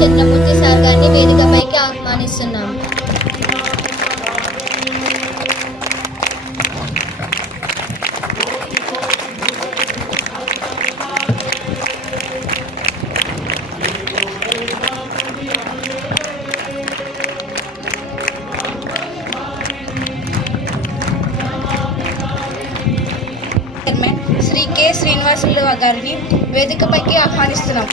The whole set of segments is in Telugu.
చంద్రమూర్తి సార్ గారిని వేదికపైకి ఆహ్వానిస్తున్నాము. శ్రీ కె శ్రీనివాసులు గారిని వేదికపైకి ఆహ్వానిస్తున్నాం.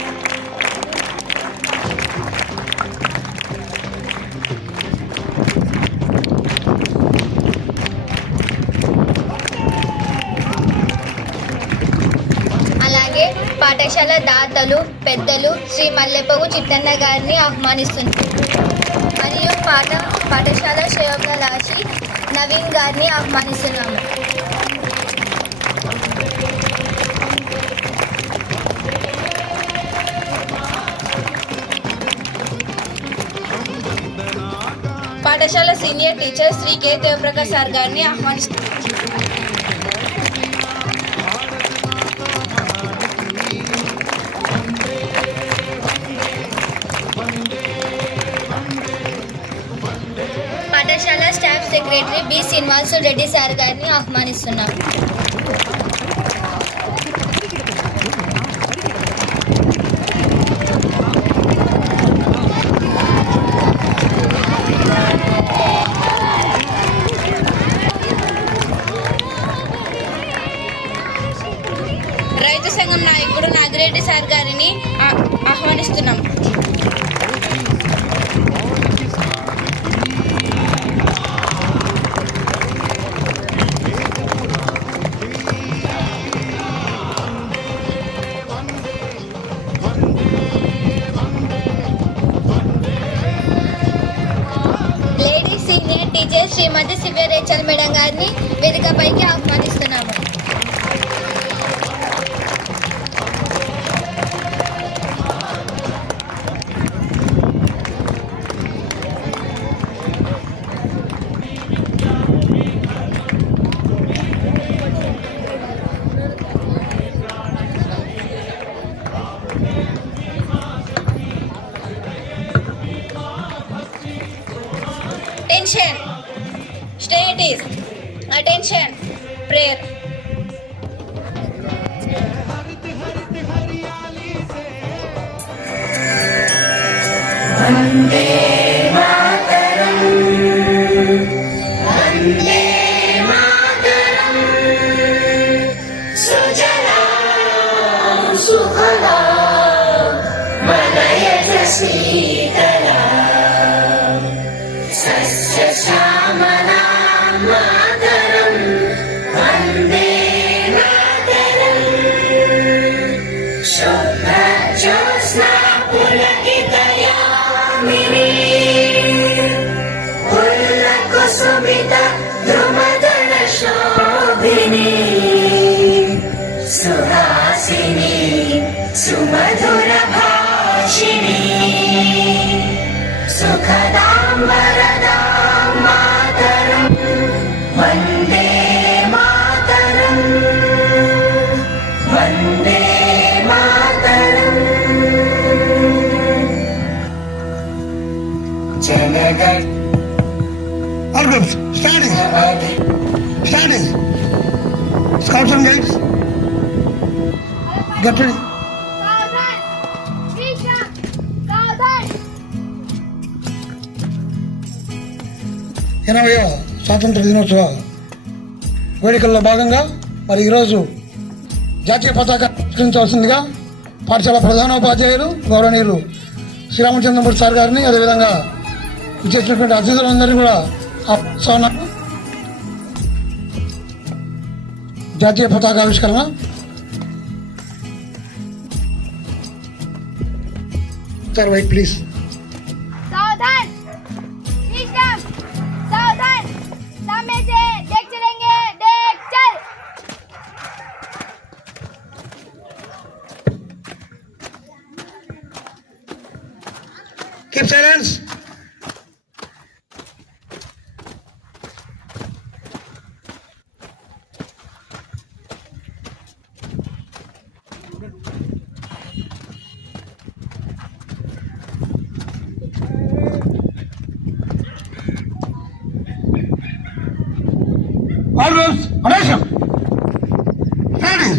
అలాగే పాఠశాల దాతలు పెద్దలు శ్రీ మల్లెపగు చిట్టన్న గారిని ఆహ్వానిస్తున్నాం. మరియు పాఠశాల శ్రేయోభిలాషి నవీన్ గారిని ఆహ్వానిస్తున్నాము. పాఠశాల senior teacher Shri K Devaprakash sir గారిని ఆహ్వానిస్తున్నారు. పాఠశాల staff secretary B Srinivasu Reddy sir గారిని ఆహ్వానిస్తున్నాం. రైతు సంఘం నాయకుడు నాగిరెడ్డి సార్ గారిని ఆహ్వానిస్తున్నాం. Lady senior teacher Shrimati Shivya Rachel madam గారిని వేదికపైకి ఆహ్వానిస్తున్నాము. Attention, stay it is. Attention, prayer. Vande Mataram, Vande Mataram, Sujalam Sukhalam, Manayata Sitaram, Sasya Shamalam Mataram, Vande Mataram, Shobha Josna Pulakitayamini, Pullakusumita Dhrumadana Shobhini, Suhasini Sumadhura Bhashini, Sukhadam Varadam Mataram, Vande Mataram, Vande Mataram. Janagat All groups, standing. Standing. Scouts and guides. Get ready. ఎనభైవ స్వాతంత్ర దినోత్సవ వేడుకల్లో భాగంగా మరి ఈరోజు జాతీయ పతాక ఆవిష్కరించవలసిందిగా పాఠశాల ప్రధానోపాధ్యాయులు గౌరవనీయులు శ్రీరామచంద్రమూర్తి సార్ గారిని అదేవిధంగా ఇచ్చేసినటువంటి అతిథులందరినీ కూడా ఆహ్వానిస్తున్నాను. జాతీయ పతాక ఆవిష్కరణ సార్ వైట్ ప్లీజ్. सावधान, विश्राम, सावधान, सामने से देख चलेंगे, देख चल. Keep silence. groups, attention. Studies.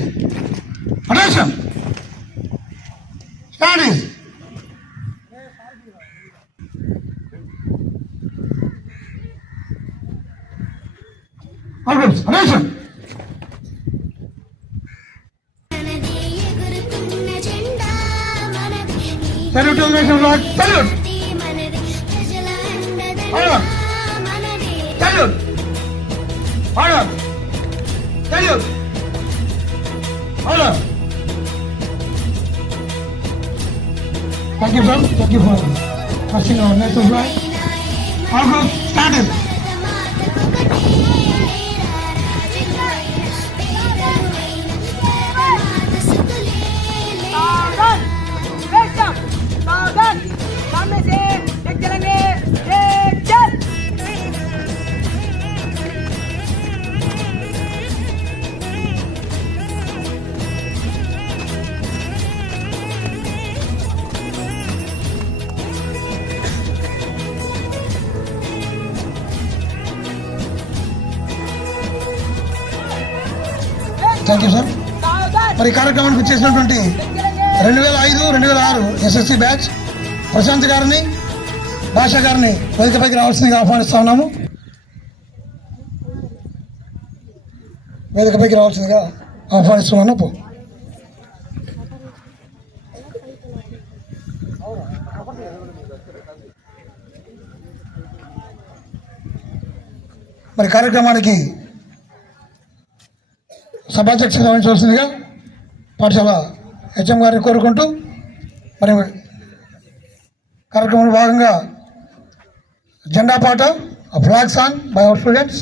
Attention. Studies. All groups, attention. Salute to the nation flag. Salute. Order. Salute. Order. Salute. Order. Thank you, sir. Thank you for passing our national flag. All groups, started. सावधान, एकदम सावधान, सामने से देख चलेंगे, देख चल। Thank you sir. మరి ఈ కార్యక్రమానికి వచ్చేసినటువంటి 2005-2006 ఎస్ఎస్సి బ్యాచ్ ప్రశాంత్ గారిని, భాషా గారిని వేదికపైకి రావాల్సిందిగా ఆహ్వానిస్తా ఉన్నాము. వేదికపైకి రావాల్సిందిగా ఆహ్వానిస్తున్నాను. మరి కార్యక్రమానికి సభాధ్యక్షత వహించవలసిందిగా పాఠశాల హెచ్ఎం గారిని కోరుకుంటూ, మరి కార్యక్రమంలో భాగంగా జెండా పాట flag song by our students.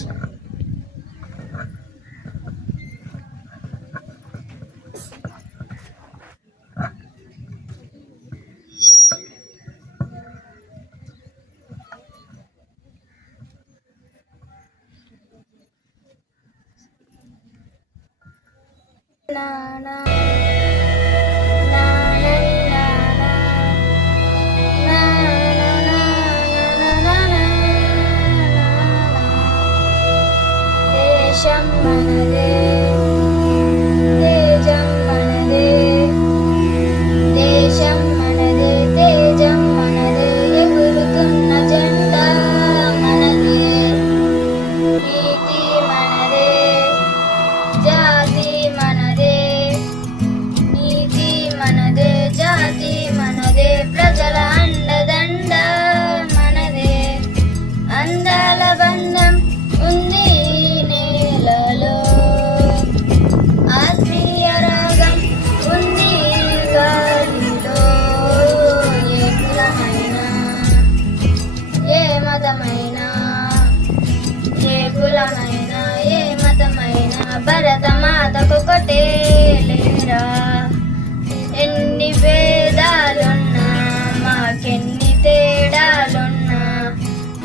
దేశం మనదే, తేజం మనదే, దేశం మనదే, తేజం మనదే, ఎగురుతున్న జెండా మనదే, నీతి మనదే, జాతి మనదే, నీతి మనదే, జాతి మనదే, ప్రజల అండదండ మనదే, అందాల బంధం ఉంది నేలలో, ఆత్మీయ రాగం ఉంది గాలిలో, ఏ కులమైనా ఏ మతమైనా, ఏ కులమైనా ఏ మతమైనా, భరతమాతకొకటే లేరా, ఎన్ని భేదాలున్నా మాకెన్ని తేడాలున్నా,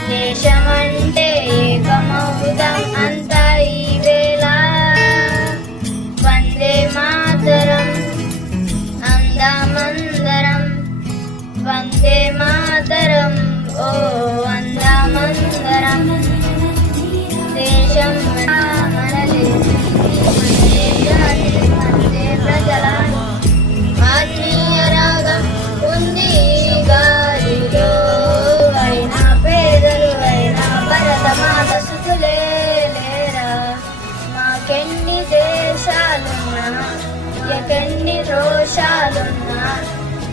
దేశమంటే ఏకమౌదాం అంతా ఈ వేళ, వందే మాతరం అందామందరం, వందే మాతరం ఓ అందామందరం, దేశం మనదే, మనదే జాతి మనదే, ప్రజల ఆత్మీయ రాగం ఉంది గాలిలో, అయినా పేదలు అయినా భరతమాత సుతులే లేరా, మాకెన్ని దేశాలున్నా ఎకెన్ని రోషాలున్నా,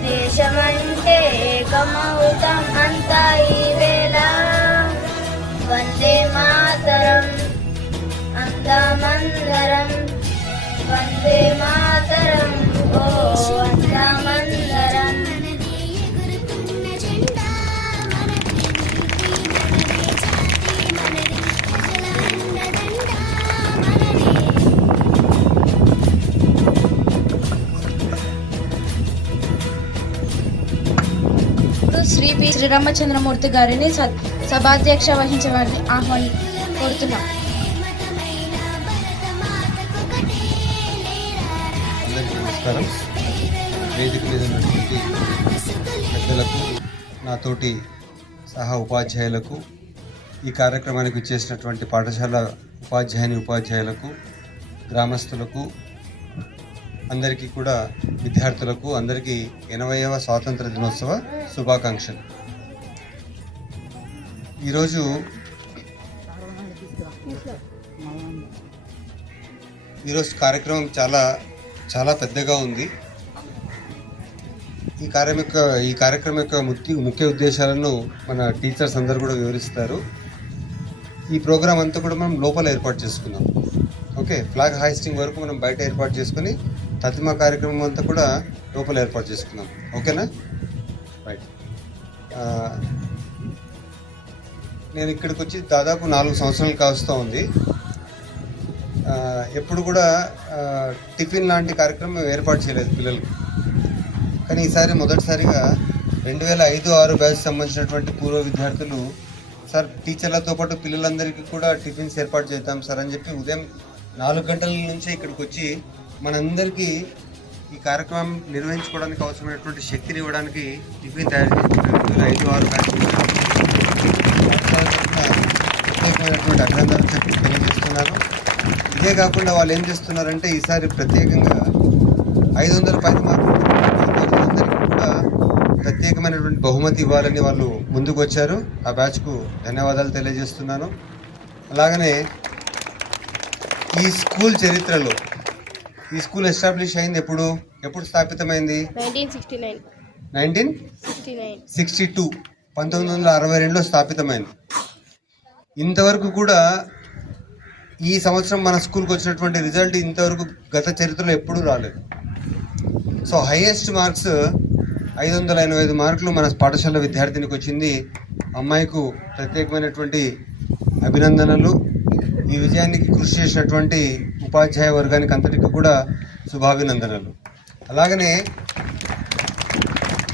దేశమంటే ఏకమౌతాం అంతా ఈ వేళ, వందే మాతరం అందామందరం, వందే మాతరం ఓ అందామందరం. శ్రీ పి శ్రీరామచంద్రమూర్తి గారిని సభాధ్యక్ష వహించే వారిని కోరుతున్నాం. అందరికీ నమస్కారం. వేదిక మీద ఉన్నటువంటి పెద్దలకు, నాతోటి సహా ఉపాధ్యాయులకు, ఈ కార్యక్రమానికి వచ్చేసినటువంటి పాఠశాల ఉపాధ్యాయులకు, గ్రామస్తులకు, అందరికీ కూడా విద్యార్థులకు అందరికీ 80వ స్వాతంత్ర దినోత్సవ శుభాకాంక్షలు. ఈరోజు కార్యక్రమం చాలా పెద్దగా ఉంది. ఈ కార్యక్రమం యొక్క ముఖ్య ఉద్దేశాలను మన టీచర్స్ అందరూ కూడా వివరిస్తారు. ఈ ప్రోగ్రాం అంతా కూడా మనం లోపల ఏర్పాటు చేసుకున్నాం. ఓకే, ఫ్లాగ్ హాయిస్టింగ్ వరకు మనం బయట ఏర్పాటు చేసుకుని ప్రతిమ కార్యక్రమం అంతా కూడా లోపల ఏర్పాటు చేసుకున్నాం. ఓకేనా? రైట్. నేను ఇక్కడికి వచ్చి దాదాపు 4 సంవత్సరాలు కావస్తూ ఉంది. ఎప్పుడు కూడా టిఫిన్ లాంటి కార్యక్రమం ఏర్పాటు చేయలేదు పిల్లలకు. కానీ ఈసారి మొదటిసారిగా 2005-06 బ్యాచ్ సంబంధించినటువంటి పూర్వ విద్యార్థులు, సార్ టీచర్లతో పాటు పిల్లలందరికీ కూడా టిఫిన్స్ ఏర్పాటు చేద్దాం సార్ అని చెప్పి ఉదయం 4 గంటల నుంచే ఇక్కడికి వచ్చి మనందరికీ ఈ కార్యక్రమం నిర్వహించుకోవడానికి అవసరమైనటువంటి శక్తిని ఇవ్వడానికి టిఫిన్ తయారు చేస్తున్నారు. 2005-06 బ్యాచ్ ప్రత్యేకమైనటువంటి అభినందనలు తెలియజేస్తున్నాను. ఇదే కాకుండా వాళ్ళు ఏం చేస్తున్నారంటే ఈసారి ప్రత్యేకంగా 500 పైన మార్కులు విద్యార్థులందరికీ కూడా ప్రత్యేకమైనటువంటి బహుమతి ఇవ్వాలని వాళ్ళు ముందుకు వచ్చారు. ఆ బ్యాచ్కు ధన్యవాదాలు తెలియజేస్తున్నాను. అలాగనే ఈ స్కూల్ చరిత్రలో ఈ స్కూల్ ఎస్టాబ్లిష్ అయింది ఎప్పుడు స్థాపితమైంది? 1962 1962లో స్థాపితమైంది. ఇంతవరకు కూడా ఈ సంవత్సరం మన స్కూల్కి వచ్చినటువంటి రిజల్ట్ ఇంతవరకు గత చరిత్రలో ఎప్పుడూ రాలేదు. సో హైయెస్ట్ మార్క్స్ 585 మార్కులు మన పాఠశాల విద్యార్థినికి వచ్చింది. అమ్మాయికు ప్రత్యేకమైనటువంటి అభినందనలు. ఈ విజయానికి కృషి చేసినటువంటి ఉపాధ్యాయ వర్గానికి అంతటికి కూడా శుభాభినందనలు. అలాగనే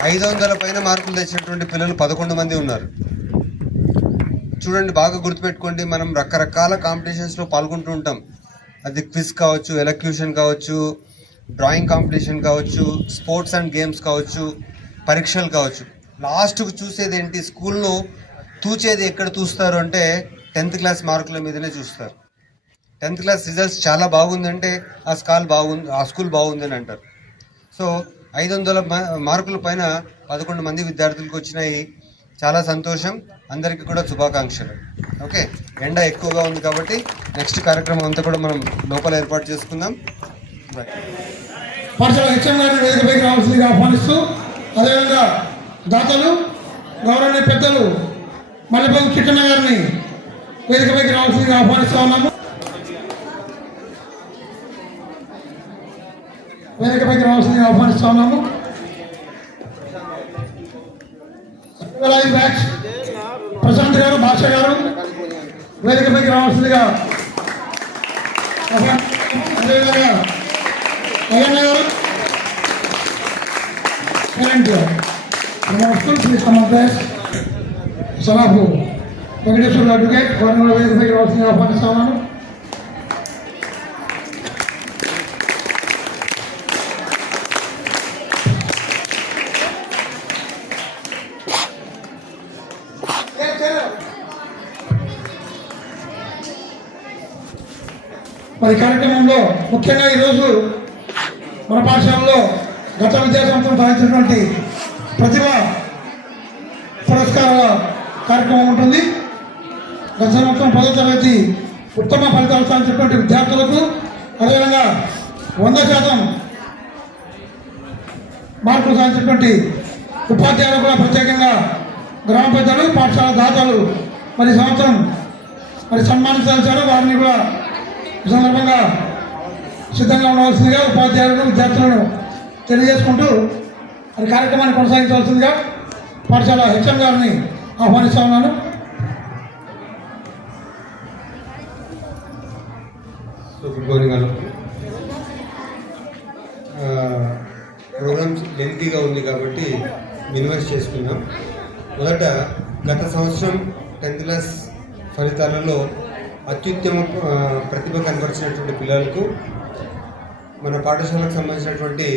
500 పైన మార్కులు తెచ్చినటువంటి పిల్లలు 11 మంది ఉన్నారు. చూడండి, బాగా గుర్తుపెట్టుకోండి. మనం రకరకాల కాంపిటీషన్స్లో పాల్గొంటూ ఉంటాం. అది క్విజ్ కావచ్చు, ఎలక్యూషన్ కావచ్చు, డ్రాయింగ్ కాంపిటీషన్ కావచ్చు, స్పోర్ట్స్ అండ్ గేమ్స్ కావచ్చు, పరీక్షలు కావచ్చు. లాస్ట్కు చూసేది ఏంటి? స్కూల్ను తూచేది ఎక్కడ చూస్తారు అంటే 10th క్లాస్ మార్కుల మీదనే చూస్తారు. 10th క్లాస్ రిజల్ట్స్ చాలా బాగుందంటే ఆ స్కూల్ బాగుందని అంటారు. సో 500 మార్కుల పైన 11 మంది విద్యార్థులకు వచ్చినాయి. చాలా సంతోషం. అందరికీ కూడా శుభాకాంక్షలు. ఓకే, ఎండ ఎక్కువగా ఉంది కాబట్టి నెక్స్ట్ కార్యక్రమం అంతా కూడా మనం లోపల ఏర్పాటు చేసుకుందాం. పాఠశాల హెచ్ఎం గారిని వేదికపైకి రావాల్సిందిగా ఆహ్వానిస్తూ, అదేవిధంగా దాతలు గౌరవనీయ పెద్దలు మల్లెపల్లి కిట్టన్న గారిని వేదికపైకి రావాల్సిందిగా ఆహ్వానిస్తూ ఉన్నాము. బ్యాచ్ ప్రశాంత్ గారు, భాష గారు వేదికపైకి రావాల్సిందిగా, అదేవిధంగా అయ్యన్న గారు, సలాహు వెంకటేశ్వర అడ్వకేట్ వేదికపైకి రావాల్సిందిగా ఆహ్వానిస్తా ఉన్నాను. మరి కార్యక్రమంలో ముఖ్యంగా ఈరోజు మన పాఠశాలలో గత విద్యా సంవత్సరం సాధించినటువంటి ప్రతిభ పురస్కారాల కార్యక్రమం ఉంటుంది. గత సంవత్సరం 10వ తరగతి ఉత్తమ ఫలితాలు సాధించినటువంటి విద్యార్థులకు, అదేవిధంగా 100% మార్కులు సాధించినటువంటి ఉపాధ్యాయులు కూడా ప్రత్యేకంగా గ్రామ పెద్దలు, పాఠశాల దాతలు మరి సంవత్సరం సన్మానించారు. వారిని కూడా ఈ సందర్భంగా సిద్ధంగా ఉండవలసిందిగా ఉపాధ్యాయులను, విద్యార్థులను తెలియజేసుకుంటూ మరి కార్యక్రమాన్ని కొనసాగించవలసిందిగా పాఠశాల హెచ్ఎం గారిని ఆహ్వానిస్తా ఉన్నాను. Good morning. ప్రోగ్రామ్స్ లెంతీగా ఉంది కాబట్టి మినిమైజ్ చేసుకున్నాం. మొదట గత సంవత్సరం 10th క్లాస్ ఫలితాలలో అత్యుత్తమ ప్రతిభ కనబరిచినటువంటి పిల్లలకు మన పాఠశాలకు సంబంధించినటువంటి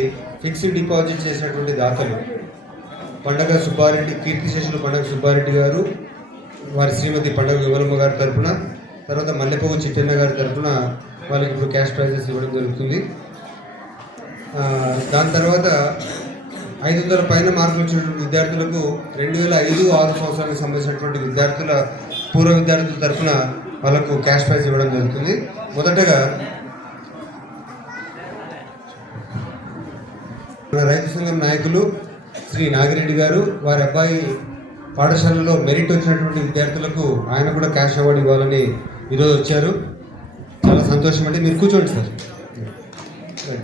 ఫిక్స్డ్ డిపాజిట్ చేసినటువంటి దాతలు పండగ సుబ్బారెడ్డి, కీర్తిశేషులు పండగ సుబ్బారెడ్డి గారు, వారి శ్రీమతి పండుగ విమలమ్మ గారి తరఫున, తర్వాత మల్లెపువ్వు చిట్టన్న గారి తరఫున వాళ్ళకి ఇప్పుడు క్యాష్ ప్రైజెస్ ఇవ్వడం జరుగుతుంది. దాని తర్వాత 500 పైన మార్కులు వచ్చినటువంటి విద్యార్థులకు 2005-06 సంవత్సరానికి సంబంధించినటువంటి పూర్వ విద్యార్థుల తరఫున వాళ్ళకు క్యాష్ ప్రైజ్ ఇవ్వడం జరుగుతుంది. మొదటగా మన రైతు సంఘం నాయకులు శ్రీ నాగిరెడ్డి గారు, వారి అబ్బాయి పాఠశాలలో మెరిట్ వచ్చినటువంటి విద్యార్థులకు ఆయన కూడా క్యాష్ అవార్డు ఇవ్వాలని ఈరోజు వచ్చారు. చాలా సంతోషం అండి. మీరు కూర్చోండి సార్.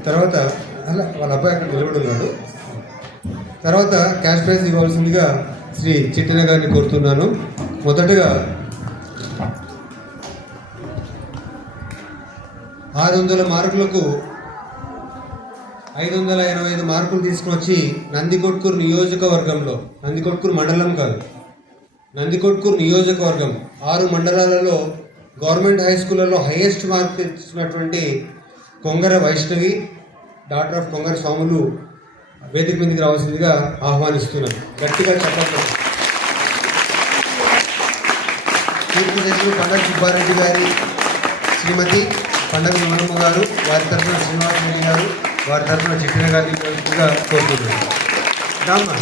తర్వాత అలా వాళ్ళ అబ్బాయి అక్కడ నిలబడి ఉన్నాడు. తర్వాత క్యాష్ ప్రైజ్ ఇవ్వాల్సిందిగా శ్రీ చిట్టన్న గారిని కోరుతున్నాను. మొదటగా 600 మార్కులకు 585 మార్కులు తీసుకుని వచ్చి నందికొట్కూరు నియోజకవర్గంలో, నందికొట్కూరు మండలం కాదు, నందికొట్కూరు నియోజకవర్గం 6 మండలాలలో గవర్నమెంట్ హై స్కూళ్ళలో హైయెస్ట్ మార్క్ తెచ్చినటువంటి కొంగర వైష్ణవి, డాక్టర్ ఆఫ్ కొంగర స్వాములు వేదిక మీదకి రావాల్సిందిగా ఆహ్వానిస్తున్నాను. గట్టిగా చెప్పండి. తూర్పు దశలు పండగ సుబ్బారెడ్డి గారి శ్రీమతి పండగ విమలమ్మ గారు, వారి తరఫున శ్రీనివాసరెడ్డి గారు, వారి తరఫున చిట్టన్న గారిని కోరుతున్నాను. రామ్మా.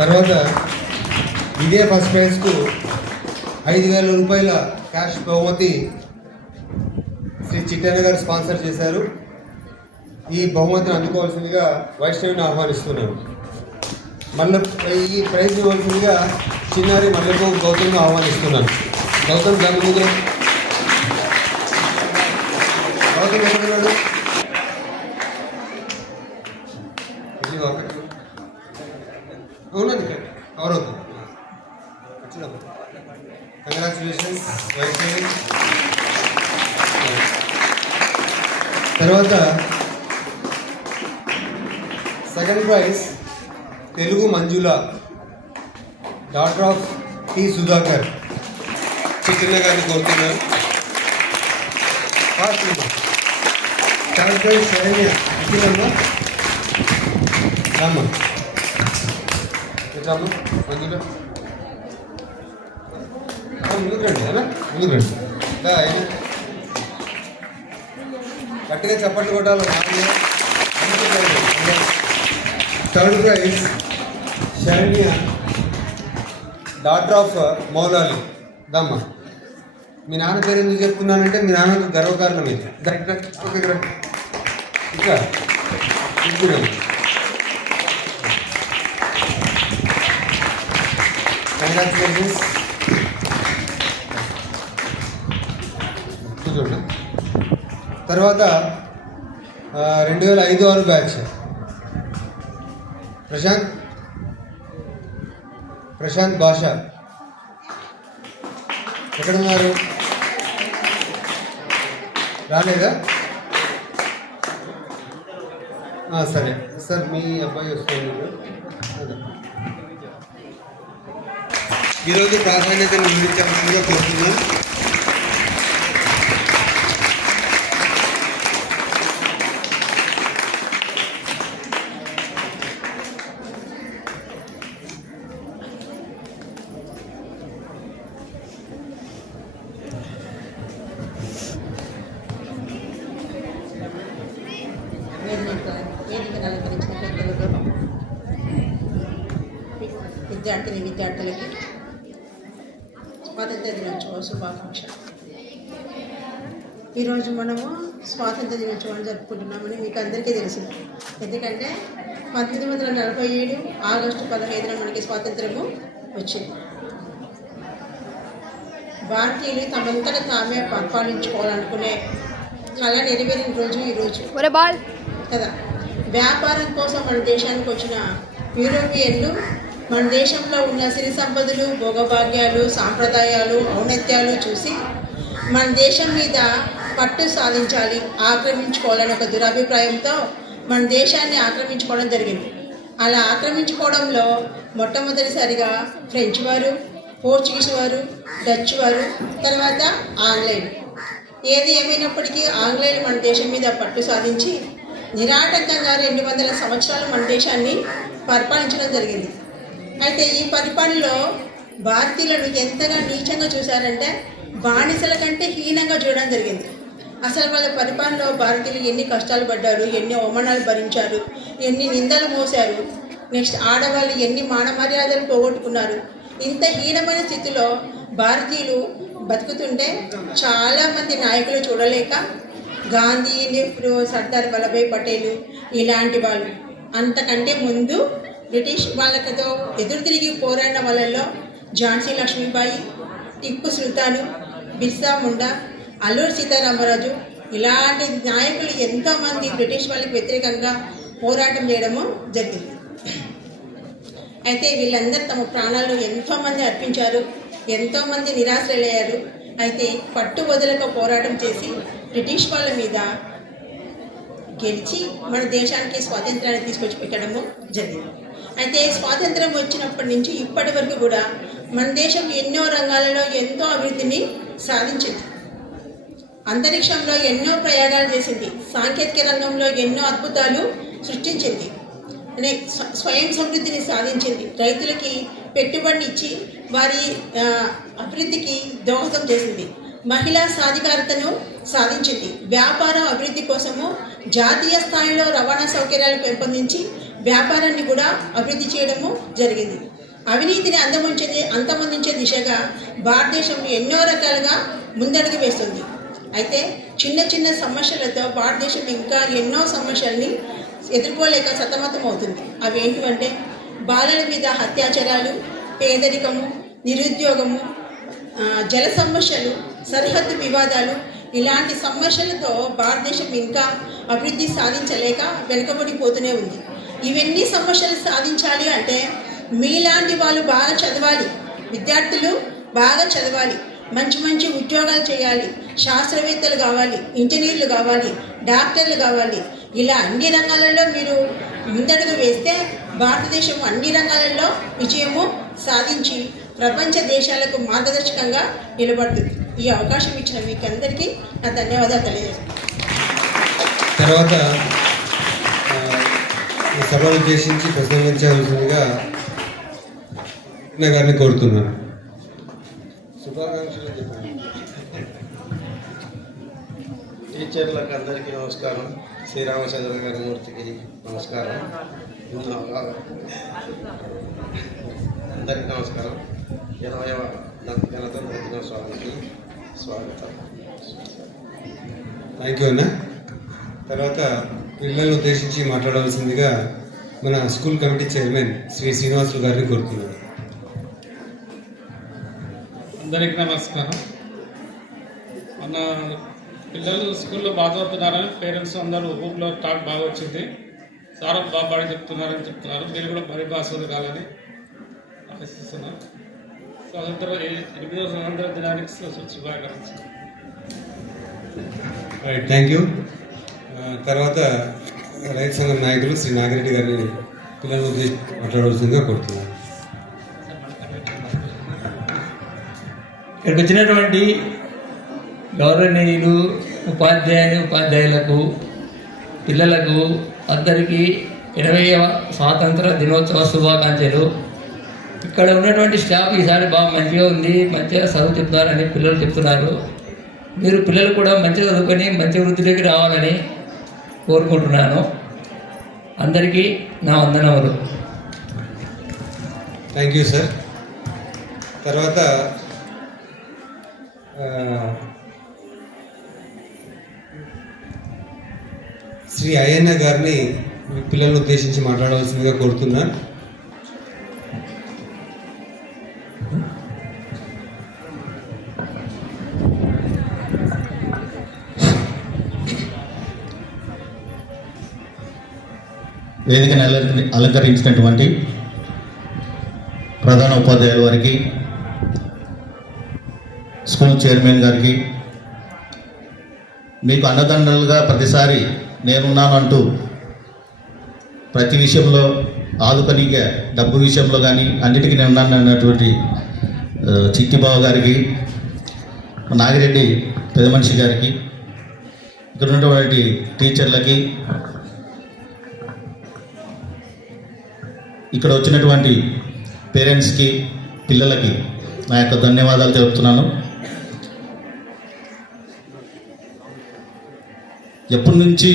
తర్వాత ఇదే ఫస్ట్ ప్రైజ్కు 5,000 రూపాయల క్యాష్ బహుమతి శ్రీ చిట్టన్న గారు స్పాన్సర్ చేశారు. ఈ బహుమతిని అందుకోవాల్సిందిగా వైష్ణవిని ఆహ్వానిస్తున్నాను. ఈ ప్రైజ్ ఇవ్వాల్సిందిగా చిన్నారి మల్లెపువ్వు గౌతమ్ని ఆహ్వానిస్తున్నాను. గౌతమ్ దాని ముందు గౌతమ్ ఎక్కడున్నాడు? అవునండి, కవర్ అవుతుంది. కంగ్రాచులేషన్స్ వైష్ణవి. తర్వాత second prize Telugu Manjula, daughter of T Sudhakar, Chittanna గారిని కోరుతున్నాను. థర్డ్ ప్రైజ్ శరణ్య రామ్మ మంజుల ముందుకు రండి అలా ముందుకు రండి. గట్టిగా చప్పట్లు కొట్టాలి. Third prize Saranya, daughter of Moulali. దమ్మ. మీ నాన్న పేరు ఎందుకు చెప్తున్నానంటే మీ నాన్నకు గర్వకారణం ఇది. ఓకే ఇంకా ఇప్పుడు కంగ్రాచులేషన్స్. చూడండి. తర్వాత 2005-06 బ్యాచ్ ప్రశాంత్ భాష ఎక్కడున్నారు? రాలేదా? సరే సార్, మీ అబ్బాయి వస్తుంది. ఈరోజు ప్రాధాన్యతను అందించాల్సిందిగా కోరుతున్నాం. విద్యార్థులకి స్వాతంత్ర దినోత్సవ శుభాకాంక్షలు. ఈరోజు మనము స్వాతంత్ర దినోత్సవాన్ని జరుపుకుంటున్నామని మీకు అందరికీ తెలుసు. ఎందుకంటే 1947 ఆగస్టు 15న మనకి స్వాతంత్రము వచ్చింది. భారతీయులు తమంతట తామే పరిపాలించుకోవాలనుకునే కళ నెరవేరిన రోజు ఈరోజు కదా. వ్యాపారం కోసం మన దేశానికి వచ్చిన యూరోపియన్లు మన దేశంలో ఉన్న సిరి సంపదలు, భోగభాగ్యాలు, సాంప్రదాయాలు, ఔన్నత్యాలు చూసి మన దేశం మీద పట్టు సాధించాలి, ఆక్రమించుకోవాలని ఒక దురభిప్రాయంతో మన దేశాన్ని ఆక్రమించుకోవడం జరిగింది. అలా ఆక్రమించుకోవడంలో మొట్టమొదటిసారిగా ఫ్రెంచ్ వారు, పోర్చుగీస్ వారు, డచ్ వారు, తర్వాత ఆంగ్లేయులు. ఏది ఏమైనప్పటికీ ఆంగ్లేయులు మన దేశం మీద పట్టు సాధించి నిరాటంకంగా 200 సంవత్సరాలు మన దేశాన్ని పరిపాలించడం జరిగింది. అయితే ఈ పరిపాలనలో భారతీయులను ఎంతగా నీచంగా చూశారంటే బానిసల కంటే హీనంగా చూడడం జరిగింది. అసలు వాళ్ళ పరిపాలనలో భారతీయులు ఎన్ని కష్టాలు పడ్డారు, ఎన్ని అవమానాలు భరించారు, ఎన్ని నిందలు మోసారు, నెక్స్ట్ ఆడవాళ్ళు ఎన్ని మానమర్యాదలు పోగొట్టుకున్నారు. ఇంత హీనమైన స్థితిలో భారతీయులు బతుకుతుంటే చాలామంది నాయకులు చూడలేక గాంధీ, నెహ్రూ, సర్దార్ వల్లభాయ్ పటేల్ ఇలాంటి వాళ్ళు, అంతకంటే ముందు బ్రిటిష్ వాళ్ళతో ఎదురు తిరిగి పోరాడిన వాళ్ళల్లో ఝాన్సీ లక్ష్మీబాయి, టిప్పు సుల్తాను, బిర్సా ముండా, అల్లూరి సీతారామరాజు ఇలాంటి నాయకులు ఎంతోమంది బ్రిటిష్ వాళ్ళకి వ్యతిరేకంగా పోరాటం చేయడము జరిగింది. అయితే వీళ్ళందరూ తమ ప్రాణాలు ఎంతోమంది అర్పించారు, ఎంతోమంది నిరాశ్రయులయ్యారు. అయితే పట్టు వదలక పోరాటం చేసి బ్రిటిష్ వాళ్ళ మీద గెలిచి మన దేశానికి స్వాతంత్రాన్ని తీసుకొచ్చి పెట్టడము జరిగింది. అయితే స్వాతంత్రం వచ్చినప్పటి నుంచి ఇప్పటి వరకు కూడా మన దేశం ఎన్నో రంగాలలో ఎంతో అభివృద్ధిని సాధించింది. అంతరిక్షంలో ఎన్నో ప్రయోగాలు చేసింది, సాంకేతిక రంగంలో ఎన్నో అద్భుతాలు సృష్టించింది, స్వయం సమృద్ధిని సాధించింది, రైతులకి పెట్టుబడిని ఇచ్చి వారి అభివృద్ధికి దోహదం చేసింది, మహిళా సాధికారతను సాధించింది, వ్యాపార అభివృద్ధి కోసము జాతీయ స్థాయిలో రవాణా సౌకర్యాలు పెంపొందించి వ్యాపారాన్ని కూడా అభివృద్ధి చేయడము జరిగింది. అవినీతిని అంతమొందించే దిశగా భారతదేశం ఎన్నో రకాలుగా ముందడుగు వేస్తుంది. అయితే చిన్న చిన్న సమస్యలతో భారతదేశం ఇంకా ఎన్నో సమస్యల్ని ఎదుర్కోలేక సతమతం అవుతుంది. అవి ఏంటివంటే బాలల మీద అత్యాచారాలు, పేదరికము, నిరుద్యోగము, జల సమస్యలు, సరిహద్దు వివాదాలు ఇలాంటి సమస్యలతో భారతదేశం ఇంకా అభివృద్ధి సాధించలేక వెనుకబడిపోతూనే ఉంది. ఇవన్నీ సమస్యలు సాధించాలి అంటే మీలాంటి వాళ్ళు బాగా చదవాలి, విద్యార్థులు బాగా చదవాలి, మంచి మంచి ఉద్యోగాలు చేయాలి, శాస్త్రవేత్తలు కావాలి, ఇంజనీర్లు కావాలి, డాక్టర్లు కావాలి. ఇలా అన్ని రంగాలలో మీరు ముందడుగు వేస్తే భారతదేశం అన్ని రంగాలలో విజయము సాధించి ప్రపంచ దేశాలకు మార్గదర్శకంగా నిలబడుతుంది. ఈ అవకాశం ఇచ్చిన మీకు అందరికీ నా ధన్యవాదాలు తెలియజేస్తున్నాను. తర్వాత ఈ సభను ఉద్దేశించి ప్రసంగించవలసిందిగా గారిని కోరుతున్నాను. శుభాకాంక్షలు చెప్పండి. టీచర్లకు అందరికీ నమస్కారం. శ్రీరామచంద్ర గారి మూర్తికి నమస్కారం. అందరికీ నమస్కారం. 20వ గణతంత్ర దినోత్సవానికి స్వాగతం. థ్యాంక్ యూ అన్న. తర్వాత పిల్లలను ఉద్దేశించి మాట్లాడవలసిందిగా మన school committee chairman Shri Srinivasulu గారిని కోరుతున్నాను. అందరికీ నమస్కారం. మన పిల్లలు స్కూల్లో బాగా చదువుతున్నారని పేరెంట్స్ అందరూ ఊళ్ళో టాక్ బాగా వచ్చింది, సార్ బాగా చెప్తున్నారని చెప్తున్నారు. మీరు కూడా మరి బాగా చదవాలని ఆశిస్తున్నాను. 8వ స్వాతంత్ర దినానికి శుభాకాంక్షలు. Thank you. తర్వాత రైతు సంఘం నాయకులు శ్రీ నాగిరెడ్డి గారిని పిల్లలను ఉద్దేశించి మాట్లాడవలసిందిగా కోరుతున్నాను. ఇక్కడికి వచ్చినటువంటి గౌరవనీయులు, ఉపాధ్యాయులకు, పిల్లలకు అందరికీ 80వ స్వాతంత్ర దినోత్సవ శుభాకాంక్షలు. ఇక్కడ ఉన్నటువంటి స్టాఫ్ ఈసారి బాగా మంచిగా ఉంది, మంచిగా చదువు చెప్తున్నారని పిల్లలు చెప్తున్నారు. మీరు పిల్లలు కూడా మంచిగా చదువుకొని మంచి వృత్తిలోకి రావాలని కోరుకుంటున్నాను. అందరికీ నా వందనములు. Thank you sir. తర్వాత శ్రీ అయ్యన్న గారిని పిల్లలను ఉద్దేశించి మాట్లాడవలసిందిగా కోరుతున్నాను. వేదికను అలంకరించినటువంటి ప్రధాన ఉపాధ్యాయుల వారికి, స్కూల్ చైర్మన్ గారికి, మీకు అన్నదండలుగా ప్రతిసారి నేనున్నాను అంటూ ప్రతి విషయంలో ఆదుకనిగా డబ్బు విషయంలో కానీ అన్నిటికీ నేను ఉన్నాను అన్నటువంటి చిట్టిబావ గారికి, నాగిరెడ్డి పెద్ద మనిషి గారికి, ఇక్కడ ఉన్నటువంటి టీచర్లకి, ఇక్కడ వచ్చినటువంటి పేరెంట్స్కి, పిల్లలకి నా యొక్క ధన్యవాదాలు తెలుపుతున్నాను. ఎప్పటి నుంచి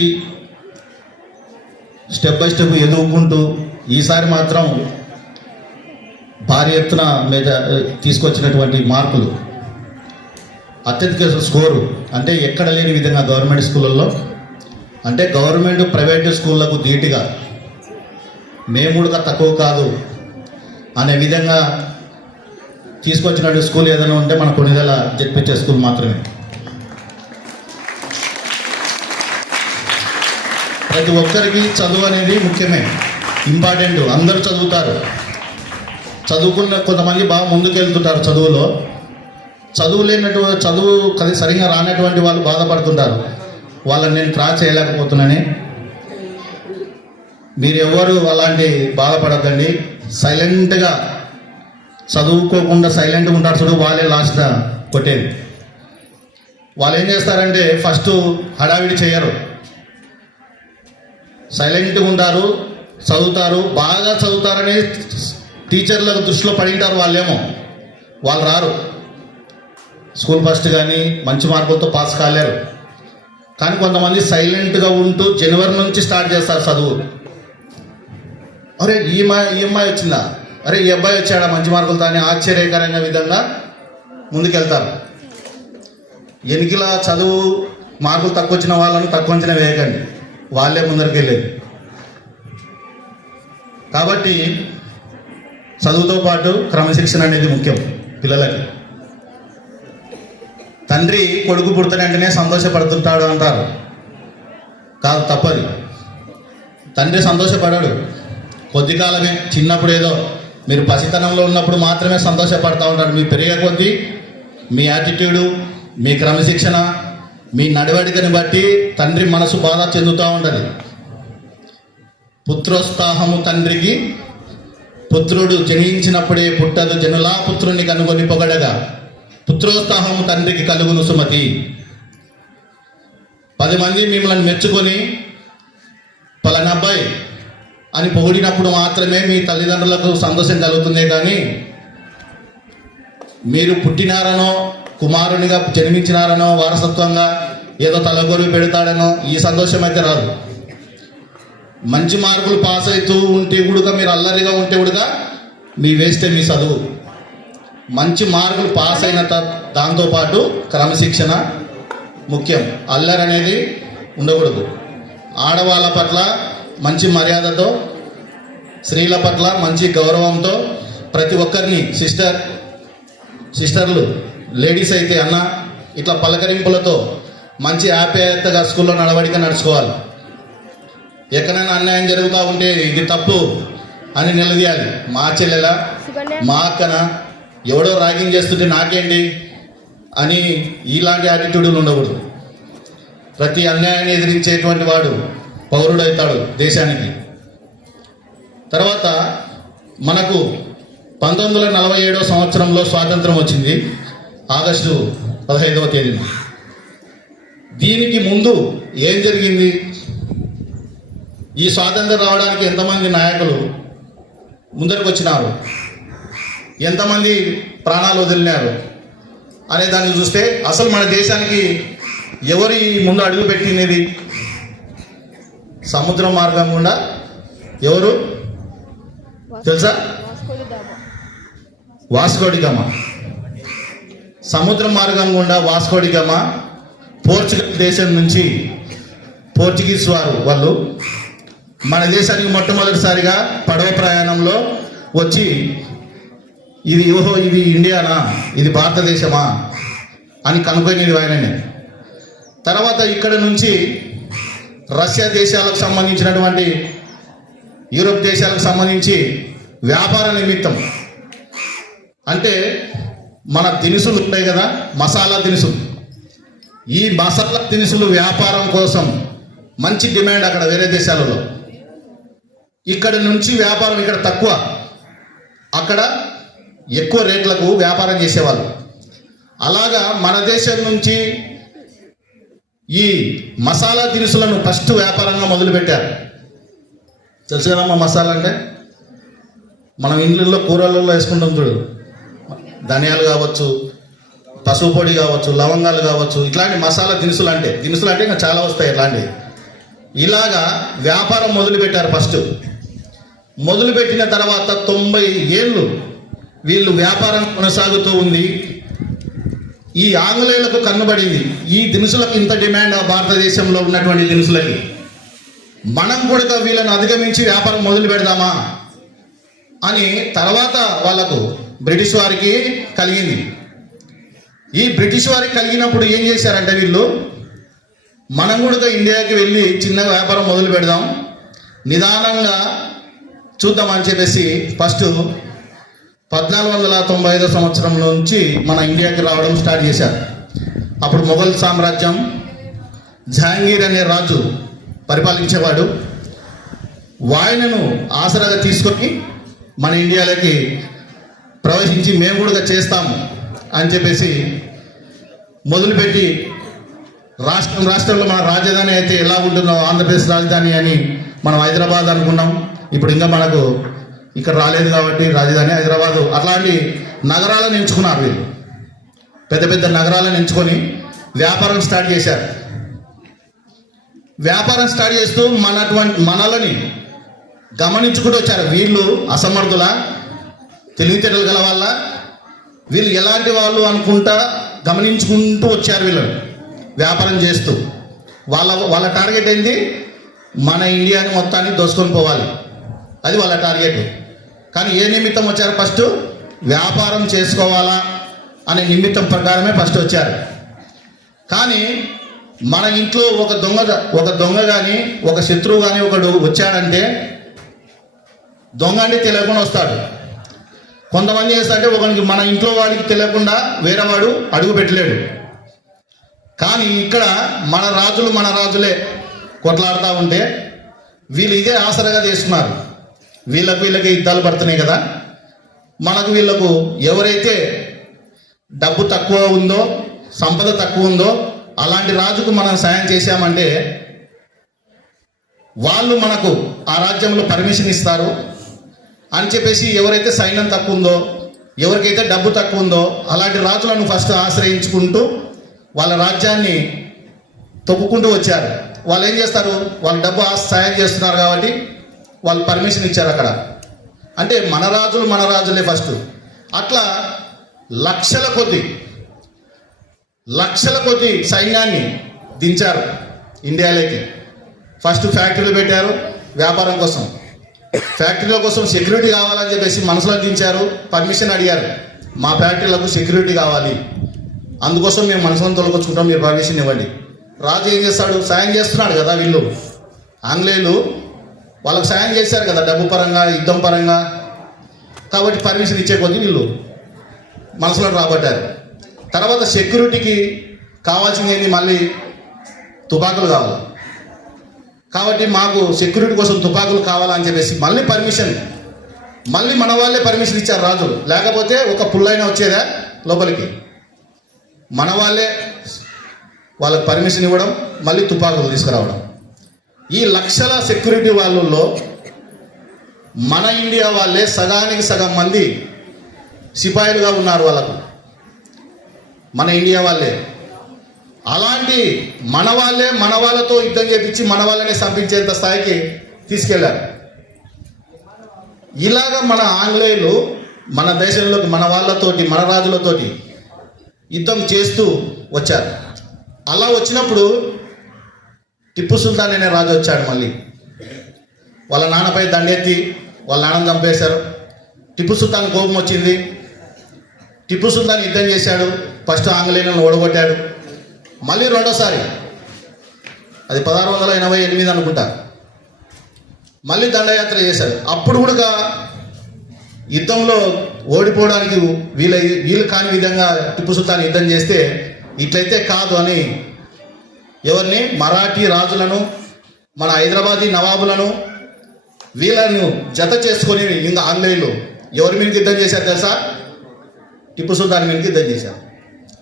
స్టెప్ బై స్టెప్ ఎదుగుకుంటూ ఈసారి మాత్రం భారీ ఎత్తున మీద తీసుకొచ్చినటువంటి మార్కులు, అత్యధిక స్కోరు అంటే ఎక్కడ లేని విధంగా గవర్నమెంట్ స్కూళ్ళల్లో, అంటే గవర్నమెంట్ ప్రైవేట్ స్కూళ్ళకు ధీటుగా మేము కూడా తక్కువ కాదు అనే విధంగా తీసుకొచ్చినటువంటి స్కూల్ ఏదైనా ఉంటే మన కొన్నిదల జెడ్పీహెచ్ స్కూల్ మాత్రమే. ప్రతి ఒక్కరికి చదువు అనేది ముఖ్యమే, ఇంపార్టెంట్. అందరూ చదువుతారు, చదువుకున్న కొంతమంది బాగా ముందుకెళ్తుంటారు చదువులో. చదువు సరిగా రానటువంటి వాళ్ళు బాధపడుతుంటారు. వాళ్ళని నేను క్రాస్ చేయలేకపోతున్నానని మీరెవరు అలాంటి బాధపడద్దండి. సైలెంట్గా చదువుకోకుండా సైలెంట్గా ఉంటారు చూడు, వాళ్ళే లాస్ట్ కొట్టేది. వాళ్ళు ఏం చేస్తారంటే ఫస్ట్ హడావిడి చేయరు, సైలెంట్గా ఉంటారు, చదువుతారు. బాగా చదువుతారని టీచర్లకు దృష్టిలో పడింటారు వాళ్ళేమో, వాళ్ళు రారు. స్కూల్ ఫస్ట్ కానీ మంచి మార్కులతో పాస్ కాలేరు. కానీ కొంతమంది సైలెంట్గా ఉంటూ జనవరి నుంచి స్టార్ట్ చేస్తారు చదువు. అరే ఈ అమ్మాయి వచ్చిందా, అరే ఈ అబ్బాయి వచ్చాడా మంచి మార్కులతో అని ఆశ్చర్యకరంగా విధంగా ముందుకెళ్తారు. ఎనికిలా చదువు మార్కులు తక్కువ వచ్చిన వాళ్ళను తక్కువ అంచనా వేయకండి, వాళ్ళే ముందరికి వెళ్ళేది. కాబట్టి చదువుతో పాటు క్రమశిక్షణ అనేది ముఖ్యం పిల్లలకి. తండ్రి కొడుకు పుడతానంటేనే సంతోషపడుతుంటాడు అంటారు, కాదు, తప్పది. తండ్రి సంతోషపడాడు కొద్ది కాలమే. చిన్నప్పుడు ఏదో మీరు పసితనంలో ఉన్నప్పుడు మాత్రమే సంతోషపడతా ఉంటాడు. మీ పెరిగే కొద్దీ మీ యాటిట్యూడు, మీ క్రమశిక్షణ, మీ నడవడికని బట్టి తండ్రి మనసు బాధ చెందుతూ ఉంటుంది. పుత్రోత్సాహము తండ్రికి, పుత్రుడు జనించినప్పుడే పుట్టదు జనులా పుత్రుని కనుగొని పొగడగా, పుత్రోత్సాహము తండ్రికి కలుగును సుమతి. 10 మంది మిమ్మల్ని మెచ్చుకొని పలానా అబ్బాయి అని పొగిడినప్పుడు మాత్రమే మీ తల్లిదండ్రులకు సంతోషం కలుగుతుందే కానీ మీరు పుట్టినారనో కుమారునిగా జన్మించినారనో వారసత్వంగా ఏదో తలగొరువు పెడతాడనో ఈ సంతోషం అయితే రాదు. మంచి మార్కులు పాస్ అవుతూ ఉంటే కూడా మీరు అల్లరిగా ఉంటే కూడా మీ వేస్తే మీ చదువు. మంచి మార్కులు పాస్ అయిన దాంతోపాటు క్రమశిక్షణ ముఖ్యం. అల్లరి అనేది ఉండకూడదు. ఆడవాళ్ళ పట్ల మంచి మర్యాదతో, స్త్రీల పట్ల మంచి గౌరవంతో ప్రతి ఒక్కరిని సిస్టర్లు లేడీస్ అయితే అన్న ఇట్లా పలకరింపులతో మంచి ఆప్యాయతగా స్కూల్లో నడవడిక నడుచుకోవాలి. ఎక్కడైనా అన్యాయం జరుగుతూ ఉంటే ఇది తప్పు అని నిలదీయాలి. మా చెల్లెల, మా అక్కన ఎవడో ర్యాగింగ్ చేస్తుంటే నాకేంటి అని ఇలాంటి యాటిట్యూడ్లు ఉండకూడదు. ప్రతి అన్యాయాన్ని ఎదిరించేటువంటి వాడు పౌరుడవుతాడు దేశానికి. తర్వాత మనకు 1947 సంవత్సరంలో స్వాతంత్రం వచ్చింది, ఆగస్టు 15వ తేదీన. దీనికి ముందు ఏం జరిగింది, ఈ స్వాతంత్రం రావడానికి ఎంతమంది నాయకులు ముందరికి వచ్చినారు, ఎంతమంది ప్రాణాలు వదిలినారు అనే దాన్ని చూస్తే అసలు మన దేశానికి ఎవరి ముందు అడుగు పెట్టినది, సముద్ర మార్గం గుండా ఎవరు తెలుసా? వాస్కోడిగామా. సముద్ర మార్గం గుండా వాస్కోడిగామా పోర్చుగల్ దేశం నుంచి పోర్చుగీస్ వాళ్ళు మన దేశానికి మొట్టమొదటిసారిగా పడవ ప్రయాణంలో వచ్చి ఇది ఇండియానా, ఇది భారతదేశమా అని కనుగొనేది ఆయననే. తర్వాత ఇక్కడ నుంచి రష్యా దేశాలకు సంబంధించినటువంటి, యూరోప్ దేశాలకు సంబంధించి వ్యాపార నిమిత్తం అంటే మన దినుసులు ఉంటాయి కదా, మసాలా దినుసులు. ఈ మసాలా దినుసులు వ్యాపారం కోసం మంచి డిమాండ్ అక్కడ వేరే దేశాలలో. ఇక్కడ నుంచి వ్యాపారం ఇక్కడ తక్కువ, అక్కడ ఎక్కువ రేట్లకు వ్యాపారం చేసేవాళ్ళు. అలాగా మన దేశం నుంచి ఈ మసాలా దినుసులను ఫస్ట్ వ్యాపారంగా మొదలుపెట్టారు. తెలుసు కదమ్మా మసాలా అంటే? మనం ఇండ్లలో కూరలలో వేసుకుంటాం చూడు, ధనియాలు కావచ్చు, పసుపు పొడి కావచ్చు, లవంగాలు కావచ్చు, ఇట్లాంటి మసాలా దినుసులు అంటే ఇంకా చాలా వస్తాయి ఇట్లాంటివి. ఇలాగా వ్యాపారం మొదలుపెట్టారు. ఫస్ట్ మొదలుపెట్టిన తర్వాత 90 ఏళ్ళు వీళ్ళు వ్యాపారం కొనసాగుతూ ఉంది. ఈ ఆంగ్లేయులకు కన్నుబడింది ఈ దినుసులకు ఇంత డిమాండ్ భారతదేశంలో ఉన్నటువంటి దినుసులకి, మనం కూడా వీళ్ళని అధిగమించి వ్యాపారం మొదలు పెడదామా అని తర్వాత వాళ్ళకు బ్రిటిష్ వారికి కలిగింది. ఈ బ్రిటిష్ వారికి కలిగినప్పుడు ఏం చేశారంటే వీళ్ళు, మనం కూడా ఇండియాకి వెళ్ళి చిన్న వ్యాపారం మొదలు పెడదాం, నిదానంగా చూద్దామని చెప్పేసి ఫస్ట్ 1495 సంవత్సరం నుంచి మన ఇండియాకి రావడం స్టార్ట్ చేశారు. అప్పుడు మొఘల్ సామ్రాజ్యం జహాంగీర్ అనే రాజు పరిపాలించేవాడు. వాయనను ఆసరాగా తీసుకొని మన ఇండియాలోకి ప్రవేశించి మేము కూడా చేస్తాం అని చెప్పేసి మొదలుపెట్టి రాష్ట్రంలో మన రాజధాని అయితే ఎలా ఉంటుందో ఆంధ్రప్రదేశ్ రాజధాని అని మనం హైదరాబాద్ అనుకున్నాం. ఇప్పుడు ఇంకా మనకు ఇక్కడ రాలేదు కాబట్టి రాజధాని హైదరాబాదు. అట్లాంటి నగరాలను ఎంచుకున్నారు వీళ్ళు, పెద్ద పెద్ద నగరాలను ఎంచుకొని వ్యాపారం స్టార్ట్ చేశారు. వ్యాపారం స్టార్ట్ చేస్తూ మనలని గమనించుకుంటూ వచ్చారు. వీళ్ళు అసమర్థుల, తెలివితేటలు గల వాళ్ళ, వీళ్ళు ఎలాంటి వాళ్ళు అనుకుంటా గమనించుకుంటూ వచ్చారు. వీళ్ళు వ్యాపారం చేస్తూ వాళ్ళ టార్గెట్ ఏంటి, మన ఇండియాని మొత్తాన్ని దోసుకొని పోవాలి, అది వాళ్ళ టార్గెట్. కానీ ఏ నిమిత్తం వచ్చారు? ఫస్ట్ వ్యాపారం చేసుకోవాలా అనే నిమిత్తం ప్రకారమే ఫస్ట్ వచ్చారు. కానీ మన ఇంట్లో ఒక దొంగ కానీ ఒక శత్రువు కానీ ఒకడు వచ్చాడంటే, దొంగ అంటే తెలియకుండా వస్తాడు. కొంతమంది చేస్తారంటే ఒకరికి మన ఇంట్లో వాడికి తెలియకుండా వేరేవాడు అడుగు పెట్టలేడు. కానీ ఇక్కడ మన రాజులే కొట్లాడుతూ ఉంటే వీళ్ళు ఇదే ఆసరగా చేసుకున్నారు. వీళ్ళకి యుద్ధాలు పడుతున్నాయి కదా, వీళ్ళకు ఎవరైతే డబ్బు తక్కువ ఉందో, సంపద తక్కువ ఉందో అలాంటి రాజుకు మనం సాయం చేశామంటే వాళ్ళు మనకు ఆ రాజ్యంలో పర్మిషన్ ఇస్తారు అని చెప్పేసి, ఎవరైతే సైన్యం తక్కువ ఉందో, ఎవరికైతే డబ్బు తక్కువ ఉందో అలాంటి రాజులను ఫస్ట్ ఆశ్రయించుకుంటూ వాళ్ళ రాజ్యాన్ని తొక్కుకుంటూ వచ్చారు. వాళ్ళు ఏం చేస్తారు, వాళ్ళ డబ్బు సాయం చేస్తున్నారు కాబట్టి వాళ్ళు పర్మిషన్ ఇచ్చారు అక్కడ. అంటే మన రాజులే ఫస్ట్. అట్లా లక్షల కొద్ది సైన్యాన్ని దించారు ఇండియాలోకి. ఫస్ట్ ఫ్యాక్టరీలు పెట్టారు వ్యాపారం కోసం. ఫ్యాక్టరీల కోసం సెక్యూరిటీ కావాలని చెప్పేసి మనసులో దించారు. పర్మిషన్ అడిగారు, మా ఫ్యాక్టరీలకు సెక్యూరిటీ కావాలి, అందుకోసం మేము మనసులను తొలగొచ్చుకుంటాం, మీరు పర్మిషన్ ఇవ్వండి. రాజు ఏం చేస్తాడు, సాయం చేస్తున్నాడు కదా. వీళ్ళు ఆంగ్లేయులు వాళ్ళకు సాయం చేశారు కదా, డబ్బు పరంగా, యుద్ధం పరంగా. కాబట్టి పర్మిషన్ ఇచ్చే కొద్దీ వీళ్ళు మనసులో రాబట్టారు. తర్వాత సెక్యూరిటీకి కావాల్సింది ఏంటి, మళ్ళీ తుపాకులు కావాలి. కాబట్టి మాకు సెక్యూరిటీ కోసం తుపాకులు కావాలని చెప్పేసి మళ్ళీ మన వాళ్ళే పర్మిషన్ ఇచ్చారు రాజులు. లేకపోతే ఒక పుల్లైనా వచ్చేదా లోపలికి? మన వాళ్ళకి పర్మిషన్ ఇవ్వడం, మళ్ళీ తుపాకులు తీసుకురావడం. ఈ లక్షల సెక్యూరిటీ వాళ్ళల్లో మన ఇండియా వాళ్ళే సగానికి సగం మంది సిపాయిలుగా ఉన్నారు వాళ్ళకు, మన ఇండియా వాళ్ళే. అలాంటి మన వాళ్ళతో యుద్ధం చేపించి మన వాళ్ళని చంపించేంత స్థాయికి తీసుకెళ్లారు. ఇలాగా మన ఆంగ్లేయులు మన దేశంలోకి మన రాజులతోటి యుద్ధం చేస్తూ వచ్చారు. అలా వచ్చినప్పుడు టిప్పు సుల్తాన్ అనే రాజు వచ్చాడు. మళ్ళీ వాళ్ళ నాన్నపై దండెత్తి వాళ్ళ నాన్నను చంపేశారు. టిప్పు సుల్తాన్ కోపం వచ్చింది. టిప్పు సుల్తాన్ యుద్ధం చేశాడు. ఫస్ట్ ఆంగ్లేయులను ఓడగొట్టాడు. మళ్ళీ రెండోసారి, అది 1688 అనుకుంటా, మళ్ళీ దండయాత్ర చేశాడు. అప్పుడు కూడా యుద్ధంలో ఓడిపోవడానికి వీలు కాని విధంగా టిప్పు సుల్తాన్ యుద్ధం చేస్తే ఇట్లయితే కాదు అని ఎవరిని మరాఠీ రాజులను మన హైదరాబాదీ నవాబులను వీళ్ళను జత చేసుకొని ఇంకా ఆంగ్లేయులు ఎవరి మీదకి యుద్ధం చేశారు తెలుసా? టిప్పు సుల్తాన్ మీదకి యుద్ధం చేశారు.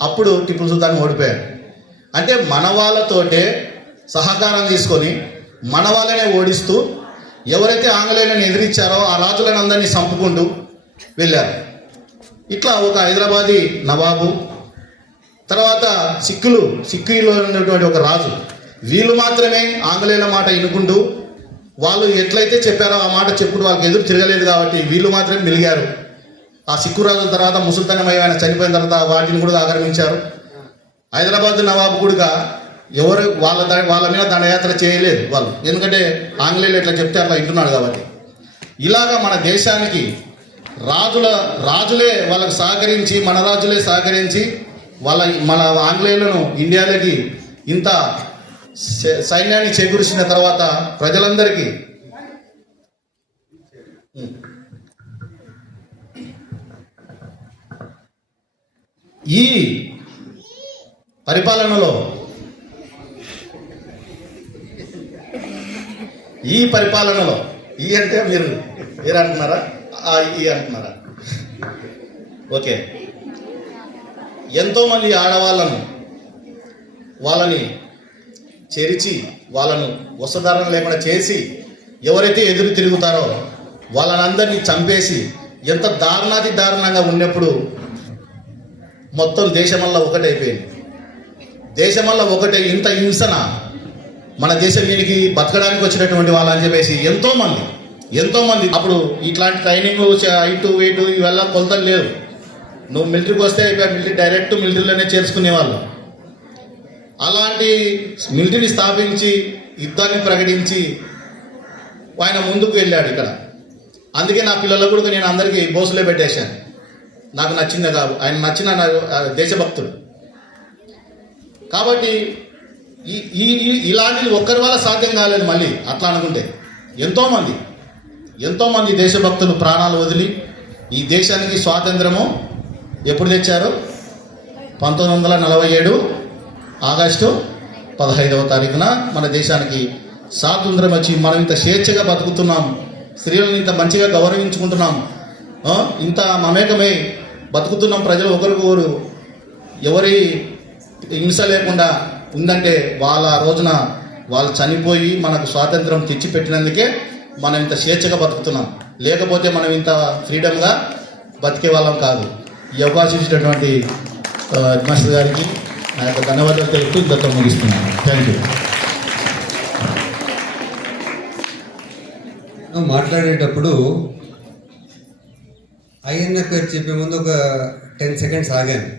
అప్పుడు టిప్పు సుల్తాన్ ఓడిపోయాడు. అంటే మన వాళ్ళతోటే సహకారం తీసుకొని మన వాళ్ళనే ఓడిస్తూ ఎవరైతే ఆంగ్లేయులను ఎదిరించారో ఆ రాజులను అందరినీ చంపుకుంటూ వెళ్ళారు. ఇట్లా ఒక హైదరాబాదీ నవాబు, తర్వాత సిక్కులో ఉన్నటువంటి ఒక రాజు, వీళ్ళు మాత్రమే ఆంగ్లేయుల మాట వినుకుంటూ వాళ్ళు ఎట్లయితే చెప్పారో ఆ మాట చెప్పుడు వాళ్ళకి ఎదురు తిరగలేదు కాబట్టి వీళ్ళు మాత్రమే మెలిగారు. ఆ సిక్కు రాజుల తర్వాత ముసుల్తానమయ్య చనిపోయిన తర్వాత వాటిని కూడా ఆక్రమించారు. హైదరాబాద్ నవాబు కూడా ఎవరు వాళ్ళ మీద దండయాత్ర చేయలేదు వాళ్ళు, ఎందుకంటే ఆంగ్లేయులు ఎట్లా చెప్తే అట్లా వింటున్నాడు కాబట్టి. ఇలాగా మన దేశానికి రాజులే వాళ్ళకు సహకరించి, మన రాజులే సహకరించి మన ఆంగ్లేయులను ఇండియాలోకి ఇంత సైన్యాన్ని చేకూర్చిన తర్వాత ప్రజలందరికీ ఈ పరిపాలనలో ఈ అంటే మీరు అంటున్నారా? ఈ అంటున్నారా? ఓకే. ఎంతోమంది వాళ్ళని చెరిచి వాళ్ళను వస్త్రధారణ లేకుండా చేసి ఎవరైతే ఎదురు తిరుగుతారో వాళ్ళని అందరినీ చంపేసి ఎంత దారుణంగా ఉన్నప్పుడు మొత్తం దేశమల్లా ఒకటైపోయింది. దేశమల్లా ఒకటే ఇంత హింసన మన దేశం మీదకి బతకడానికి వచ్చినటువంటి వాళ్ళని చెప్పేసి ఎంతోమంది అప్పుడు ఇట్లాంటి ట్రైనింగ్ హైటు వెయిటు ఇవల్ల కొలతలు లేవు. నువ్వు మిలిటరీకి వస్తే డైరెక్ట్ మిలిటరీలోనే చేర్చుకునేవాళ్ళు. అలాంటి మిలిటరీని స్థాపించి యుద్ధాన్ని ప్రకటించి ఆయన ముందుకు వెళ్ళాడు ఇక్కడ. అందుకే నా పిల్లలకు కూడా నేను అందరికీ బోసులే పెట్టేశాను. నాకు నచ్చింది కాదు, ఆయన నచ్చిన దేశభక్తుడు కాబట్టి ఇలాంటిది ఒక్కరి వల్ల సాధ్యం కాలేదు. మళ్ళీ అట్లా అనుకుంటే ఎంతోమంది దేశభక్తులు ప్రాణాలు వదిలి ఈ దేశానికి స్వాతంత్రము ఎప్పుడు తెచ్చారు? 1947 ఆగస్టు 15వ తారీఖున మన దేశానికి స్వాతంత్రం వచ్చి మనం ఇంత స్వేచ్ఛగా బతుకుతున్నాం. స్త్రీలను ఇంత మంచిగా గౌరవించుకుంటున్నాం. ఇంత మమేకమై బతుకుతున్నాం. ప్రజలు ఒకరికొకరు ఎవరి హింస లేకుండా ఉందంటే వాళ్ళ రోజున వాళ్ళు చనిపోయి మనకు స్వాతంత్రం తెచ్చిపెట్టినందుకే మనం ఇంత స్వేచ్ఛగా బతుకుతున్నాం. లేకపోతే మనం ఇంత ఫ్రీడమ్గా బతికే వాళ్ళం కాదు. ఈ అవకాశం ఇచ్చినటువంటి మాస్టర్ గారికి నా యొక్క ధన్యవాదాలు తెలుపుతూ ఇంతతో ముగిస్తున్నాను. Thank you. మాట్లాడేటప్పుడు అయ్యన్న పేరు చెప్పే ముందు ఒక 10 seconds ఆగాను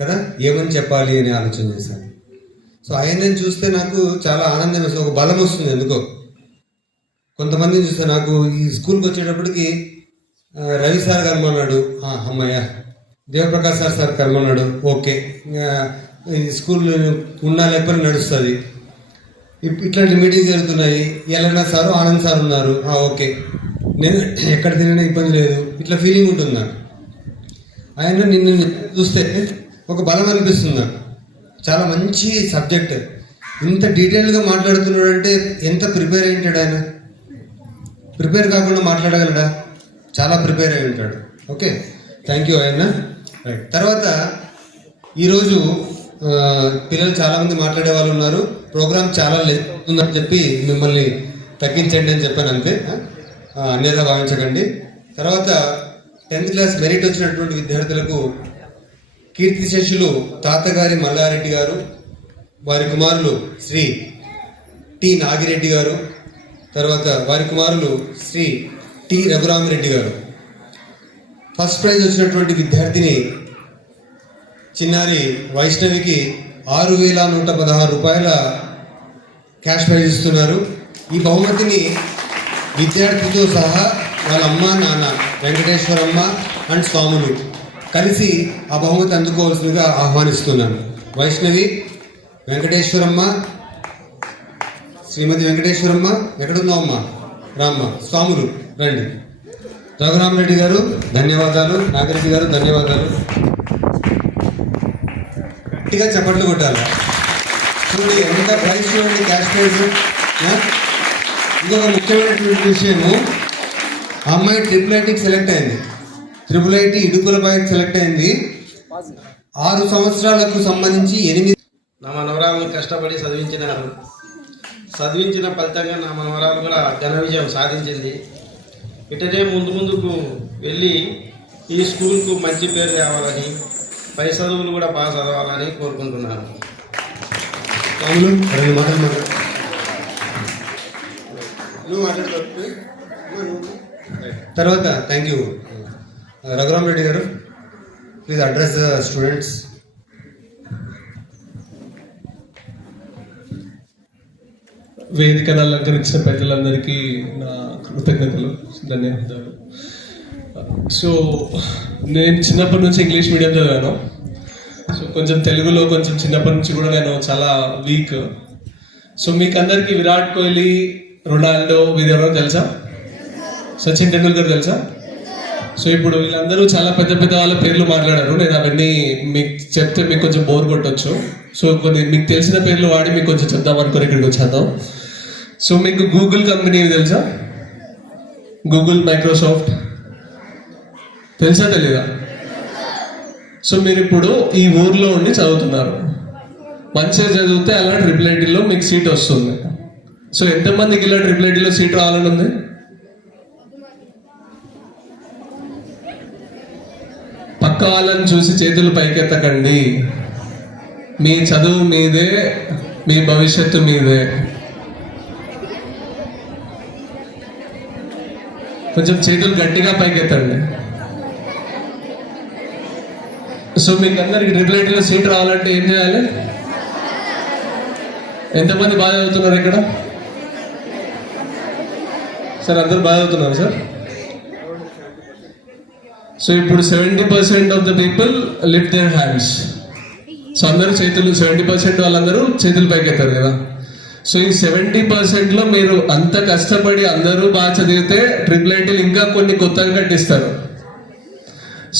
కదా, ఏమని చెప్పాలి అని ఆలోచన చేశాను. సో అయ్యన్నని చూస్తే నాకు చాలా ఆనందం వేస్తుంది, ఒక బలం వస్తుంది. ఎందుకో కొంతమందిని చూస్తే నాకు ఈ స్కూల్కి వచ్చేటప్పటికి రవి సార్ కర్మన్నాడు, అమ్మయ్య, దేవప్రకాష్ సార్ కర్మన్నాడు, ఓకే, ఈ స్కూల్ ఉన్నా లేకపోతే నడుస్తుంది. ఇట్లాంటి మీటింగ్స్ జరుగుతున్నాయి, ఎల్లన్న సారు ఆనంద్ సార్ ఉన్నారు, ఓకే, నేను ఎక్కడ తినైనా ఇబ్బంది లేదు, ఇట్లా ఫీలింగ్ ఉంటుంది నాకు. ఆయన నిన్ను చూస్తే ఒక బలం అనిపిస్తుంది నాకు. చాలా మంచి సబ్జెక్ట్, ఇంత డీటెయిల్గా మాట్లాడుతున్నాడు అంటే ఎంత ప్రిపేర్ అయి ఉంటాడు ఆయన. ప్రిపేర్ కాకుండా మాట్లాడగలడా? చాలా ప్రిపేర్ అయి ఉంటాడు. ఓకే, థ్యాంక్ యూ ఆయన. రైట్. తర్వాత ఈరోజు పిల్లలు చాలామంది మాట్లాడే వాళ్ళు ఉన్నారు. ప్రోగ్రామ్ చాలా లెంత్ ఉందని చెప్పి మిమ్మల్ని తగ్గించండి అని చెప్పాను, అంతే, అన్యదా భావించకండి. తర్వాత 10th క్లాస్ మెరిట్ వచ్చినటువంటి విద్యార్థులకు కీర్తి శిష్యులు తాతగారి మల్లారెడ్డి గారు, వారి కుమారులు శ్రీ టి నాగిరెడ్డి గారు, తర్వాత వారి కుమారులు శ్రీ టి రఘురామిరెడ్డి గారు. ఫస్ట్ ప్రైజ్ వచ్చినటువంటి విద్యార్థిని చిన్నారి వైష్ణవికి 6,116 రూపాయల క్యాష్ ప్రైజ్ ఇస్తున్నారు. ఈ బహుమతిని విద్యార్థితో సహా వాళ్ళ అమ్మ నాన్న వెంకటేశ్వరమ్మ అండ్ స్వాములు కలిసి ఆ బహుమతి అందుకోవాల్సిందిగా ఆహ్వానిస్తున్నాను. వైష్ణవి, వెంకటేశ్వరమ్మ, శ్రీమతి వెంకటేశ్వరమ్మ ఎక్కడున్నావమ్మా? రామ్మ, స్వాములు రండి. రఘురామరెడ్డి గారు ధన్యవాదాలు. నాగిరెడ్డి గారు ధన్యవాదాలు. గట్టిగా చప్పట్లు కొట్టాలి. చూడండి ఎంత ప్రైజ్, చూడండి క్యాష్ ప్రైజ్. ఇంకొక ముఖ్యమైనటువంటి విషయము, ఆ అమ్మాయి IIITకి సెలెక్ట్ అయింది. IIIT ఇడుపులపైకి సెలెక్ట్ అయింది. 6 సంవత్సరాలకు సంబంధించి 8. నా మనవరాలను కష్టపడి చదివించిన ఫలితంగా నా మనవరాలు కూడా ఘన విజయం సాధించింది. ఇటనే ముందుకు వెళ్ళి ఈ స్కూల్కు మంచి పేరు తేవాలని, పై చదువులు కూడా బాగా చదవాలని కోరుకుంటున్నాను. తర్వాత థ్యాంక్ యూ. రఘురామరెడ్డి గారు, ప్లీజ్ అడ్రస్ ద స్టూడెంట్స్. వేదికను అలంకరించిన పెద్దలందరికీ నా కృతజ్ఞతలు, ధన్యవాదాలు. సో నేను చిన్నప్పటి నుంచి ఇంగ్లీష్ మీడియం చదివాను. సో కొంచెం తెలుగులో కొంచెం చిన్నప్పటి నుంచి కూడా నేను చాలా వీక్. సో మీకు అందరికీ విరాట్ కోహ్లీ, రొనాల్డో వీరెవరో తెలుసా? సచిన్ టెండూల్కర్ తెలుసా? సో ఇప్పుడు వీళ్ళందరూ చాలా పెద్ద పెద్ద వాళ్ళ పేర్లు మాట్లాడారు. నేను అవన్నీ మీకు చెప్తే మీకు కొంచెం బోర్ కొట్టచ్చు. సో కొన్ని మీకు తెలిసిన పేర్లు వాడి మీకు కొంచెం చెప్దాం అనుకుని ఇక్కడికి వచ్చేద్దాం. సో మీకు గూగుల్ కంపెనీ తెలుసా? గూగుల్, మైక్రోసాఫ్ట్ తెలుసా తెలీదా? సో మీరు ఇప్పుడు ఈ ఊర్లో ఉండి చదువుతున్నారు. మంచిగా చదివితే అలా IIITలో మీకు సీట్ వస్తుంది. సో ఎంతమందికి ఇలా IIITలో సీట్ రావాలని ఉంది? పక్క వాళ్ళని చూసి చేతులు పైకెత్తకండి. మీ చదువు మీదే, మీ భవిష్యత్తు మీదే. కొంచెం చేతులు గట్టిగా పైకెత్తండి. సో మీకు అందరికి IIITలో సీట్ రావాలంటే ఏం చేయాలి? ఎంతమంది బాగా చదువుతున్నారు ఇక్కడ? సార్ అందరు బాగా చదువుతున్నారు సార్? సో ఇప్పుడు 70% of the people lift their hands. So అందరూ చేతులు, 70% వాళ్ళందరూ చేతులు పైకెత్తారు కదా. సో ఈ 70%లో మీరు అంత కష్టపడి అందరూ బాగా చదివితే IIITలు ఇంకా కొన్ని కొత్తగా కట్టిస్తారు.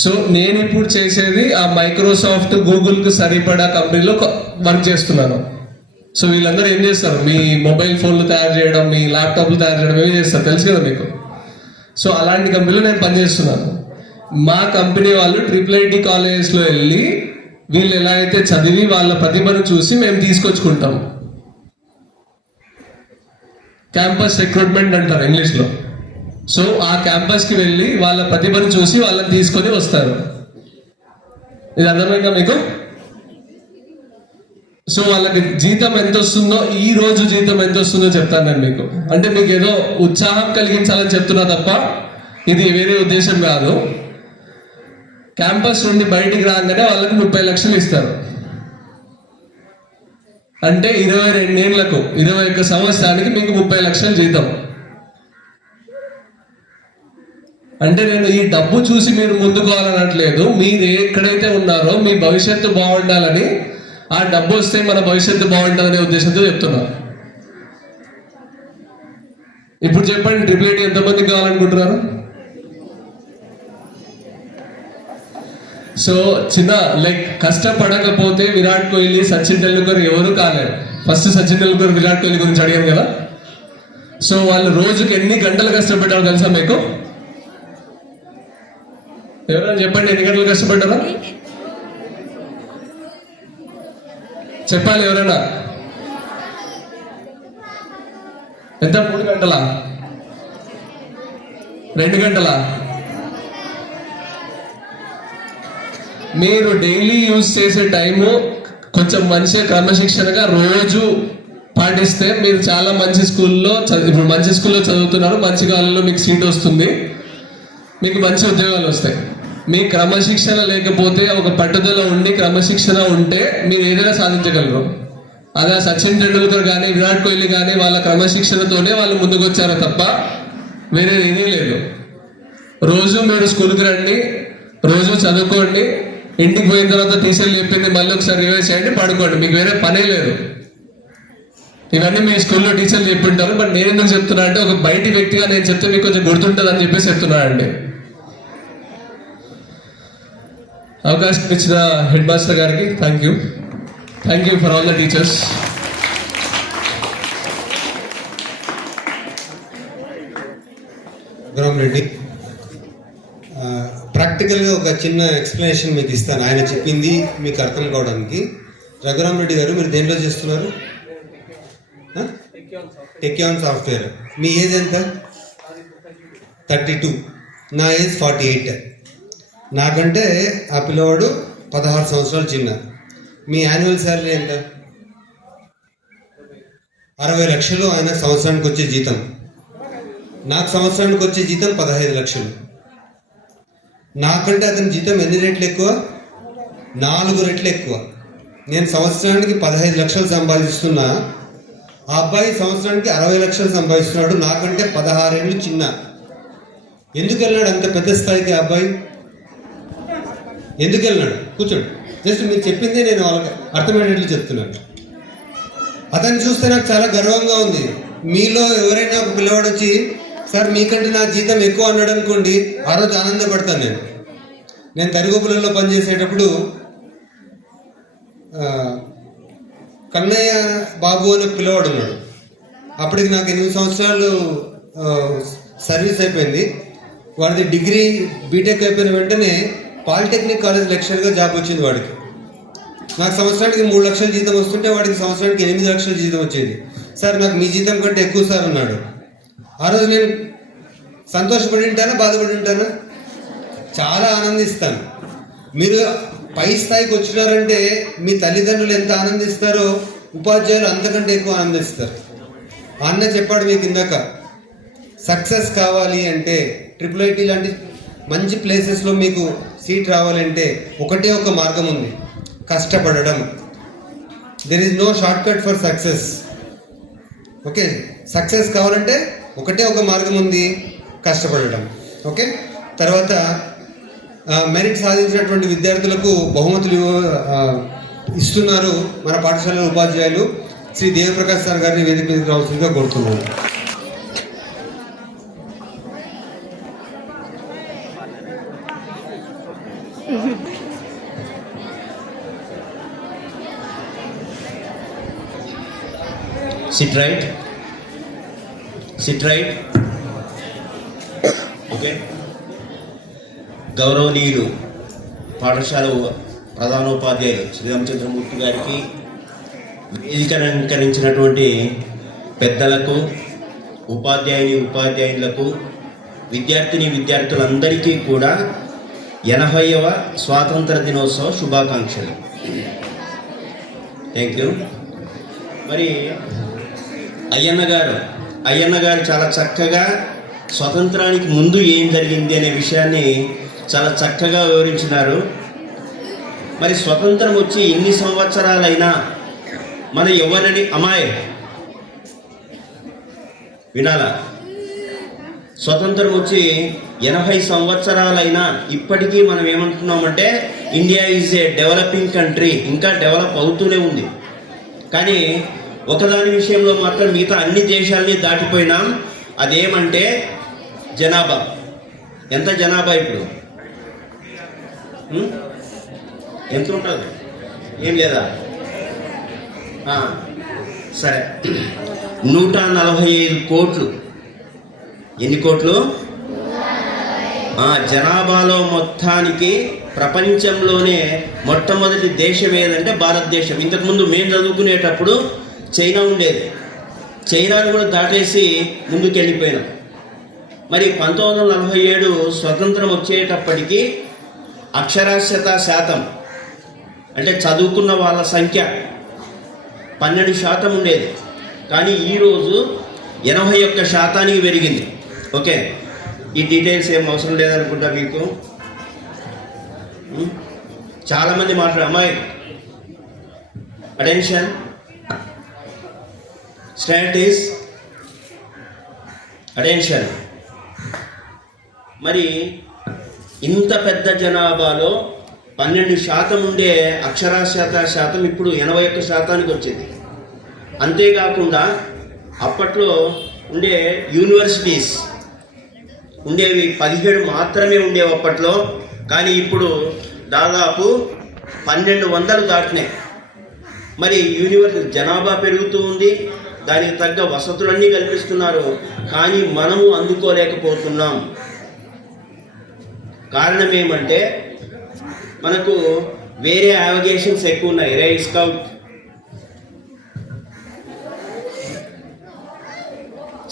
సో నేను ఇప్పుడు చేసేది ఆ మైక్రోసాఫ్ట్, గూగుల్కి సరిపడా కంపెనీలో వర్క్ చేస్తున్నాను. సో వీళ్ళందరూ ఏం చేస్తారు? మీ మొబైల్ ఫోన్లు తయారు చేయడం, మీ ల్యాప్టాప్లు తయారు చేయడం ఏమి చేస్తారు తెలుసు కదా మీకు. సో అలాంటి కంపెనీలో నేను పనిచేస్తున్నాను. మా కంపెనీ వాళ్ళు IIIT కాలేజెస్లో వెళ్ళి వీళ్ళు ఎలా అయితే చదివి వాళ్ళ ప్రతిభను చూసి మేము తీసుకొచ్చుకుంటాం. క్యాంపస్ రిక్రూట్మెంట్ అంటారు ఇంగ్లీష్లో. సో ఆ క్యాంపస్కి వెళ్ళి వాళ్ళ ప్రతిభను చూసి వాళ్ళని తీసుకొని వస్తారు. ఇది అర్థమైందా మీకు? సో వాళ్ళకి జీతం ఎంత వస్తుందో, ఈ రోజు జీతం ఎంత వస్తుందో చెప్తాను నేను మీకు. అంటే మీకు ఏదో ఉత్సాహం కలిగించాలని చెప్తున్నా తప్ప ఇది వేరే ఉద్దేశం కాదు. క్యాంపస్ నుండి బయటికి రాగానే వాళ్ళకి 30 లక్షలు ఇస్తారు. అంటే 22 ఏళ్లకు, 21 సంవత్సరానికి మీకు 30 లక్షలు జీతం. అంటే నేను ఈ డబ్బు చూసి మీరు ముందుకోవాలనట్లేదు. మీరు ఎక్కడైతే ఉన్నారో మీ భవిష్యత్తు బాగుండాలని, ఆ డబ్బు వస్తే మన భవిష్యత్తు బాగుంటుందనే ఉద్దేశంతో చెప్తున్నా. ఇప్పుడు చెప్పండి, IIIT ఎంతమందికి కావాలనుకుంటున్నారు? సో చిన్న కష్టపడకపోతే విరాట్ కోహ్లీ, సచిన్ టెండూల్కర్ ఎవరు కాలేరు. ఫస్ట్ సచిన్ టెండూల్కర్, విరాట్ కోహ్లీ గురించి అడిగాను కదా. సో వాళ్ళు రోజుకి ఎన్ని గంటలు కష్టపడ్డారో తెలుసా మీకు? ఎవరైనా చెప్పండి, ఎన్ని గంటలు కష్టపడ్డారా చెప్పాలి ఎవరైనా. ఎంత? 3 గంటలా? 2 గంటలా? మీరు డైలీ యూజ్ చేసే టైము కొంచెం మంచిగా క్రమశిక్షణగా రోజు పాటిస్తే మీరు చాలా మంచి స్కూల్లో ఇప్పుడు మంచి స్కూల్లో చదువుతున్నారు, మంచి కాలంలో మీకు సీట్ వస్తుంది, మీకు మంచి ఉద్యోగాలు వస్తాయి. మీ క్రమశిక్షణ లేకపోతే, ఒక పట్టుదల ఉండి క్రమశిక్షణ ఉంటే మీరు ఏదైనా సాధించగలరు. అదే సచిన్ టెండూల్కర్ కానీ విరాట్ కోహ్లీ కానీ వాళ్ళ క్రమశిక్షణతోనే వాళ్ళు ముందుకు వచ్చారు తప్ప వేరే ఏదీ లేదు. రోజు మీరు స్కూల్కి రండి, రోజు చదువుకోండి, ఇంటికి పోయిన తర్వాత టీచర్లు చెప్పింది మళ్ళీ ఒకసారి రివైజ్ చేయండి, పడుకోండి. మీకు వేరే పనే లేదు. ఇవన్నీ మీ స్కూల్లో టీచర్లు చెప్పింటారు. బట్ నేను ఎందుకు చెప్తున్నా అంటే, ఒక బయటి వ్యక్తిగా నేను చెప్తే మీకు కొంచెం గుర్తుంటుంది అని చెప్పేసి చెప్తున్నాను అండి. అవకాశం ఇచ్చిన హెడ్ మాస్టర్ గారికి thank you for all the teachers. Reddy ప్రాక్టికల్గా ఒక చిన్న ఎక్స్ప్లెనేషన్ మీకు ఇస్తాను. ఆయన చెప్పింది మీకు అర్థం కావడానికి. రఘురామ్ రెడ్డి గారు, మీరు దేంట్లో చేస్తున్నారు? టెక్యాన్ సాఫ్ట్వేర్. మీ ఏజ్ ఎంత? 32. నా ఏజ్ 48. నాకంటే ఆ పిల్లవాడు 16 సంవత్సరాలు చిన్న. మీ యాన్యువల్ శాలరీ ఎంత? 60 లక్షలు ఆయన సంవత్సరానికి వచ్చే జీతం. నాకు సంవత్సరానికి వచ్చే జీతం 15 లక్షలు. నాకంటే అతని జీతం ఎన్ని రెట్లు ఎక్కువ? 4 రెట్లు ఎక్కువ. నేను సంవత్సరానికి 15 లక్షలు సంపాదిస్తున్నా, ఆ అబ్బాయి సంవత్సరానికి 60 లక్షలు సంపాదిస్తున్నాడు. నాకంటే 16 ఏళ్ళు చిన్న. ఎందుకు వెళ్ళినాడు అంత పెద్ద స్థాయికి ఆ అబ్బాయి? ఎందుకు వెళ్ళినాడు? కూర్చోండి. జస్ట్ మీరు చెప్పిందే నేను వాళ్ళకి అర్థమయ్యేట్లు చెప్తున్నాను. అతన్ని చూస్తే నాకు చాలా గర్వంగా ఉంది. మీలో ఎవరైనా ఒక పిల్లవాడు వచ్చి సార్ మీకంటే నా జీతం ఎక్కువ అన్నాడు అనుకోండి, ఆ రోజు ఆనందపడతాను. నేను తరిగొప్పులలో పనిచేసేటప్పుడు కన్నయ్య బాబు అనే పిల్లవాడు ఉన్నాడు. అప్పటికి నాకు 8 సంవత్సరాలు సర్వీస్ అయిపోయింది. వాడిది డిగ్రీ బీటెక్ అయిపోయిన వెంటనే పాలిటెక్నిక్ కాలేజ్ లెక్చరర్గా జాబ్ వచ్చింది వాడికి. నాకు సంవత్సరానికి 3 లక్షల జీతం వస్తుంటే వాడికి సంవత్సరానికి 8 లక్షల జీతం వచ్చేది. సార్ నాకు మీ జీతం కంటే ఎక్కువ సార్ అన్నాడు. ఆ రోజు నేను సంతోషపడి ఉంటానా, బాధపడి ఉంటానా? చాలా ఆనందిస్తాను. మీరు పై స్థాయికి వచ్చినారంటే మీ తల్లిదండ్రులు ఎంత ఆనందిస్తారో ఉపాధ్యాయులు అంతకంటే ఎక్కువ ఆనందిస్తారు. అన్న చెప్పాడు మీకు ఇందాక, సక్సెస్ కావాలి అంటే IIIT లాంటి మంచి ప్లేసెస్లో మీకు సీట్ రావాలంటే ఒకటే ఒక మార్గం ఉంది, కష్టపడడం. There is no short cut for success. Okay, success కావాలంటే ఒకటే ఒక మార్గం ఉంది, కష్టపడడం. ఓకే, తర్వాత మెరిట్ సాధించినటువంటి విద్యార్థులకు బహుమతులు ఇస్తున్నారు మన పాఠశాల ఉపాధ్యాయులు. శ్రీ దేవప్రకాష్ సార్ గారిని వేదిక మీదకి రావాల్సిందిగా కోరుతున్నాను. Sit right. ఓకే. గౌరవనీయులు పాఠశాల ప్రధానోపాధ్యాయులు శ్రీరామచంద్రమూర్తి గారికి, వేదిక అలంకరించినటువంటి పెద్దలకు, ఉపాధ్యాయులకు, విద్యార్థులందరికీ కూడా 80వ స్వాతంత్ర దినోత్సవ శుభాకాంక్షలు. Thank you. మరి అయ్యన్న గారు చాలా చక్కగా స్వతంత్రానికి ముందు ఏం జరిగింది అనే విషయాన్ని చాలా చక్కగా వివరించినారు. మరి స్వతంత్రం వచ్చి ఎన్ని సంవత్సరాలైనా మన ఎవరిని వినాలా, స్వతంత్రం వచ్చి 80 సంవత్సరాలైనా ఇప్పటికీ మనం ఏమంటున్నామంటే India is a developing country, ఇంకా డెవలప్ అవుతూనే ఉంది. కానీ ఒకదాని విషయంలో మాత్రం మిగతా అన్ని దేశాలని దాటిపోయినాం. అదేమంటే జనాభా. ఎంత జనాభా ఇప్పుడు? ఎంత ఉంటుంది? ఏం లేదా? సరే, 145 కోట్లు. ఎన్ని కోట్లు? జనాభాలో మొత్తానికి ప్రపంచంలోనే మొట్టమొదటి దేశం ఏదంటే భారతదేశం. ఇంతకుముందు మేము చదువుకునేటప్పుడు చైనా ఉండేది. చైనాను కూడా దాటేసి ముందుకు వెళ్ళిపోయినాం. మరి 1947 స్వతంత్రం వచ్చేటప్పటికి అక్షరాస్యత శాతం అంటే చదువుకున్న వాళ్ళ సంఖ్య 12% ఉండేది. కానీ ఈరోజు 81% పెరిగింది. ఓకే, ఈ డీటెయిల్స్ ఏం అవసరం లేదనుకుంటా మీకు. చాలామంది అమ్మాయి అటెన్షన్, స్టాటిస్, అటెన్షన్. మరి ఇంత పెద్ద జనాభాలో 12% ఉండే అక్షరాస్యత శాతం ఇప్పుడు 81%కి వచ్చింది. అంతేకాకుండా అప్పట్లో ఉండే యూనివర్సిటీస్ ఉండేవి 17 మాత్రమే ఉండేవి అప్పట్లో. కానీ ఇప్పుడు దాదాపు 1200 దాటినాయి. మరి యూనివర్సిటీ జనాభా పెరుగుతూ ఉంది, దానికి తగ్గ వసతులన్నీ కల్పిస్తున్నారు, కానీ మనము అందుకోలేకపోతున్నాం. కారణం ఏమంటే మనకు వేరే అవగేషన్స్ ఎక్కువ ఉన్నాయి. రైడ్ స్కౌట్,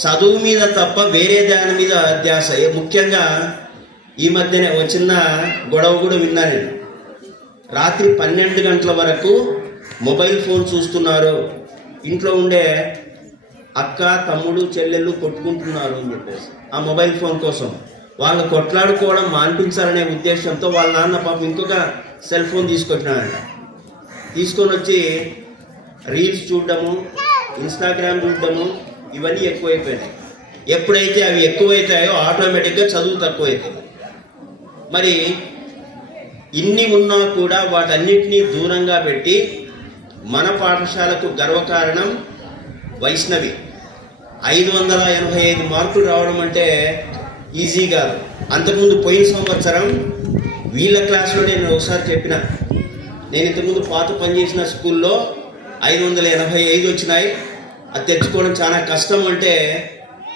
చదువు మీద తప్ప వేరే దాని మీద ధ్యాస. ముఖ్యంగా ఈ మధ్యనే ఒక చిన్న గొడవ కూడా విన్నాను నేను. రాత్రి 12 గంటల వరకు మొబైల్ ఫోన్ చూస్తున్నారు, ఇంట్లో ఉండే అక్క తమ్ముడు చెల్లెళ్ళు కొట్టుకుంటున్నారు అని చెప్పేసి ఆ మొబైల్ ఫోన్ కోసం. వాళ్ళు కొట్లాడుకోవడం మాన్పించాలనే ఉద్దేశంతో వాళ్ళ నాన్న పాపం ఇంకొక సెల్ ఫోన్ తీసుకొచ్చినాడంట. తీసుకొని వచ్చి రీల్స్ చూడడము, ఇన్స్టాగ్రామ్ చూడడము, ఇవన్నీ ఎక్కువైపోయినాయి. ఎప్పుడైతే అవి ఎక్కువైతాయో ఆటోమేటిక్గా చదువు తక్కువైతుంది. మరి ఇన్ని ఉన్నా కూడా వాటన్నిటినీ దూరంగా పెట్టి మన పాఠశాలకు గర్వకారణం వైష్ణవి 585 మార్కులు రావడం అంటే ఈజీ కాదు. అంతకుముందు పోయిన సంవత్సరం వీళ్ళ క్లాస్లో నేను ఒకసారి చెప్పిన, నేను ఇంతకుముందు పాత పనిచేసిన స్కూల్లో 585 వచ్చినాయి, అది తెచ్చుకోవడం చాలా కష్టం. అంటే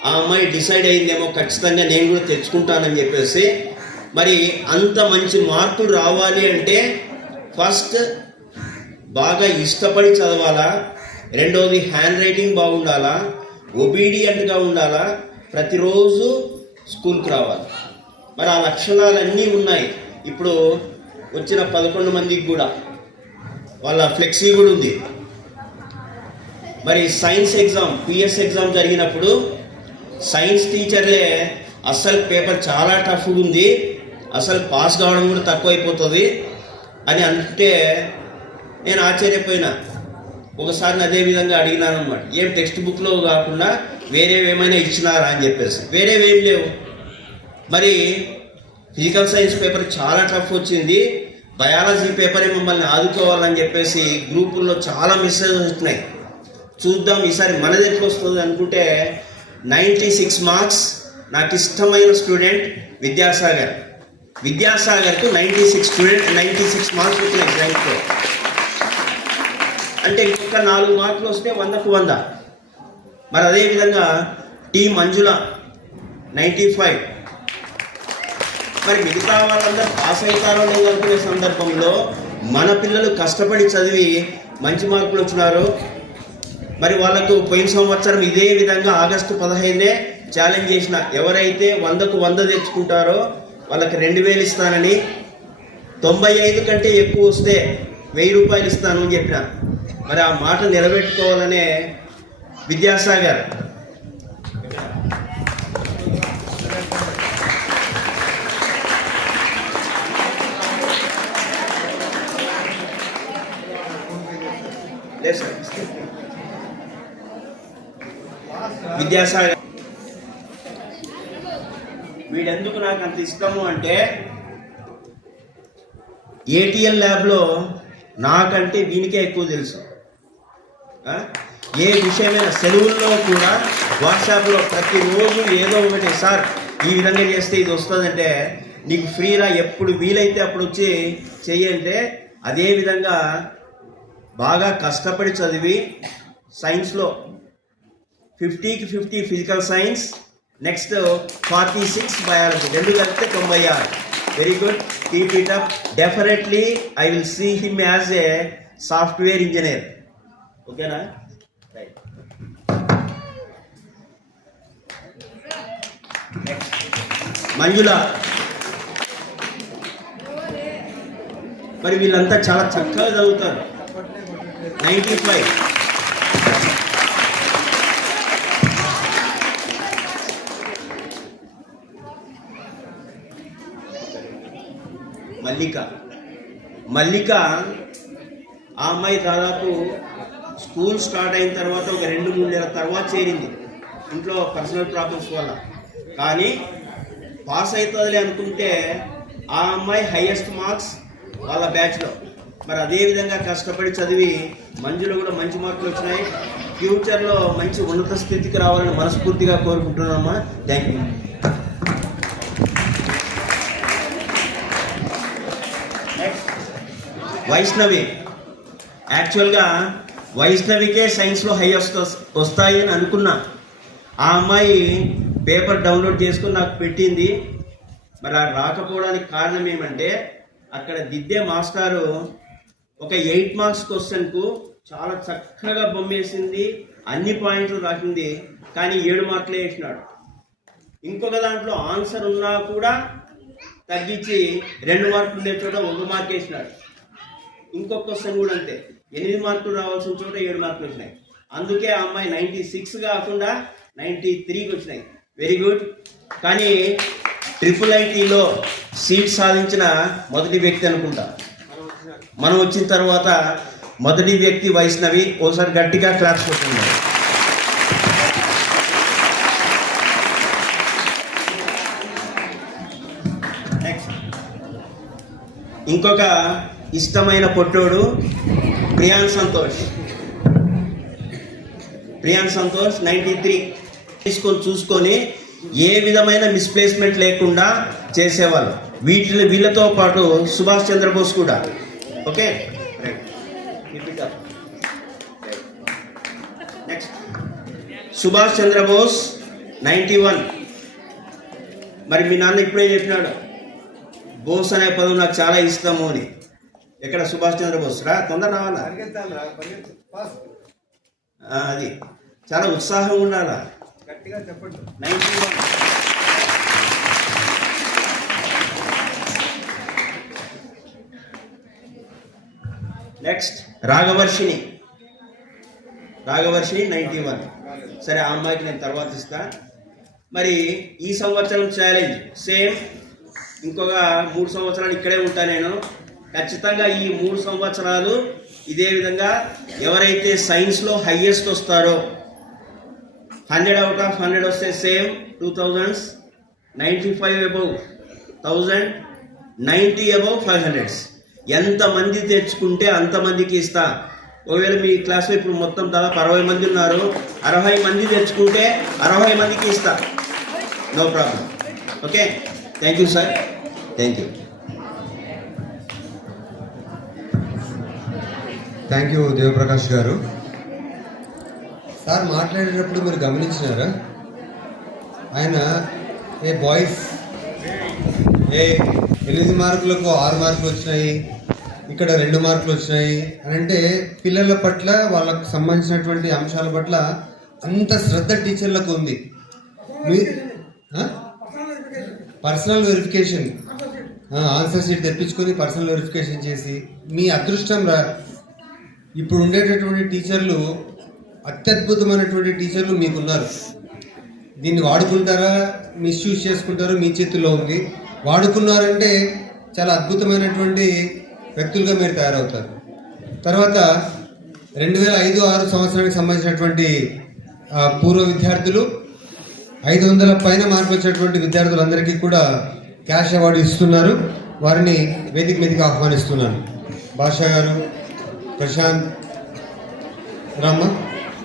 ఆ అమ్మాయి డిసైడ్ అయిందేమో ఖచ్చితంగా నేను కూడా తెచ్చుకుంటానని చెప్పేసి. మరి అంత మంచి మార్కులు రావాలి అంటే ఫస్ట్ బాగా ఇష్టపడి చదవాలా, రెండవది హ్యాండ్ రైటింగ్ బాగుండాలా, ఒబీడియంట్గా ఉండాలా, ప్రతిరోజు స్కూల్కి రావాలి. మరి ఆ లక్షణాలన్నీ ఉన్నాయి. ఇప్పుడు వచ్చిన 11 మందికి కూడా వాళ్ళ ఫ్లెక్సీ కూడా ఉంది. మరి సైన్స్ ఎగ్జామ్, పిఎస్ ఎగ్జామ్ జరిగినప్పుడు సైన్స్ టీచర్లే అస్సలు పేపర్ చాలా టఫ్గా ఉంది, అసలు పాస్ కావడం కూడా తక్కువైపోతుంది అని అంటే నేను ఆశ్చర్యపోయినా. ఒకసారి అదే విధంగా అడిగినాను అనమాట, ఏం టెక్స్ట్ బుక్లో కాకుండా వేరేవేమైనా ఇచ్చినారా అని చెప్పేసి. వేరేవేం లేవు. మరి ఫిజికల్ సైన్స్ పేపర్ చాలా టఫ్ వచ్చింది, బయాలజీ పేపరే మమ్మల్ని ఆదుకోవాలని చెప్పేసి గ్రూపుల్లో చాలా మెసేజెస్ వచ్చినాయి. చూద్దాం ఈసారి మనది ఎట్లా వస్తుంది అనుకుంటే 96 మార్క్స్. నాకు ఇష్టమైన స్టూడెంట్ విద్యాసాగర్కు 96 మార్క్స్ వచ్చినాయి సైన్స్లో. అంటే ఇంకొక 4 మార్కులు వస్తే 100కు 100. మరి అదేవిధంగా టీ మంజుల 95. మరి మిగతా వాళ్ళందరూ పాస్ అవుతారో లేదో అనుకునే సందర్భంలో మన పిల్లలు కష్టపడి చదివి మంచి మార్కులు వచ్చినారు. మరి వాళ్ళకు పోయిన సంవత్సరం ఇదే విధంగా ఆగస్టు 15నే ఛాలెంజ్ చేసిన, ఎవరైతే 100కు 100 తెచ్చుకుంటారో వాళ్ళకి 2000 ఇస్తానని, 95 కంటే ఎక్కువ వస్తే 1000 రూపాయలు ఇస్తాను అని చెప్పిన. మరి ఆ మాట నిలబెట్టుకోవాలనే విద్యాసాగర్ వీడెందుకు నాకు అంత ఇష్టము అంటే ఏటీఎల్ ల్యాబ్లో నాకంటే వీనికే ఎక్కువ తెలుసు. ఏ విషయమైనా సెలవుల్లో కూడా వాట్సాప్లో ప్రతిరోజు ఏదో ఒకటి, సార్ ఈ విధంగా చేస్తే ఇది వస్తుందంటే నీకు ఫ్రీరా, ఎప్పుడు వీలైతే అప్పుడు వచ్చి చెయ్యంటే అదేవిధంగా బాగా కష్టపడి చదివి సైన్స్లో 50కి 50 ఫిజికల్ సైన్స్, నెక్స్ట్ 46 బయాలజీ, 2 కలిపితే 96. Very good, keep it up. Definitely I will see him as a software engineer. ఓకేనా? రైట్. మంజుల. మరి వీళ్ళంతా చాలా చక్కగా చదువుతారు. 95. మల్లిక ఆ అమ్మాయి దాదాపు స్కూల్ స్టార్ట్ అయిన తర్వాత ఒక 2-3 నెలల తర్వాత చేరింది, ఇంట్లో పర్సనల్ ప్రాబ్లమ్స్ వల్ల. కానీ పాస్ అవుతుందిలే అనుకుంటే ఆ అమ్మాయి హైయెస్ట్ మార్క్స్ వాళ్ళ బ్యాచ్లో. మరి అదేవిధంగా కష్టపడి చదివి మంజులో కూడా మంచి మార్కులు వచ్చినాయి. ఫ్యూచర్లో మంచి ఉన్నత స్థితికి రావాలని మనస్ఫూర్తిగా కోరుకుంటున్నామా. Thank you. నెక్స్ట్ వైష్ణవి. యాక్చువల్గా వైష్ణవికే సైన్స్లో హై వస్తాయి అని అనుకున్నా. ఆ అమ్మాయి పేపర్ డౌన్లోడ్ చేసుకుని నాకు పెట్టింది. మరి ఆ రాకపోవడానికి కారణం ఏమంటే అక్కడ దిద్దే మాస్టారు ఒక 8 మార్క్స్ క్వశ్చన్కు చాలా చక్కగా బొమ్మేసింది, అన్ని పాయింట్లు రాసింది, కానీ 7 మార్కులే వేసినాడు. ఇంకొక దాంట్లో ఆన్సర్ ఉన్నా కూడా తగ్గించి 2 మార్కులు ఉండే చోట 1 మార్క్ వేసినాడు. ఇంకొక క్వశ్చన్ కూడా అంతే, 8 మార్కులు రావాల్సిన చోట 7 మార్కులు వచ్చినాయి. అందుకే ఆ అమ్మాయి 96 కాకుండా 93కి వచ్చినాయి. Very good. కానీ IIITలో సీట్ సాధించిన మొదటి వ్యక్తి అనుకుంటా. మనం వచ్చిన తర్వాత మొదటి వ్యక్తి వైష్ణవి. ఓసారి గట్టిగా క్లాప్స్ కొట్టింది. ఇంకొక ఇష్టమైన పొట్టోడు ప్రియాన్ సంతోష్. 93 చూసుకొని ఏ విధమైన మిస్ప్లేస్మెంట్ లేకుండా చేసేవాళ్ళు. వీళ్ళతో పాటు సుభాష్ చంద్రబోస్ కూడా. Okay, next Subhash Chandrabose 91. మరి మీ నాన్న ఇప్పుడే చెప్పినాడు బోస్ అనే పదం నాకు చాలా ఇష్టము అని. ఎక్కడ సుభాష్ చంద్రబోస్? రా, తొందర రావాలా, అది చాలా ఉత్సాహంగా ఉండాలా. 91. నెక్స్ట్ రాఘవర్షిణి 91. సరే, ఆ అమ్మాయికి నేను తర్వాత ఇస్తా. మరి ఈ సంవత్సరం ఛాలెంజ్ సేమ్. ఇంకొక 3 సంవత్సరాలు ఇక్కడే ఉంటా నేను. ఖచ్చితంగా ఈ 3 సంవత్సరాలు ఇదే విధంగా ఎవరైతే సైన్స్లో హైయెస్ట్ వస్తారో 100 out of 100 వస్తే same 2000s, 95 above 1000, 90 above 500s. ఎంతమంది తెచ్చుకుంటే అంతమందికి ఇస్తా. ఒకవేళ మీ క్లాస్లో ఇప్పుడు మొత్తం దాదాపు 60 మంది ఉన్నారు, 60 మంది తెచ్చుకుంటే 60 మందికి ఇస్తా. No problem. Okay, thank you sir, thank you. Thank you Devaprakash గారు. సార్ మాట్లాడేటప్పుడు మీరు గమనించినారా, ఆయన ఏ బాయ్స్ 8 మార్కులకు 6 మార్కులు వచ్చినాయి, ఇక్కడ 2 మార్కులు వచ్చినాయి అని అంటే పిల్లల పట్ల వాళ్ళకు సంబంధించినటువంటి అంశాల పట్ల అంత శ్రద్ధ టీచర్లకు ఉంది. మీ పర్సనల్ వెరిఫికేషన్, ఆన్సర్ షీట్ తెప్పించుకొని పర్సనల్ వెరిఫికేషన్ చేసి మీ అదృష్టం ఇప్పుడు ఉండేటటువంటి టీచర్లు అత్యద్భుతమైనటువంటి టీచర్లు మీకున్నారు. దీన్ని వాడుకుంటారా, మిస్యూజ్ చేసుకుంటారో మీ చేతుల్లో ఉంది. వాడుకున్నారంటే చాలా అద్భుతమైనటువంటి వ్యక్తులుగా మీరు తయారవుతారు. తర్వాత 2005-06 సంవత్సరానికి సంబంధించినటువంటి పూర్వ విద్యార్థులు 500 పైన మార్కులు వచ్చినటువంటి విద్యార్థులందరికీ కూడా క్యాష్ అవార్డు ఇస్తున్నారు. వారిని వేదిక మీదకి ఆహ్వానిస్తున్నాను. భాషా గారు, ప్రశాంత్, రామ్మ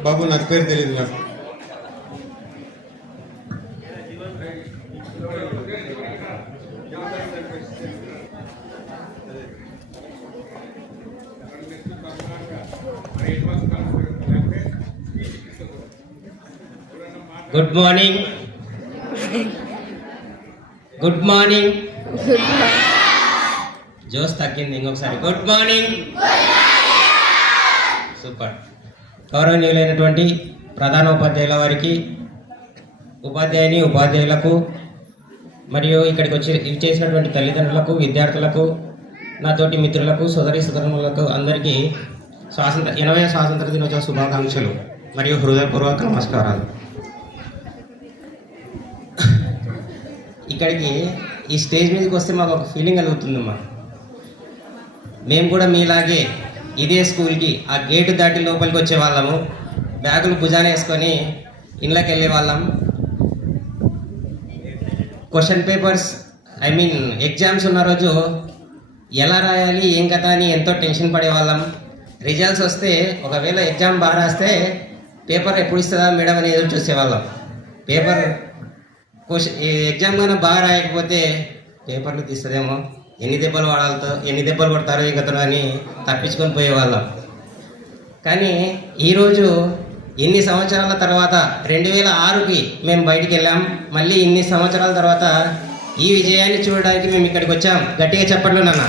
బాబు, నాకు పేరు తెలియదు. నాకు గుడ్ మార్నింగ్. జోస్ తగ్గింది, ఇంకొకసారి గుడ్ మార్నింగ్. సూపర్. గౌరవనీయులైనటువంటి ప్రధాన ఉపాధ్యాయుల వారికి, ఉపాధ్యాయులకు మరియు ఇక్కడికి చేసినటువంటి తల్లిదండ్రులకు, విద్యార్థులకు, నాతోటి మిత్రులకు, సోదరులకు అందరికీ 80వ స్వాతంత్ర దినోత్సవ శుభాకాంక్షలు మరియు హృదయపూర్వక నమస్కారాలు. ఇక్కడికి ఈ స్టేజ్ మీదకి వస్తే మాకు ఒక ఫీలింగ్ కలుగుతుందమ్మా. మేము కూడా మీలాగే ఇదే స్కూల్కి ఆ గేటు దాటి లోపలికి వచ్చే వాళ్ళము, బ్యాగులు భుజాన వేసుకొని ఇళ్ళకి వెళ్ళే వాళ్ళం. క్వశ్చన్ పేపర్స్ ఎగ్జామ్స్ ఉన్న రోజు ఎలా రాయాలి, ఏం కథ అని ఎంతో టెన్షన్ పడేవాళ్ళం. రిజల్ట్స్ వస్తే ఒకవేళ ఎగ్జామ్ బాగా రాస్తే పేపర్ ఎప్పుడు ఇస్తుందా మేడం అని ఎదురు చూసేవాళ్ళం. ఎగ్జామ్ కన్నా బాగా రాయకపోతే పేపర్లు తీస్తుందేమో, ఎన్ని దెబ్బలు కొడతారో ఇకతను అని తప్పించుకొని పోయేవాళ్ళం. కానీ ఈరోజు ఇన్ని సంవత్సరాల తర్వాత 2006కి మేము బయటికి వెళ్ళాం. మళ్ళీ ఇన్ని సంవత్సరాల తర్వాత ఈ విజయాన్ని చూడడానికి మేము ఇక్కడికి వచ్చాం. గట్టిగా చెప్పండి నాన్న.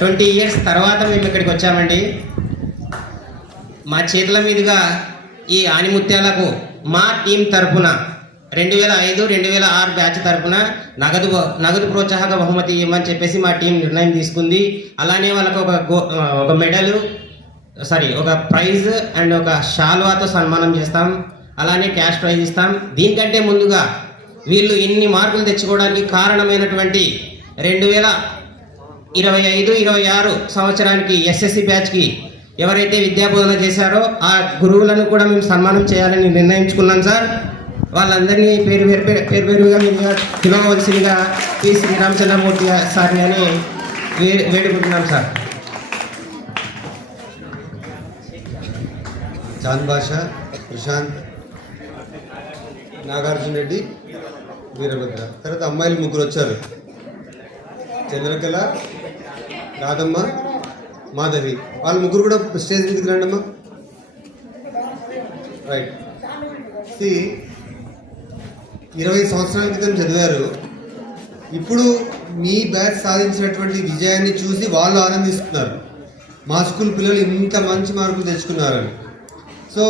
20 ఇయర్స్ తర్వాత మేము ఇక్కడికి వచ్చామండి. మా చేతుల మీదుగా ఈ ఆనిముత్యాలకు మా టీం తరఫున 2005, 2006 బ్యాచ్ తరఫున నగదు ప్రోత్సాహక బహుమతి ఇవ్వమని చెప్పేసి మా టీం నిర్ణయం తీసుకుంది. అలానే వాళ్ళకు ఒక మెడల్ ఒక ప్రైజ్ అండ్ ఒక షాల్వాతో సన్మానం చేస్తాం. అలానే క్యాష్ ప్రైజ్ ఇస్తాం. దీనికంటే ముందుగా వీళ్ళు ఇన్ని మార్కులు తెచ్చుకోవడానికి కారణమైనటువంటి 2025, 26 సంవత్సరానికి ఎస్ఎస్సి బ్యాచ్కి ఎవరైతే విద్యాబోధన చేశారో ఆ గురువులను కూడా మేము సన్మానం చేయాలని నిర్ణయించుకున్నాం సార్. వాళ్ళందరినీ పేరుగా మీదుగా పిలవవలసిందిగా పి శ్రీరామచంద్రమూర్తి సార్ని అని వేడుకుంటున్నాం సార్. చాంద్ బాషా, ప్రశాంత్, నాగార్జున రెడ్డి, వీరభద్ర. తర్వాత అమ్మాయిలు 3 వచ్చారు. చంద్రకళ, రాధమ్మ, మాధవి. వాళ్ళు 3 కూడా స్టేజ్ మీదకి రండి అమ్మా. రైట్. 20 సంవత్సరాల క్రితం చదివారు. ఇప్పుడు మీ బ్యాచ్ సాధించినటువంటి విజయాన్ని చూసి వాళ్ళు ఆనందిస్తున్నారు. మా స్కూల్ పిల్లలు ఇంత మంచి మార్కులు తెచ్చుకున్నారని. సో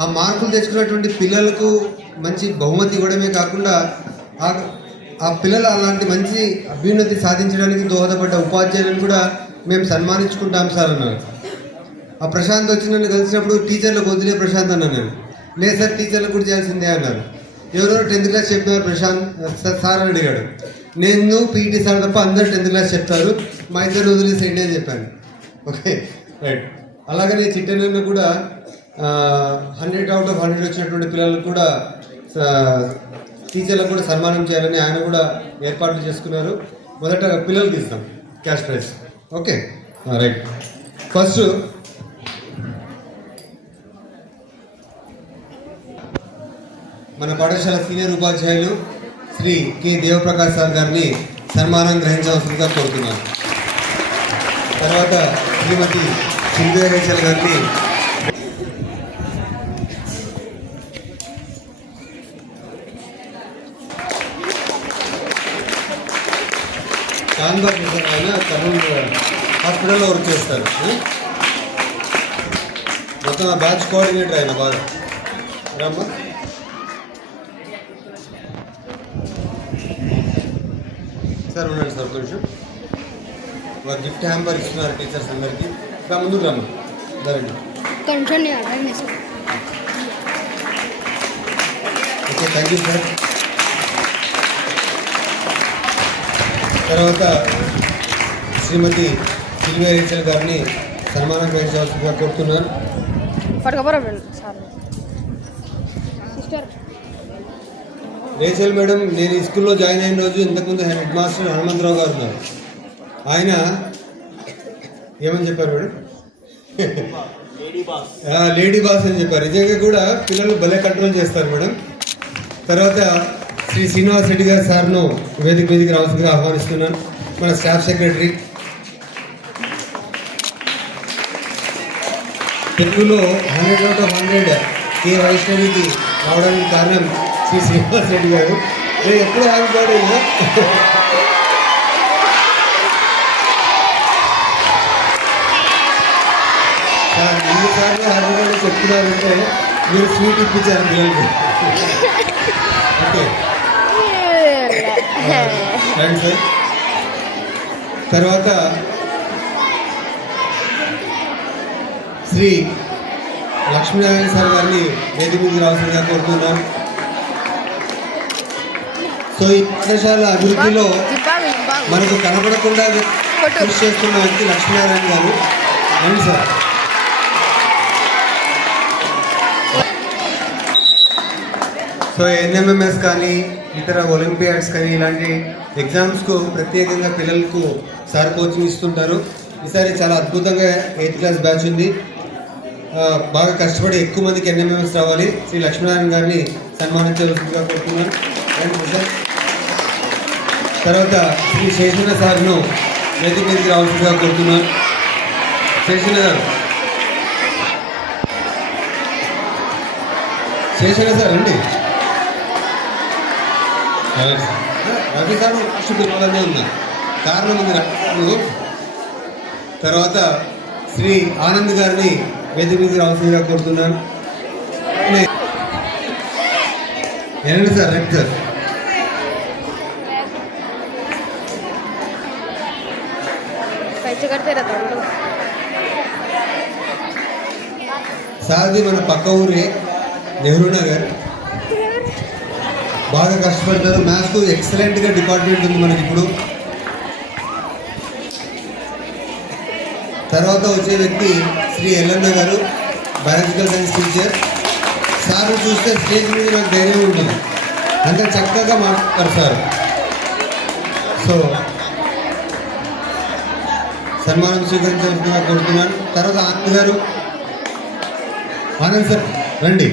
ఆ మార్కులు తెచ్చుకున్నటువంటి పిల్లలకు మంచి బహుమతి ఇవ్వడమే కాకుండా ఆ పిల్లలు అలాంటి మంచి అభ్యున్నతి సాధించడానికి దోహదపడ్డ ఉపాధ్యాయులను కూడా మేము సన్మానించుకుంటాం సార్ అన్నారు. ఆ ప్రశాంత్ వచ్చి నన్ను కలిసినప్పుడు టీచర్లకు వదిలే ప్రశాంత్ అన్నా నేను. లేదు సార్ టీచర్లకు కూడా చేయాల్సిందే అన్నారు. ఎవరెవరు 10th క్లాస్ చెప్పినారు ప్రశాంత్ సార్ అని అడిగాడు. నేను పీటీ సార్ తప్ప అందరూ 10th క్లాస్ చెప్తారు, మా ఇద్దరు వదిలేసేయండి అని చెప్పాను. Okay right. అలాగనే చిట్టనన్న కూడా 100 out of 100 వచ్చినటువంటి పిల్లలకు కూడా టీచర్లకు కూడా సన్మానం చేయాలని ఆయన కూడా ఏర్పాట్లు చేసుకున్నారు. మొదట పిల్లలకి ఇస్తాం cash prize. Okay right. First మన పాఠశాల సీనియర్ ఉపాధ్యాయులు శ్రీ కె దేవప్రకాష్ సార్ గారిని సన్మానం గ్రహించవలసిందిగా కోరుతున్నాను. తర్వాత శ్రీమతి సింధు రేచల్ గారిని కాన్బాగ్ ఆయన కర్నూలు హాస్పిటల్లో వర్క్ చేస్తారు. మొత్తం ఆ బ్యాచ్ కోఆర్డినేటర్ ఆయన బాగా రమ్మ. సార్ ఉండండి సార్ కొంచెం. ఒక గిఫ్ట్ హ్యాంపర్ ఇస్తున్నారు టీచర్స్ అందరికీ. ముందుకు రమ్మ రండి. Okay thank you sir. తర్వాత శ్రీమతి సిల్వియా రేచల్ గారిని సన్మానం గ్రహించవలసిందిగా కోరుతున్నాను. రేచల్ మేడం నేను ఈ స్కూల్లో జాయిన్ అయిన రోజు ఇంతకుముందు హెడ్ మాస్టర్ హనుమంతరావు గారు ఉన్నారు. ఆయన ఏమని చెప్పారు మేడం? లేడీ బాస్ అని చెప్పారు. నిజంగా కూడా పిల్లలు భలే కంట్రోల్ చేస్తారు మేడం. తర్వాత శ్రీ శ్రీనివాస్ రెడ్డి గారు సార్ను వేదిక మీదకి రావాల్సిందిగా ఆహ్వానిస్తున్నాను. మన స్టాఫ్ సెక్రటరీ. తెలుగులో 100 out of 100 కే వైష్ణవికి రావడానికి కారణం శ్రీ శ్రీనివాస్ రెడ్డి గారు. నేను ఎప్పుడు హ్యాపీ బర్త్డే సార్. ఎన్నిసార్లు హ్యాపీ బర్త్డే చెప్తున్నారంటే మీరు స్వీట్ ఇప్పించారు పిల్లలకి. Okay thanks sir. తర్వాత శ్రీ లక్ష్మీనారాయణ సార్ గారిని వేదిక మీద రావాల్సిందిగా కోరుతున్నాను. సో ఈ పాఠశాల అభివృద్ధిలో మనకు కనపడకుండా కృషి చేస్తున్న వ్యక్తి లక్ష్మీనారాయణ గారు. అవును సార్. సో ఎన్ఎంఎంఎస్ కానీ ఇతర ఒలింపియాడ్స్ కానీ ఇలాంటి ఎగ్జామ్స్కు ప్రత్యేకంగా పిల్లలకు సార్ కోచింగ్ ఇస్తుంటారు. ఈసారి చాలా అద్భుతంగా 8th క్లాస్ బ్యాచ్ ఉంది. బాగా కష్టపడి ఎక్కువ మందికి ఎన్ఎంఎంఎస్ రావాలి. శ్రీ లక్ష్మీనారాయణ గారిని సన్మానించవలసిందిగా కోరుతున్నాను. తర్వాత శ్రీ శేషన్న సార్ను వేదిక మీదకి రావాల్సిందిగా కోరుతున్నాను. శేషన్న గారు, శేషన్న సార్ అండి. రవి సార్ ఫస్ట్ పిలవాలనే ఉన్నారు, కారణం ఉంది రవి సార్లు. తర్వాత శ్రీ ఆనంద్ గారిని వేదిక మీదకి రావాల్సిందిగా కోరుతున్నాను. ఏనండి సార్, రైట్ సార్. సార్ది మన పక్క ఊరే నెహ్రూ నగర్, బాగా కష్టపడతారు. మ్యాథ్స్ ఎక్సలెంట్గా డిపార్ట్మెంట్ ఉంది మనకి ఇప్పుడు. తర్వాత వచ్చే వ్యక్తి శ్రీ ఎల్లన్న గారు, బయాలజికల్ సైన్స్ టీచర్. సార్ చూస్తే స్టేజ్ మీద నాకు ధైర్యం ఉంటుంది, అంత చక్కగా మాట్లాడతారు సార్. సో సన్మానం స్వీకరించాల్సిందిగా కోరుతున్నాను. తర్వాత ఆనంద్ గారు, ఆనంద్ సార్ రండి.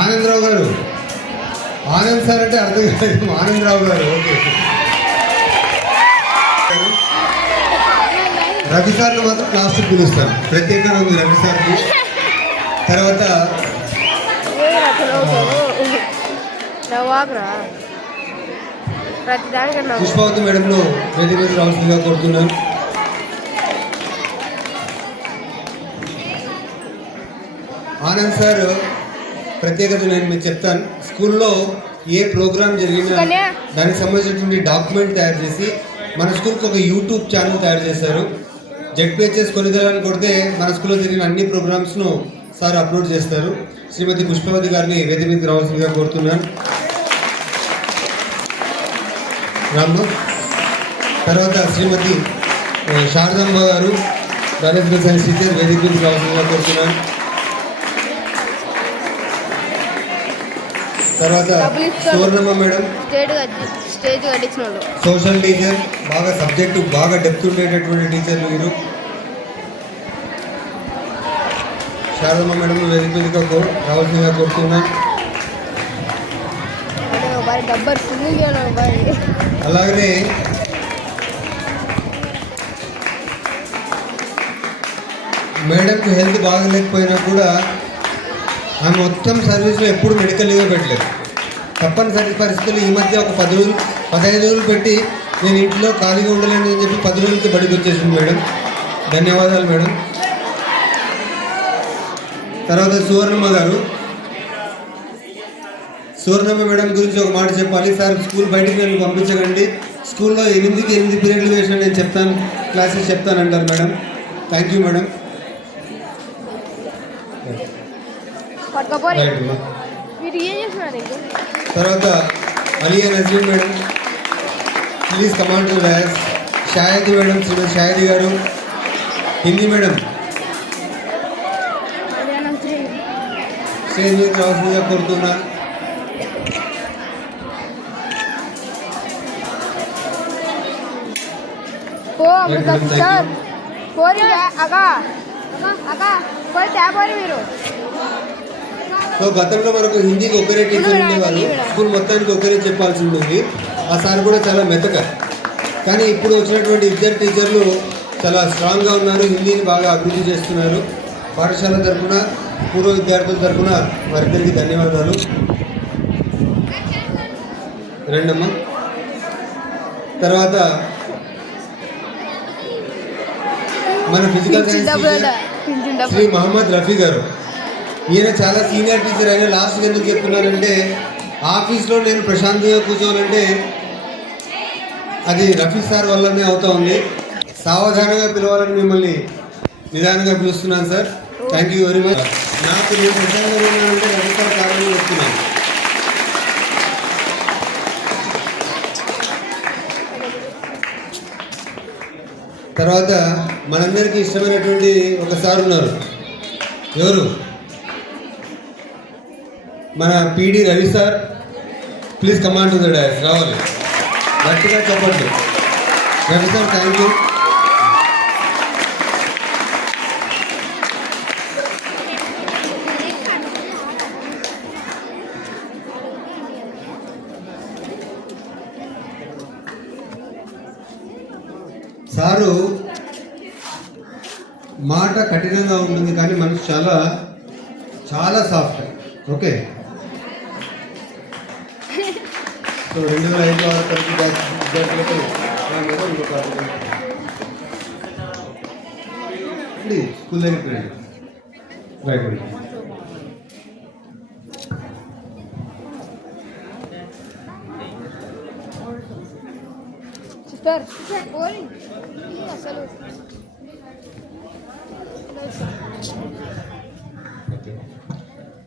ఆనందరావు గారు, ఆనంద్ సార్ అంటే అర్థం కాదు, ఆనందరావు గారు. ఓకే. రవి సార్లు మాత్రం లాస్ట్కి పిలుస్తాను, ప్రత్యేకంగా ఉంది రవి సార్కి. తర్వాత పుష్పావతి మేడంను వేదిక మీద రావాల్సిందిగా కోరుతున్నాను. ఆనంద్ సార్ ప్రత్యేకత నేను మీకు చెప్తాను. స్కూల్లో ఏ ప్రోగ్రామ్ జరిగినా దానికి సంబంధించినటువంటి డాక్యుమెంట్ తయారు చేసి మన స్కూల్కి ఒక యూట్యూబ్ ఛానల్ తయారు చేశారు. జెడ్పిహెచ్ఎస్ కొనిదలని కొడితే మన స్కూల్లో జరిగిన అన్ని ప్రోగ్రామ్స్ను సార్ అప్లోడ్ చేస్తారు. శ్రీమతి పుష్పావతి గారిని వేదిక మీదకి రావాల్సిందిగా కోరుతున్నాను. రామ్మ. తర్వాత శ్రీమతి శారదాంబ గారు, బయాలజికల్ సైన్స్ టీచర్, వేదిక మీదకి రావాల్సిందిగా కోరుతున్నాను. తర్వాత సువర్ణమ్మ మేడం, సోషల్ టీచర్, బాగా సబ్జెక్టు బాగా డెప్త్ ఉండేటటువంటి టీచర్లు వీరు. శారదమ్మ మేడం వేదిక మీదకి రావాల్సిందిగా కోరుతున్నాను. అలాగనే మేడంకి హెల్త్ బాగలేకపోయినా కూడా ఆమె మొత్తం సర్వీస్లో ఎప్పుడు మెడికల్ లీవ్ పెట్టలేదు. తప్పనిసరి పరిస్థితులు ఈ మధ్య ఒక 15 రోజులు పెట్టి నేను ఇంట్లో ఖాళీగా ఉండలేను అని చెప్పి 10 రోజులకి బడికి వచ్చేసింది మేడం. ధన్యవాదాలు మేడం. తర్వాత సువర్ణమ్మ గారు, సువర్ణమ్మ మేడం గురించి ఒక మాట చెప్పాలి. సార్ స్కూల్ బయటికి నేను పంపించకండి, స్కూల్లో 8కి 8 పీరియడ్లు వేసిన నేను చెప్తాను, క్లాసెస్ చెప్తానంటారు మేడం. Thank you madam. తర్వాత Aliya Nazeem madam, please command to dais. Shayad madam, Shrimati Shayad గారు. హిందీ మేడం స్టేజ్ మీద రావాల్సిందిగా కోరుతున్నా. సో గతంలో మనకు హిందీకి ఒకరే టీచర్ ఉండేవాళ్ళు, స్కూల్ మొత్తానికి ఒకరే చెప్పాల్సి ఉంటుంది. ఆ సార్ కూడా చాలా మెతక. కానీ ఇప్పుడు వచ్చినటువంటి ఇద్దరు టీచర్లు చాలా స్ట్రాంగ్గా ఉన్నారు, హిందీని బాగా అభివృద్ధి చేస్తున్నారు. పాఠశాల తరఫున, పూర్వ విద్యార్థుల తరఫున వారిద్దరికి ధన్యవాదాలు. రెండమ్మ. తర్వాత మన physical science teacher Shri Mohammed Rafi గారు. ఈయన చాలా సీనియర్ టీచర్. అయినా లాస్ట్గా ఎందుకు చెప్తున్నానంటే, ఆఫీస్లో నేను ప్రశాంతంగా కూర్చోవాలంటే అది రఫీ సార్ వల్లనే అవుతా ఉంది. సావధానంగా పిలవాలని మిమ్మల్ని నిదానంగా పిలుస్తున్నాను sir. Thank you very much. నాకు నేను ప్రశాంతంగా ఉన్నానంటే రఫీ సార్ కారణంగా చెప్తున్నాను. తర్వాత మనందరికీ ఇష్టమైనటువంటి ఒక సార్ ఉన్నారు. ఎవరు? మన PD Ravi sir. Please command to the dais. రావాలి, గట్టిగా చెప్పండి. Ravi sir thank you. Sir మాట కఠినంగా ఉంటుంది కానీ మనసు చాలా చాలా సాఫ్ట్. ఓకే, సో 2005 తరగతి విద్యార్థులకు నా మీద ఇంకొక స్కూల్ దగ్గరికి రండి. రైట్.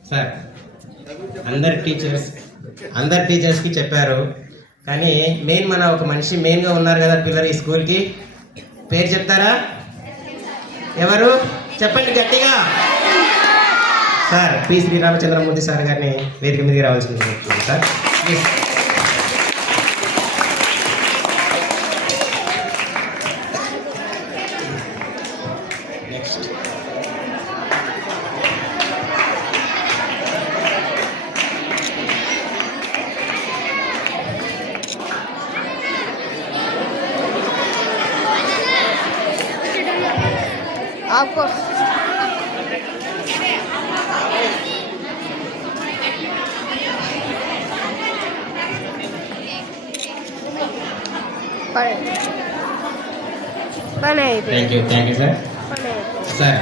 సార్ అందరు టీచర్స్కి చెప్పారు, కానీ మెయిన్ మన ఒక మనిషి మెయిన్గా ఉన్నారు కదా పిల్లలు ఈ స్కూల్కి. పేరు చెప్తారా? ఎవరు చెప్పండి గట్టిగా. సార్ పి శ్రీరామచంద్రమూర్తి సార్ గారిని వేదిక మీదకి రావాల్సింది sir please. Next Of course. Thank you sir. Sir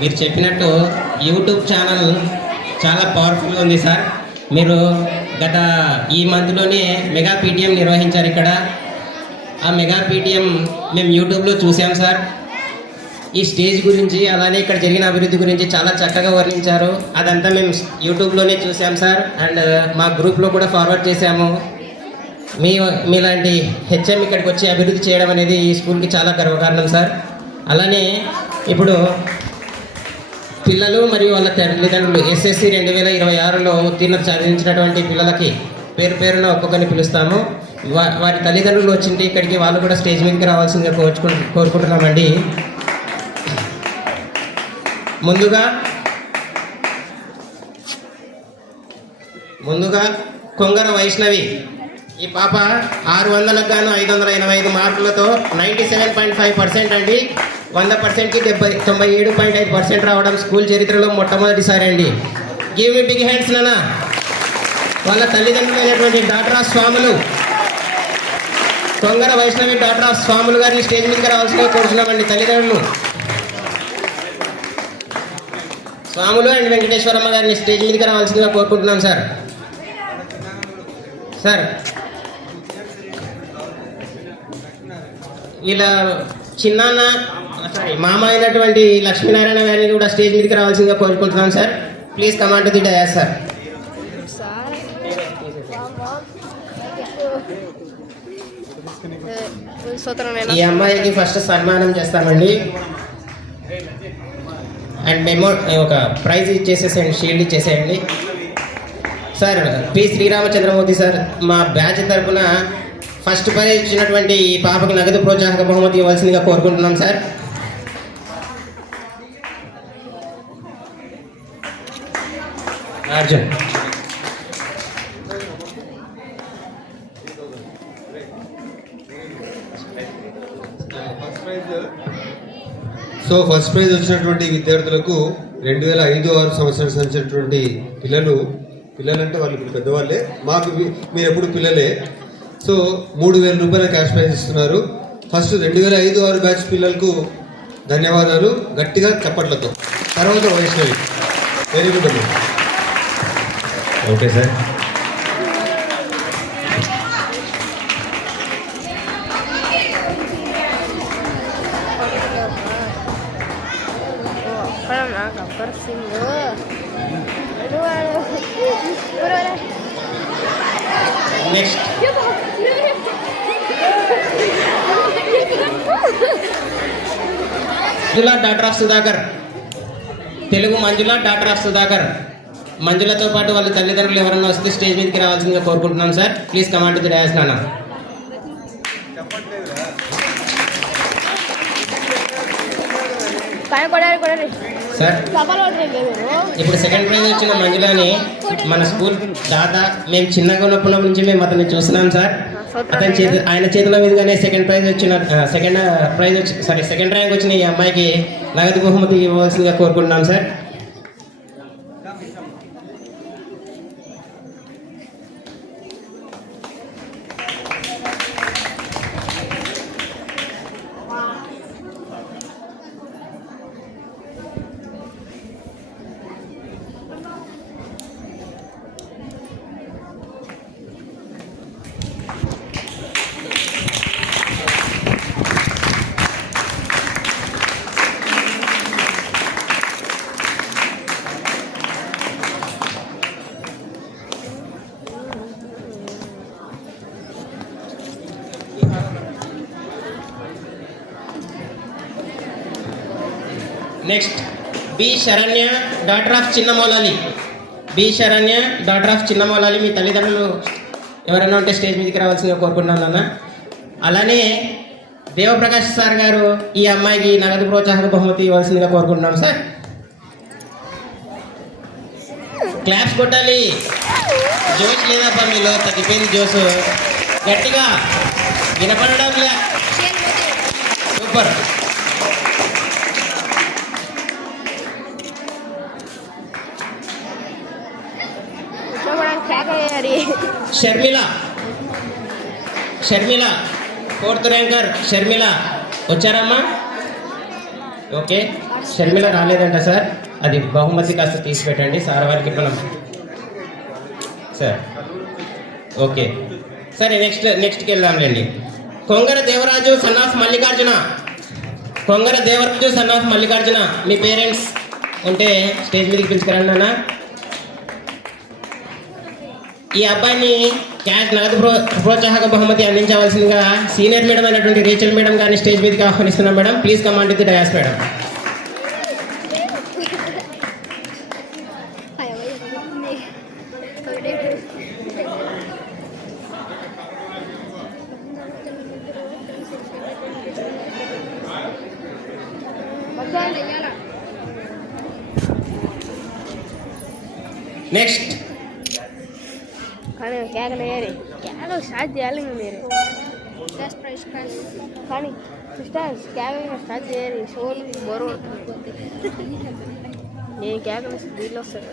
మీరు చెప్పినట్టు యూట్యూబ్ ఛానల్ చాలా పవర్ఫుల్గా ఉంది సార్. మీరు గత ఈ మంత్లోనే మెగా పీటీఎం నిర్వహించారు ఇక్కడ. ఆ మెగా పీటీఎం మేము యూట్యూబ్లో చూసాం సార్. ఈ స్టేజ్ గురించి అలానే ఇక్కడ జరిగిన అభివృద్ధి గురించి చాలా చక్కగా వర్ణించారు. అదంతా మేము యూట్యూబ్లోనే చూసాం సార్. అండ్ మా గ్రూప్లో కూడా ఫార్వర్డ్ చేశాము. మీలాంటి హెచ్ఎం ఇక్కడికి వచ్చి అభివృద్ధి చేయడం అనేది ఈ స్కూల్కి చాలా గర్వకారణం సార్. అలానే ఇప్పుడు పిల్లలు మరియు వాళ్ళ తల్లిదండ్రులు ఎస్ఎస్సి 2026లో ఉత్తీర్ణత సాధించినటువంటి పిల్లలకి పేరు పేరున ఒక్కొక్కరిని పిలుస్తాము. వారి తల్లిదండ్రులు వచ్చింటే ఇక్కడికి వాళ్ళు కూడా స్టేజ్ మీదకి రావాల్సిందిగా కోరుకుంటున్నామండి. ముందుగా కొంగర వైష్ణవి, ఈ పాప 600కు గాను 585 మార్కులతో 97.5% అండి. 100%కి 97.5% రావడం స్కూల్ చరిత్రలో మొట్టమొదటిసారి అండి. గివ్ మీ బిగ్ హ్యాండ్స్ నాన్న. వాళ్ళ తల్లిదండ్రులైనటువంటి డాక్టర్ ఆఫ్ స్వాములు కొంగర వైష్ణవి డాక్టర్ ఆఫ్ స్వాములు గారిని స్టేజ్ మీదకి రావాల్సిందిగా కోరుతున్నామండి. తల్లిదండ్రులు స్వాములు అండ్ వెంకటేశ్వరమ్మ గారిని స్టేజ్ మీదకి రావాల్సిందిగా కోరుకుంటున్నాం సార్. సార్ వీళ్ళ చిన్నాన్న మామ అయినటువంటి లక్ష్మీనారాయణ గారిని కూడా స్టేజ్ మీదకి రావాల్సిందిగా కోరుకుంటున్నాం sir. Please command to the dais sir. ఈ అమ్మాయికి ఫస్ట్ సన్మానం చేస్తామండి. అండ్ ఒక ప్రైజ్ ఇచ్చేసేసేయండి, షీల్డ్ ఇచ్చేసేయండి సార్. పి శ్రీరామచంద్రమూర్తి సార్ మా బ్యాచ్ తరఫున ఫస్ట్ ప్రైజ్ ఇచ్చినటువంటి ఈ పాపకి నగదు ప్రోత్సాహక బహుమతి ఇవ్వాల్సిందిగా కోరుకుంటున్నాం sir. Arjun so first prize వచ్చినటువంటి విద్యార్థులకు 2005-06 సంవత్సరం సంచినటువంటి పిల్లలంటే వాళ్ళు ఇప్పుడు పెద్దవాళ్ళే, మాకు మీరు ఎప్పుడు పిల్లలే. సో 3000 రూపాయల క్యాష్ ప్రైజ్ ఇస్తున్నారు. ఫస్ట్ 2005-06 బ్యాచ్ పిల్లలకు ధన్యవాదాలు గట్టిగా చప్పట్లతో. తర్వాత వైష్ణవి, వెరీ గుడ్ అమ్మా. Okay sir. Next Manjula daughter of Sudhakar, Telugu Manjula daughter of Sudhakar. మంజులతో పాటు వాళ్ళ తల్లిదండ్రులు ఎవరైనా వస్తే స్టేజ్ మీదకి రావాల్సిందిగా కోరుకుంటున్నాం sir. Please command to the dais నాన్న. సార్ ఇప్పుడు సెకండ్ ప్రైజ్ వచ్చిన మంజులని మన స్కూల్ దాదా మేము చిన్నగా ఉన్నప్పటి నుంచి మేము అతన్ని చూస్తున్నాం సార్. ఆయన చేతుల మీదుగానే సెకండ్ ర్యాంక్ వచ్చిన ఈ అమ్మాయికి నగదు బహుమతి ఇవ్వవలసిందిగా కోరుకుంటున్నాం sir. Next B Saranya daughter of Chinnamoulali. B Saranya daughter of Chinnamoulali. మీ తల్లిదండ్రులు ఎవరైనా ఉంటే స్టేజ్ మీదకి రావాల్సిందిగా కోరుకుంటున్నాను నాన్న. అలానే దేవప్రకాష్ సార్ గారు ఈ అమ్మాయికి నగదు ప్రోత్సాహక బహుమతి ఇవ్వాల్సిందిగా కోరుకుంటున్నాం సార్. క్లాప్స్ కొట్టాలి. జోష్ లేదప్ప మీలో, తగ్గిపోయింది జోష్. గట్టిగా వినపడడం లే. Super. Sharmila 4th ranker Sharmila వచ్చారమ్మా? ఓకే, షర్మిల రాలేదంట సార్. అది బహుమతి కాస్త తీసి పెట్టండి సార్ వారికి మనం. సార్ ఓకే సరే, నెక్స్ట్కి వెళ్దాంలేండి. Kongara Devaraju son of Mallikarjuna. Kongara Devaraju son of Mallikarjuna. మీ పేరెంట్స్ ఉంటే స్టేజ్ మీదకి పిలుచుకురండి నాన్న. ఈ అబ్బాయిని క్యాష్ నగదు ప్రోత్సాహక బహుమతి అందించవలసిందిగా సీనియర్ మేడం అయినటువంటి రేచల్ మేడం గారిని స్టేజ్ మీదకి ఆహ్వానిస్తున్నాం madam. Please come on to the dais madam. Next क्या स्टार्ट చేయాలి మీరు కానీ సిస్టర్స్ క్యాబిన్ స్టార్ట్ చేయాలి. షోల్ బోర్ నేను క్యాబిన్ దీనిలో వస్తాను.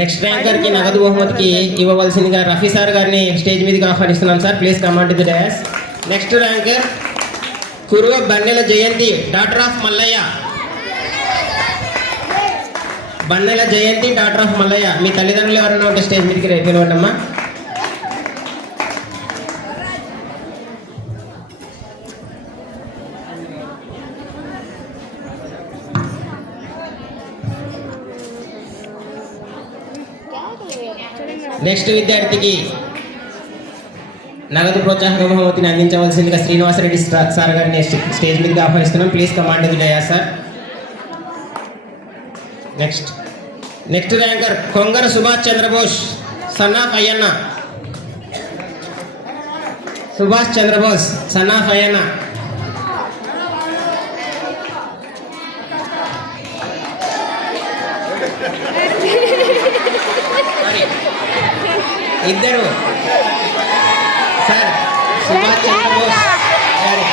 నెక్స్ట్ ర్యాంకర్ కి నగదు బహుమతికి ఇవ్వవలసిందిగా రఫీ సార్ గారిని స్టేజ్ మీదకి ఆహ్వానిస్తున్నాం sir. Please come on to the dais. Next ranker Kuruva Bannela Jayanthi daughter of Mallaiah. Bannela Jayanthi daughter of Mallaiah. మీ తల్లిదండ్రులు ఎవరైనా ఉంటే స్టేజ్ మీదకి పిలవండి అమ్మా. నెక్స్ట్ విద్యార్థికి నగదు ప్రోత్సాహక బహుమతిని అందించవలసిందిగా శ్రీనివాసరెడ్డి సార్ గారిని స్టేజ్ మీదకి ఆహ్వానిస్తున్నాం. Please come on the dais sir. Next ranker Kongara Subhash Chandrabose son of Ayyanna. Subhash Chandrabose son of Ayyanna. ఇద్దరు సార్ సుభాష్ చంద్రబోస్ గారు.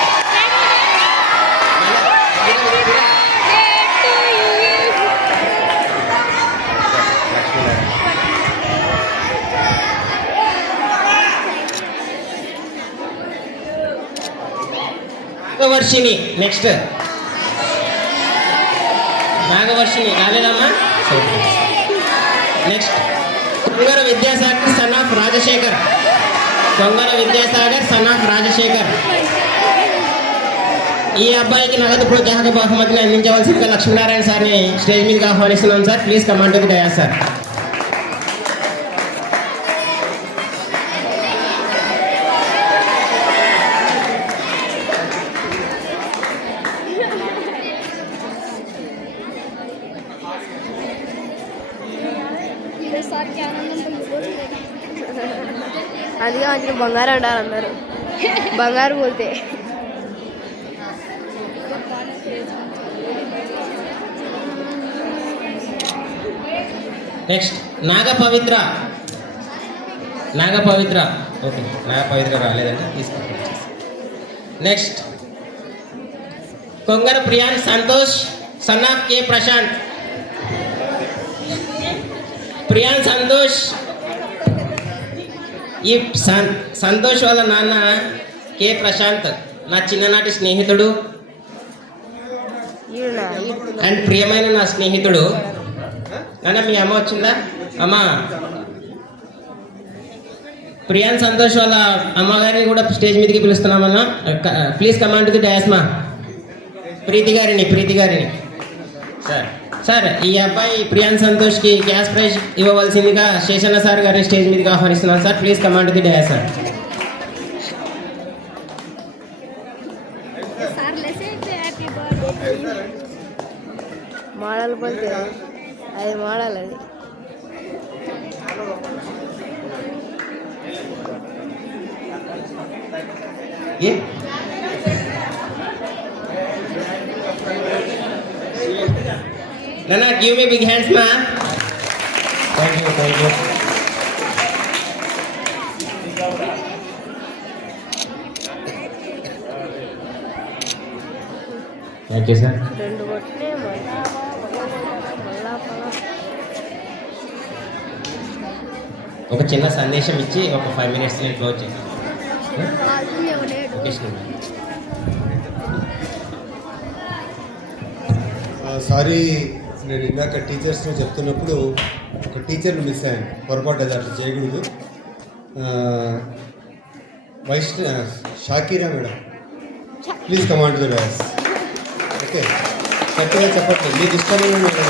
నాగవర్షిని. నెక్స్ట్ నాగవర్షిని రాలేదమ్మా. Next Kongara Vidyasagar son of Rajasekhar. Kongara Vidyasagar son of Rajasekhar. ఈ అబ్బాయికి నగదు ప్రోత్సాహక బహుమతిని అందించవలసిందిగా లక్ష్మీనారాయణ సార్ని స్టేజ్ మీదకి ఆహ్వానిస్తున్నాం sir. Please command to the dais sir. అందుకే మంచిగా బంగారు అంటారు అందరూ. బంగారు పోతే నెక్స్ట్ నాగ పవిత్ర ఓకే నాగ పవిత్ర రాలేదంటే తీసుకుంటాం. Next Kongara Priyan Santosh son of K Prashanth. Priyan Santosh, ఈ సంతోష్ వాళ్ళ నాన్న కే ప్రశాంత్ నా చిన్ననాటి స్నేహితుడు అండ్ ప్రియమైన నా స్నేహితుడు. నాన్న మీ అమ్మ వచ్చిందా? అమ్మ ప్రియాన్ సంతోష్ వాళ్ళ అమ్మగారిని కూడా స్టేజ్ మీదకి పిలుస్తున్నామన్నా. ప్లీజ్ కమాండ్ ది డయాస్మా. ప్రీతి గారిని సార్ ఈ అబ్బాయి ప్రియాన్ సంతోష్కి క్యాష్ ప్రైజ్ ఇవ్వవలసిందిగా శేషన్న సార్ గారిని స్టేజ్ మీదకి ఆహ్వానిస్తున్నాను sir. Please come on the dais sir. Model పోతే అది మోడల్ అది. Nana, give me big hands, ma. Thank you. Thank you, sir. రెండు కొట్టే మళ్ళా ఒక చిన్న సందేశం ఇచ్చి ఒక 5 minutes నేను క్లోజ్ చేశాను. సారీ, నేను ఇందాక టీచర్స్ని చెప్తున్నప్పుడు ఒక టీచర్ని మిస్ అయ్యాను. పొరపాటు అది అట్లా చేయకూడదు. Shakira madam, please come on the dais. Okay, గట్టిగా చెప్పట్లేదు, మీకు ఇష్టమైన మేడం.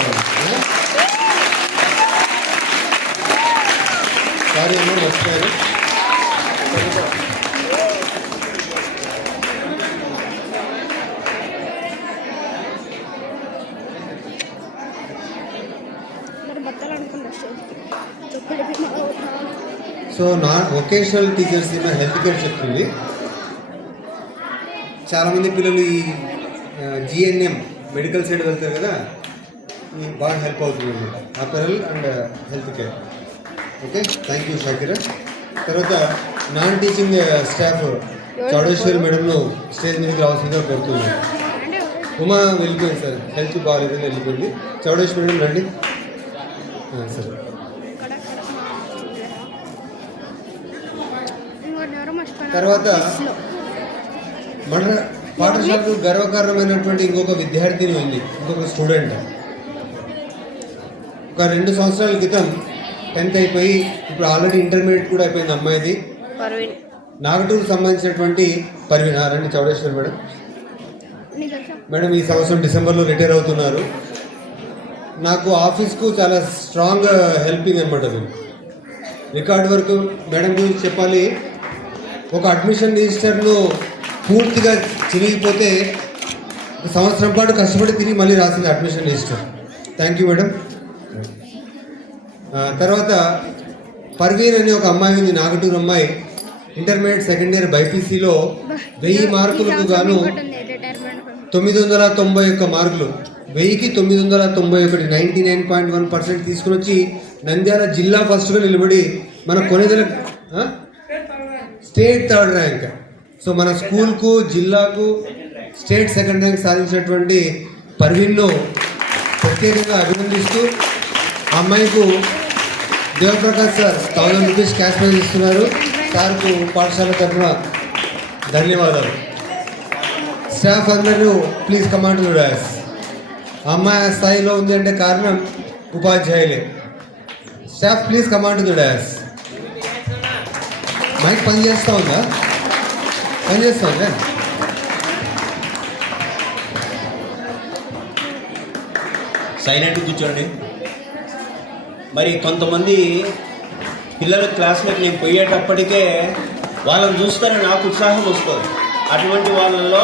సారీ అమ్మా, మర్చిపోయాను. సో నా వొకేషనల్ టీచర్స్ నా హెల్త్ కేర్ చెప్తుంది. చాలామంది పిల్లలు ఈ జిఎన్ఎం మెడికల్ సైడ్ వెళ్తారు కదా, బాగా హెల్ప్ అవుతుంది అన్నమాట, apparel and health care. Okay, thank you Shakira. తర్వాత నాన్ టీచింగ్ స్టాఫ్ చౌడేశ్వరి మేడంను స్టేజ్ మీదకి రావాల్సిందిగా కోరుతున్నాను. ఉమా వెళ్ళిపోయింది సార్, హెల్త్ బాగాలేదని వెళ్ళిపోయింది. చౌడేశ్వరి మేడం రండి. సరే, తర్వాత మన పాఠశాలకు గర్వకారణమైనటువంటి ఇంకొక విద్యార్థిని ఉంది, ఇంకొక స్టూడెంట్. ఒక 2 సంవత్సరాల క్రితం 10th అయిపోయి ఇప్పుడు ఆల్రెడీ ఇంటర్మీడియట్ కూడా అయిపోయింది అమ్మాయిది. నాగటూరుకు సంబంధించినటువంటి పర్వీన్. రండి చౌడేశ్వరి మేడం. మేడం ఈ సంవత్సరం డిసెంబర్లో రిటైర్ అవుతున్నారు. నాకు ఆఫీస్కు చాలా స్ట్రాంగ్ హెల్పింగ్ అనమాట. రికార్డ్ వర్క్ మేడం గురించి చెప్పాలి. ఒక అడ్మిషన్ రిజిస్టర్లో పూర్తిగా చిరిగిపోతే 1 సంవత్సరం పాటు కష్టపడి తిరిగి మళ్ళీ రాసింది admission register. Thank you madam. తర్వాత పర్వీన్ అనే ఒక అమ్మాయి ఉంది, నాగటూరు అమ్మాయి. ఇంటర్మీడియట్ సెకండ్ ఇయర్ బైపీసీలో 1000 మార్కులకు గాను 991 మార్కులు, 1000కి 991, 99.1% తీసుకుని వచ్చి నంద్యాల జిల్లా ఫస్ట్గా నిలబడి మన కొనేదల స్టేట్ 3rd ర్యాంక్. సో మన స్కూల్కు, జిల్లాకు స్టేట్ 2nd ర్యాంక్ సాధించినటువంటి పర్వీన్ను ప్రత్యేకంగా అభినందిస్తూ ఆ అమ్మాయికు Devaprakash sir 1000 rupees cash prize ఇస్తున్నారు. సార్కు పాఠశాల తరఫున ధన్యవాదాలు. స్టాఫ్ అందరూ ప్లీజ్ కమాండ్ టు డాస్. అమ్మాయి స్థాయిలో ఉంది అంటే కారణం ఉపాధ్యాయులే. Staff please command to dais. Mike పనిచేస్తూ ఉందా? సైలెంట్ కూర్చోండి. మరి కొంతమంది పిల్లల క్లాస్లోకి నేను పోయేటప్పటికే వాళ్ళని చూస్తేనే నాకు ఉత్సాహం వస్తుంది. అటువంటి వాళ్ళల్లో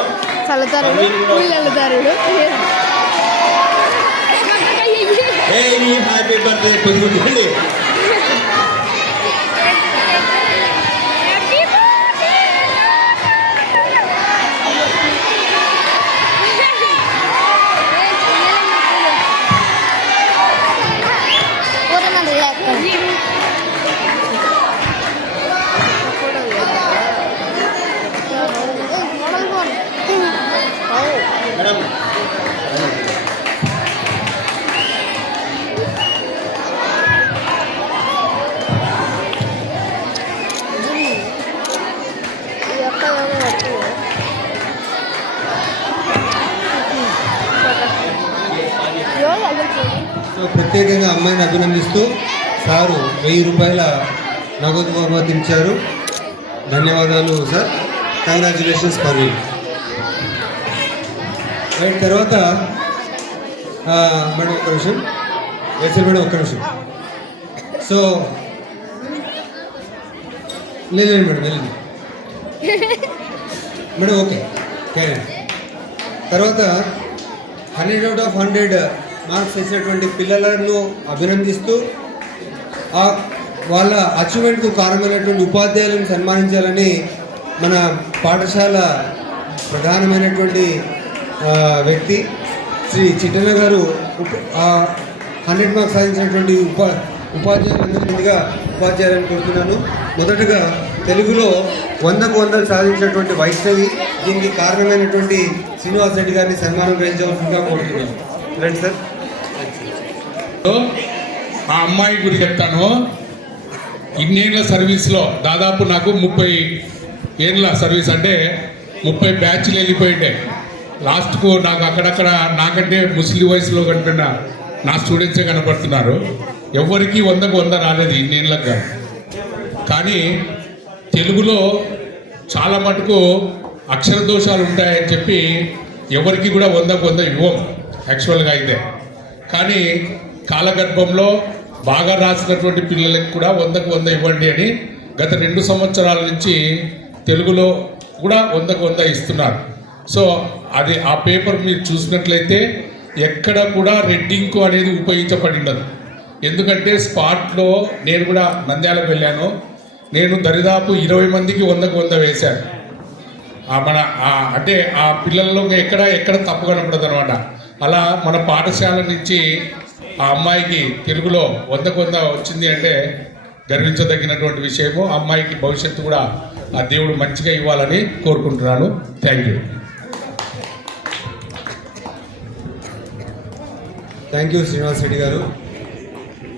హ్యాపీ బర్త్డే పొందుకుంటుంది. మేడం సో ప్రత్యేకంగా అమ్మాయిని అభినందిస్తూ సారు 1000 రూపాయల నగదు బహుమతి ఇచ్చారు. ధన్యవాదాలు sir. Congratulations for you. Right, తర్వాత మేడం ఒక్క నిమిషం. వేసల్ మేడం ఒక్క నిమిషం. సో లేదు మేడం వెళ్ళండి మేడం. ఓకే, తర్వాత 100 out of 100 మార్క్స్ ఇచ్చినటువంటి పిల్లలను అభినందిస్తూ వాళ్ళ అచీవ్మెంట్కు కారణమైనటువంటి ఉపాధ్యాయులను సన్మానించాలని మన పాఠశాల ప్రధానమైనటువంటి వ్యక్తి శ్రీ చిట్టన్న గారు 100 మార్క్స్ సాధించినటువంటి ఉపాధ్యాయులందరిగా ఉపాధ్యాయులను కోరుతున్నాను. మొదటగా తెలుగులో 100కు 100 సాధించినటువంటి వైష్ణవి, దీనికి కారణమైనటువంటి శ్రీనివాస్ రెడ్డి గారిని సన్మానం గ్రహించవలసిందిగా కోరుతున్నాను. రండి సార్. ఆ అమ్మాయి గురించి చెప్తాను. ఇన్నేళ్ల సర్వీస్లో దాదాపు నాకు 30 ఏళ్ళ సర్వీస్, అంటే 30 బ్యాచ్లు వెళ్ళిపోయిండే. లాస్ట్కు నాకు అక్కడక్కడ నాకంటే ముస్లిం వయసులో కనిపిన నా స్టూడెంట్సే కనపడుతున్నారు. ఎవరికి 100కు 100 రాలేదు ఇన్నేళ్ళగా. కానీ తెలుగులో చాలా మటుకు అక్షర దోషాలు ఉంటాయని చెప్పి ఎవరికి కూడా 100కు 100 ఇవ్వం యాక్చువల్గా అయితే. కానీ కాలగర్భంలో బాగా రాసినటువంటి పిల్లలకి కూడా 100కు 100 ఇవ్వండి అని గత 2 సంవత్సరాల నుంచి తెలుగులో కూడా 100కు 100 ఇస్తున్నారు. సో అది ఆ పేపర్ మీరు చూసినట్లయితే ఎక్కడ కూడా రెడ్ ఇంకు అనేది ఉపయోగించబడినది. ఎందుకంటే స్పాట్లో నేను కూడా నంద్యాలకు వెళ్ళాను. నేను దరిదాపు 20 మందికి 100కు 100 వేశాను. మన అంటే ఆ పిల్లల్లో ఎక్కడ తప్పు కనపడదు అనమాట. అలా మన పాఠశాల నుంచి ఆ అమ్మాయికి తెలుగులో 100కు 100 వచ్చింది అంటే గర్వించదగినటువంటి విషయము. ఆ అమ్మాయికి భవిష్యత్తు కూడా ఆ దేవుడు మంచిగా ఇవ్వాలని కోరుకుంటున్నాను. Thank you. Thank you Srinivas Reddy గారు.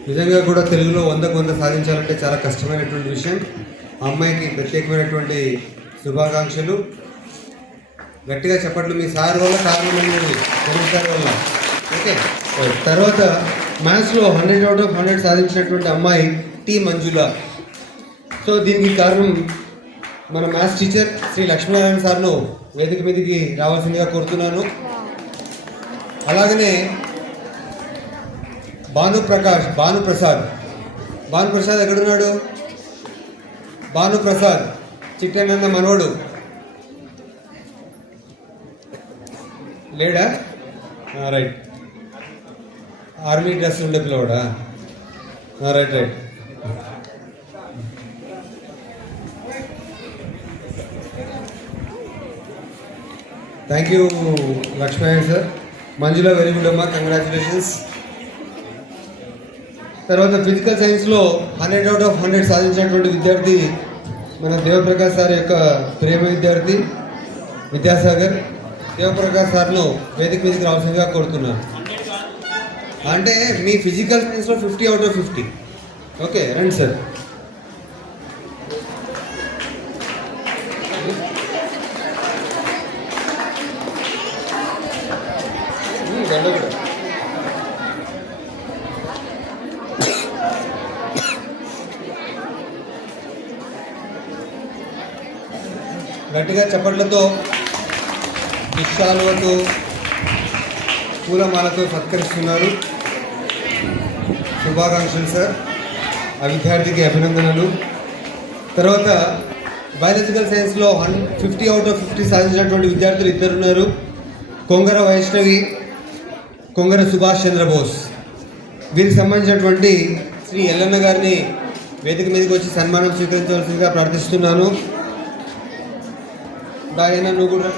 నిజంగా కూడా తెలుగులో 100కు 100 సాధించాలంటే చాలా కష్టమైనటువంటి విషయం. ఆ అమ్మాయికి ప్రత్యేకమైనటువంటి శుభాకాంక్షలు. గట్టిగా చెప్పట్లు మీ సార్ వల్ల కారణమైనది, తెలుగు సార్ వల్ల. ఓకే, తర్వాత మ్యాథ్స్లో 100 out of 100 సాధించినటువంటి అమ్మాయి టి మంజుల. సో దీనికి కారణం మన మ్యాథ్స్ టీచర్ శ్రీ లక్ష్మీనారాయణ సార్ను వేదిక మీదకి రావాల్సిందిగా కోరుతున్నాను. అలాగనే భానుప్రసాద్ ఎక్కడున్నాడు? భానుప్రసాద్ చిట్టన్న మనవడు లేడా? రైట్, ఆర్మీ డ్రెస్ ఉండే పిల్లవాడా? Right. Thank you Lakshman sir. Manjula very good అమ్మా, కంగ్రాచులేషన్స్. తర్వాత ఫిజికల్ సైన్స్లో 100 out of 100 సాధించినటువంటి విద్యార్థి మన దేవప్రకాష్ సార్ యొక్క ప్రేమ విద్యార్థి విద్యాసాగర్. దేవప్రకాష్ సార్ను వేదిక మీదకి రావాల్సిందిగా కోరుతున్నాను. అంటే మీ ఫిజికల్ సైన్స్లో 50 out of 50. ఓకే, రండి సార్. గట్టిగా చప్పట్లతో నిశ్చాలువతో పూలమాలతో సత్కరిస్తున్నారు. శుభాకాంక్షలు సార్. ఆ విద్యార్థికి అభినందనలు. తర్వాత బయాలజికల్ సైన్స్లో 50 out of 50 సాధించినటువంటి విద్యార్థులు 2 ఉన్నారు. కొంగర వైష్ణవి, కొంగర సుభాష్ చంద్రబోస్. వీరికి సంబంధించినటువంటి శ్రీ ఎల్లన్న గారిని వేదిక మీదకి వచ్చి సన్మానం స్వీకరించవలసిందిగా ప్రార్థిస్తున్నాను. దాని నువ్వు కూడా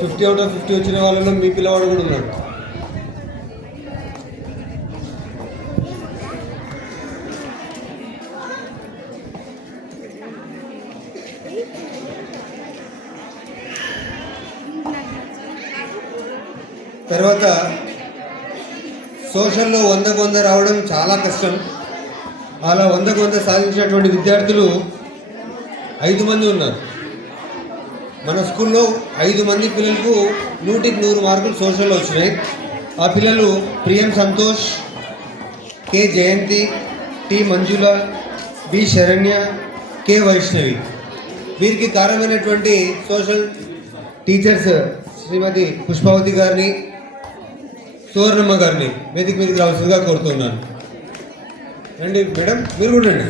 50 out of 50 వచ్చిన వాళ్ళలో మీ పిల్లవాడు కూడా ఉన్నాడు. తర్వాత సోషల్లో 100కు 100 రావడం చాలా కష్టం. అలా 100కు 100 సాధించినటువంటి విద్యార్థులు 5 మంది ఉన్నారు. మన స్కూల్లో 5 మంది పిల్లలకు 100కి 100 మార్కులు సోషల్లో వచ్చినాయి. ఆ పిల్లలు ప్రియం సంతోష్, కె జయంతి, టి మంజుల, బి శరణ్య, కె వైష్ణవి. వీరికి కారణమైనటువంటి సోషల్ టీచర్స్ శ్రీమతి పుష్పావతి గారిని, సువర్ణమ్మ గారిని వేదిక మీదకి రావాల్సిందిగా కోరుతున్నాను. రండి మేడం, మీరు కూడా రండి,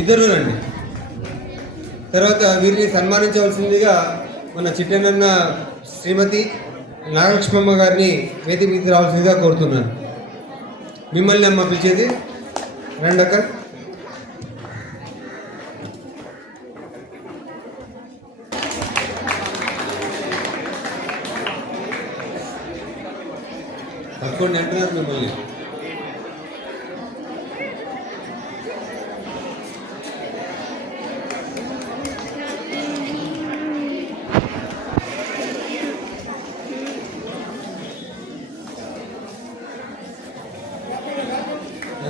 ఇద్దరు రండి. తర్వాత వీరిని సన్మానించవలసిందిగా మన చిట్టనన్న శ్రీమతి నాగలక్ష్మమ్మ గారిని వేదిక మీదకి రావాల్సిందిగా కోరుతున్నాను. మిమ్మల్ని అమ్మ పిలిచేది, రండి అక్క. తప్పకుండా అంటున్నారు మిమ్మల్ని.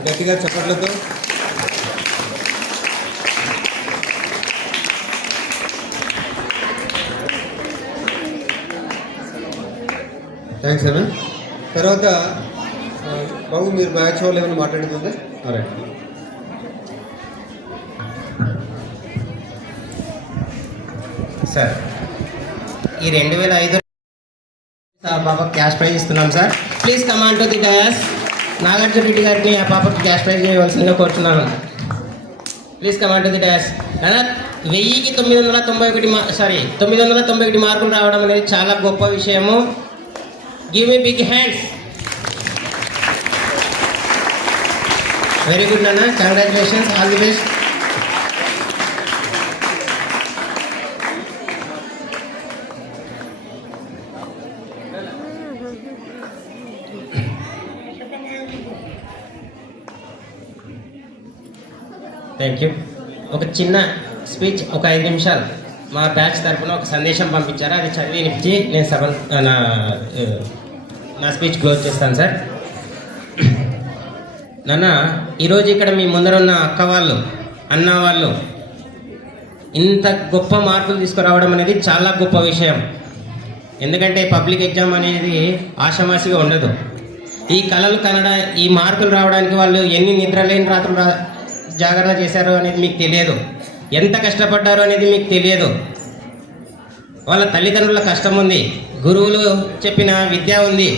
గట్టిగా చప్పట్లతో థ్యాంక్స్ అన్న. తర్వాత బాబు మీరు బ్యాచ్ వాళ్ళు ఏమైనా మాట్లాడుతుందా? రైట్. సార్ ఈ 2005 పాప క్యాష్ ప్రైజ్ ఇస్తున్నాం sir. Please command to the dais. Nagarjuna Reddy గారిని ఆ పాపకి క్యాష్ ప్రైజ్ చేయవలసిందిగా కోరుతున్నాను. Please command to the dais. 1000కి 991 మార్కులు రావడం అనేది చాలా గొప్ప విషయము. Give me big hands. Very good నాన్న, congratulations, all the best. Thank you. ఒక చిన్న స్పీచ్, ఒక 5 నిమిషాలు మా బ్యాచ్ తరఫున ఒక సందేశం పంపించారు, అది చదివి వినిపించి నేను నా స్పీచ్ క్లోజ్ చేస్తాను సార్. నాన్న, ఈరోజు ఇక్కడ మీ ముందర ఉన్న అక్క వాళ్ళు, అన్న వాళ్ళు ఇంత గొప్ప మార్కులు తీసుకురావడం అనేది చాలా గొప్ప విషయం. ఎందుకంటే పబ్లిక్ ఎగ్జామ్ అనేది ఆషామాషిగా ఉండదు. ఈ కళలు కనడ, ఈ మార్కులు రావడానికి వాళ్ళు ఎన్ని నిద్రలేని రాత్రులు జాగరణ చేశారో అనేది మీకు తెలియదు, ఎంత కష్టపడ్డారో అనేది మీకు తెలియదు. వాళ్ళ తల్లిదండ్రుల కష్టం ఉంది, గురువులు చెప్పిన విద్య ఉంది.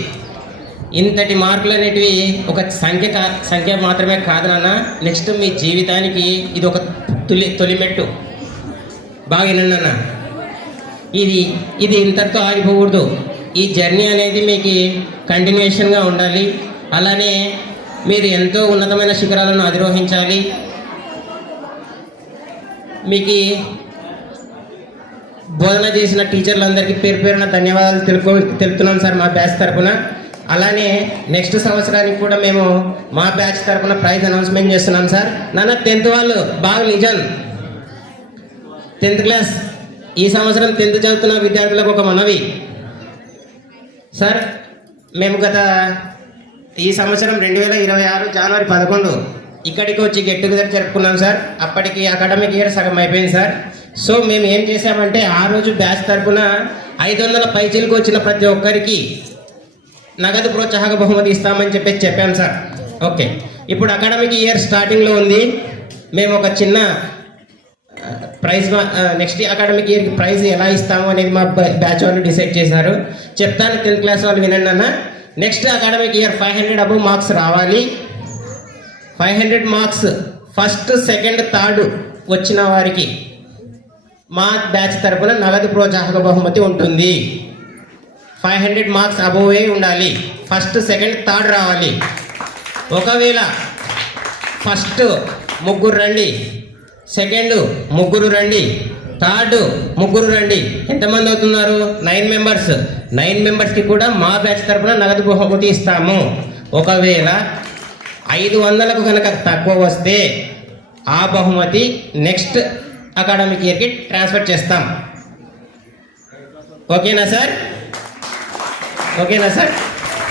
ఇంతటి మార్కులు అనేటివి ఒక సంఖ్య మాత్రమే కాదు నాన్న, నెక్స్ట్ మీ జీవితానికి ఇది ఒక తొలిమెట్టు. బాగా వినండి అన్న, ఇది ఇంతటితో ఆగిపోకూడదు. ఈ జర్నీ అనేది మీకు కంటిన్యూషన్గా ఉండాలి. అలానే మీరు ఎంతో ఉన్నతమైన శిఖరాలను అధిరోహించాలి. మీకు బోధన చేసిన టీచర్లందరికీ పేరు పేరున ధన్యవాదాలు తెలుపుతున్నాను సార్ మా బ్యాచ్ తరఫున. అలానే నెక్స్ట్ సంవత్సరానికి కూడా మేము మా బ్యాచ్ తరఫున ప్రైజ్ అనౌన్స్మెంట్ చేస్తున్నాం సార్. నాన్న 10th వాళ్ళు బాగా నిజం, 10th క్లాస్ ఈ సంవత్సరం 10th చదువుతున్న విద్యార్థులకు ఒక మనవి సార్. మేము ఈ సంవత్సరం 2026 జనవరి 11 ఇక్కడికి వచ్చి గెట్ టుగెదర్ జరుపుకున్నాం సార్. అప్పటికి అకాడమిక్ ఇయర్ సగం అయిపోయింది సార్. సో మేము ఏం చేసామంటే ఆ రోజు బ్యాచ్ తరఫున 500 పైచీలకు వచ్చిన ప్రతి ఒక్కరికి నగదు ప్రోత్సాహక బహుమతి ఇస్తామని చెప్పాం సార్. ఓకే, ఇప్పుడు అకాడమిక్ ఇయర్ స్టార్టింగ్లో ఉంది. మేము ఒక చిన్న ప్రైజ్, నెక్స్ట్ అకాడమిక్ ఇయర్కి ప్రైజ్ ఎలా ఇస్తాము అనేది మా బ్యాచ్ వాళ్ళు డిసైడ్ చేశారు. చెప్తాను, 10th క్లాస్ వాళ్ళు వినండి అన్న. Next academic year 500 above marks రావాలి. 500 మార్క్స్ ఫస్ట్, సెకండ్, థర్డ్ వచ్చిన వారికి మా బ్యాచ్ తరపున నగదు ప్రోత్సాహక బహుమతి ఉంటుంది. 500 మార్క్స్ అబోవే ఉండాలి. ఫస్ట్, సెకండ్, థర్డ్ రావాలి. ఒకవేళ ఫస్ట్ 3 రండి, సెకండ్ 3 రండి, థర్డ్ 3 రండి, ఎంతమంది అవుతున్నారు? 9 మెంబర్స్. 9 మెంబర్స్కి కూడా మా బ్యాచ్ తరపున నగదు బహుమతి ఇస్తాము. ఒకవేళ 500కు కనుక తక్కువ వస్తే ఆ బహుమతి నెక్స్ట్ అకాడమిక్ ఇయర్కి ట్రాన్స్ఫర్ చేస్తాం. ఓకేనా సార్? ఓకేనా సార్?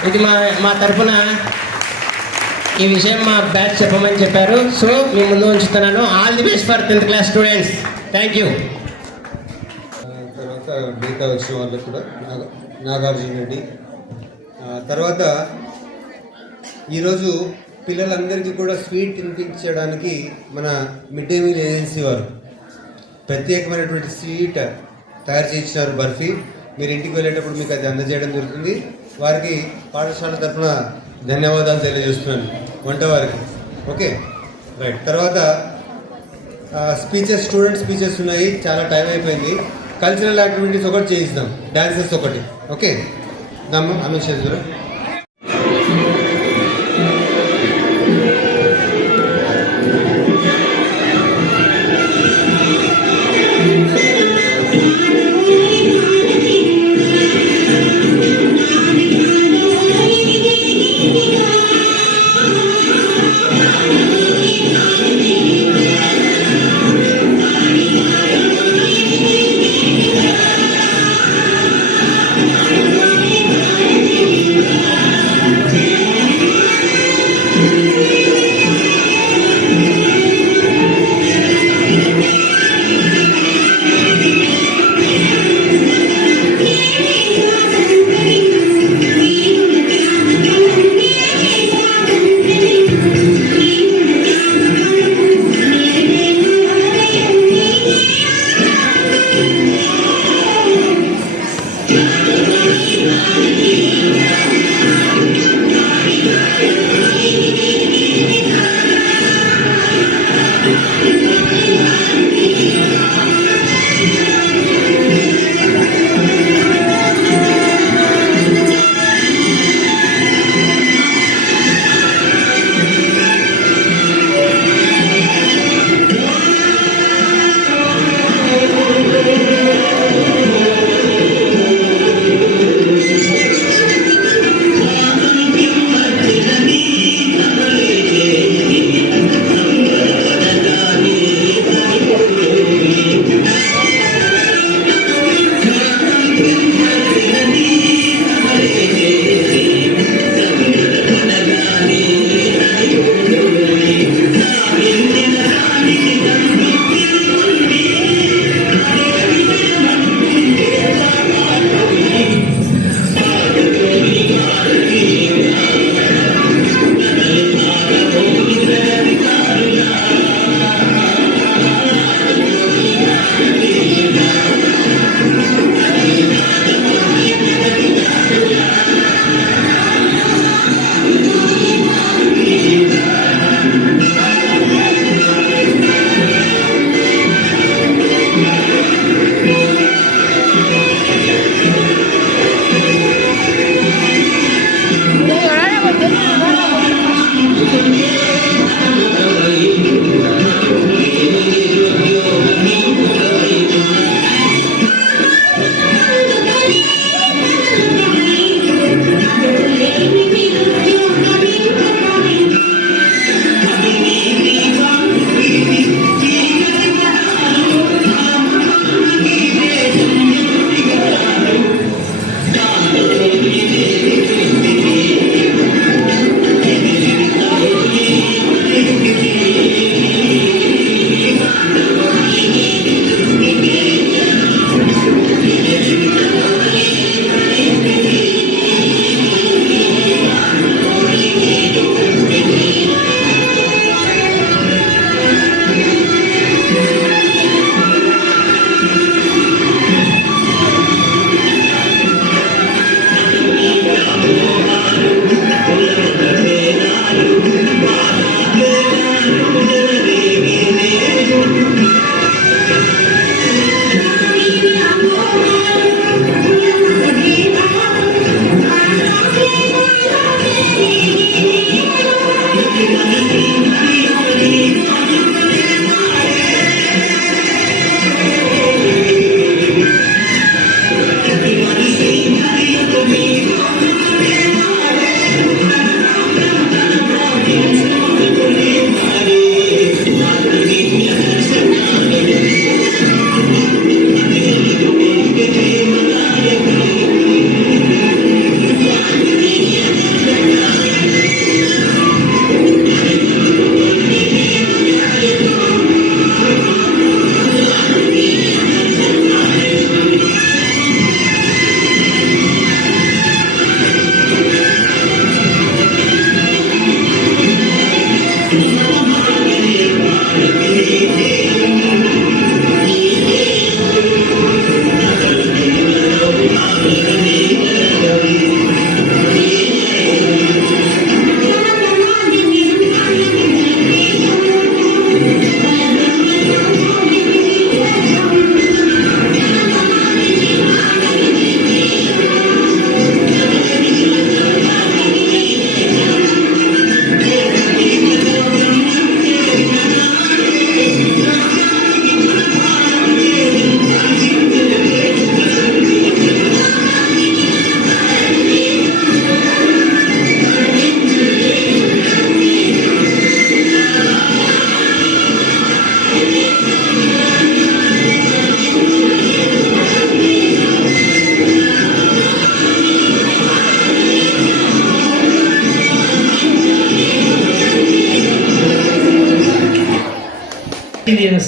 ఇది మా తరఫున ఈ విషయం మా బ్యాచ్ చెప్పమని చెప్పారు. సో మీ ముందు ఉంచుతున్నాను. All the best for 10th class students. Thank you. తర్వాత మిగతా వచ్చిన వాళ్ళకు కూడా నాగార్జున రెడ్డి. తర్వాత ఈరోజు పిల్లలందరికీ కూడా స్వీట్ తినిపించడానికి మన మిడ్ డే మీల్ ఏజెన్సీ వారు ప్రత్యేకమైనటువంటి స్వీట్ తయారు చేయించినారు, బర్ఫీ. మీరు ఇంటికి వెళ్ళేటప్పుడు మీకు అది అందజేయడం జరుగుతుంది. వారికి పాఠశాల తరఫున ధన్యవాదాలు తెలియజేస్తున్నాను, వంట వారికి. Okay, right. తర్వాత స్పీచెస్, స్టూడెంట్ స్పీచెస్ ఉన్నాయి. చాలా టైం అయిపోయింది. కల్చరల్ యాక్టివిటీస్ ఒకటి చేయిస్తాం, డాన్సెస్ ఒకటి. ఓకే, దమ్ము అనుషేశ్వర.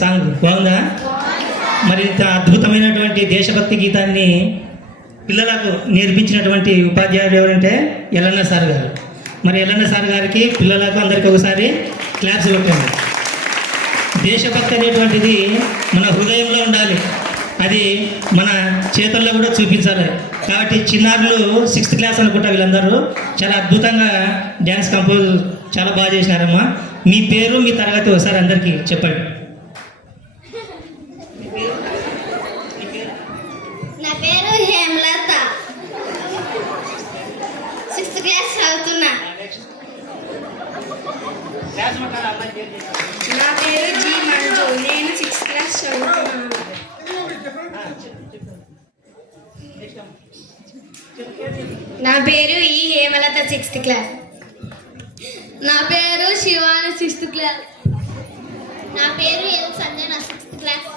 సాంగ్ బాగుందా? మరి ఇంత అద్భుతమైనటువంటి దేశభక్తి గీతాన్ని పిల్లలకు నేర్పించినటువంటి ఉపాధ్యాయుడు ఎవరంటే ఎల్లన్న సార్ గారు. మరి ఎల్లన్న సార్ గారికి పిల్లలకు అందరికీ ఒకసారి క్లాప్స్ కొట్టండి. దేశభక్తి అనేటువంటిది మన హృదయంలో ఉండాలి, అది మన చేతుల్లో కూడా చూపించాలి. కాబట్టి చిన్నారులు 6th క్లాస్ అనుకుంటా వీళ్ళందరూ చాలా అద్భుతంగా డ్యాన్స్ కంపోజ్ చాలా బాగా చేసినారమ్మా. మీ పేరు మీ తరగతి ఒకసారి అందరికీ చెప్పండి. నా పేరు హేమలత, 6th క్లాస్ చదువుతున్నా. నా పేరు జీ మంజు, నేను 6th క్లాస్ చదువుతున్నాను. నా పేరు ఈ హేమలత, 6th క్లాస్. నా పేరు శివాని, 6th క్లాస్. నా పేరు ఎల్ సంజన, 6th క్లాస్.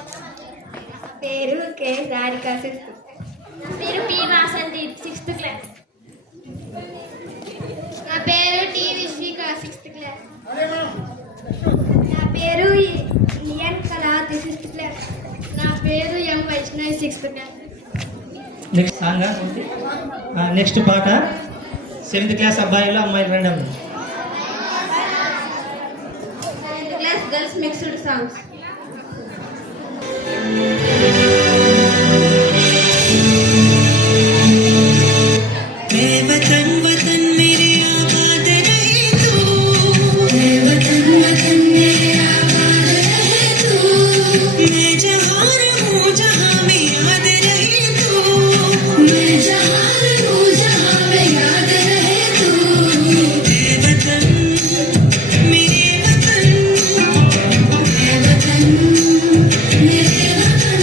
నా పేరు కే సారిక, 6th. నా పేరు పి వాసంతి, 6th క్లాస్. నా పేరు టి విశ్విక, 6th క్లాస్. నా పేరు ఎన్ కళావతి, 6th క్లాస్. నా పేరు M Vaishnavi, 6th class. Next song, next పాట 7th క్లాస్ అబ్బాయిలు అమ్మాయిలు రండి. 9th class girls mixed songs. वतन वतन मेरे आबाद रहे तू, वतन वतन मेरे आबाद रहे तू, मैं जहाँ रहूँ जहाँ में याद रहे तू, मैं जहाँ रहूँ जहाँ में याद रहे तू, वतन मेरे वतन, वतन मेरे वतन.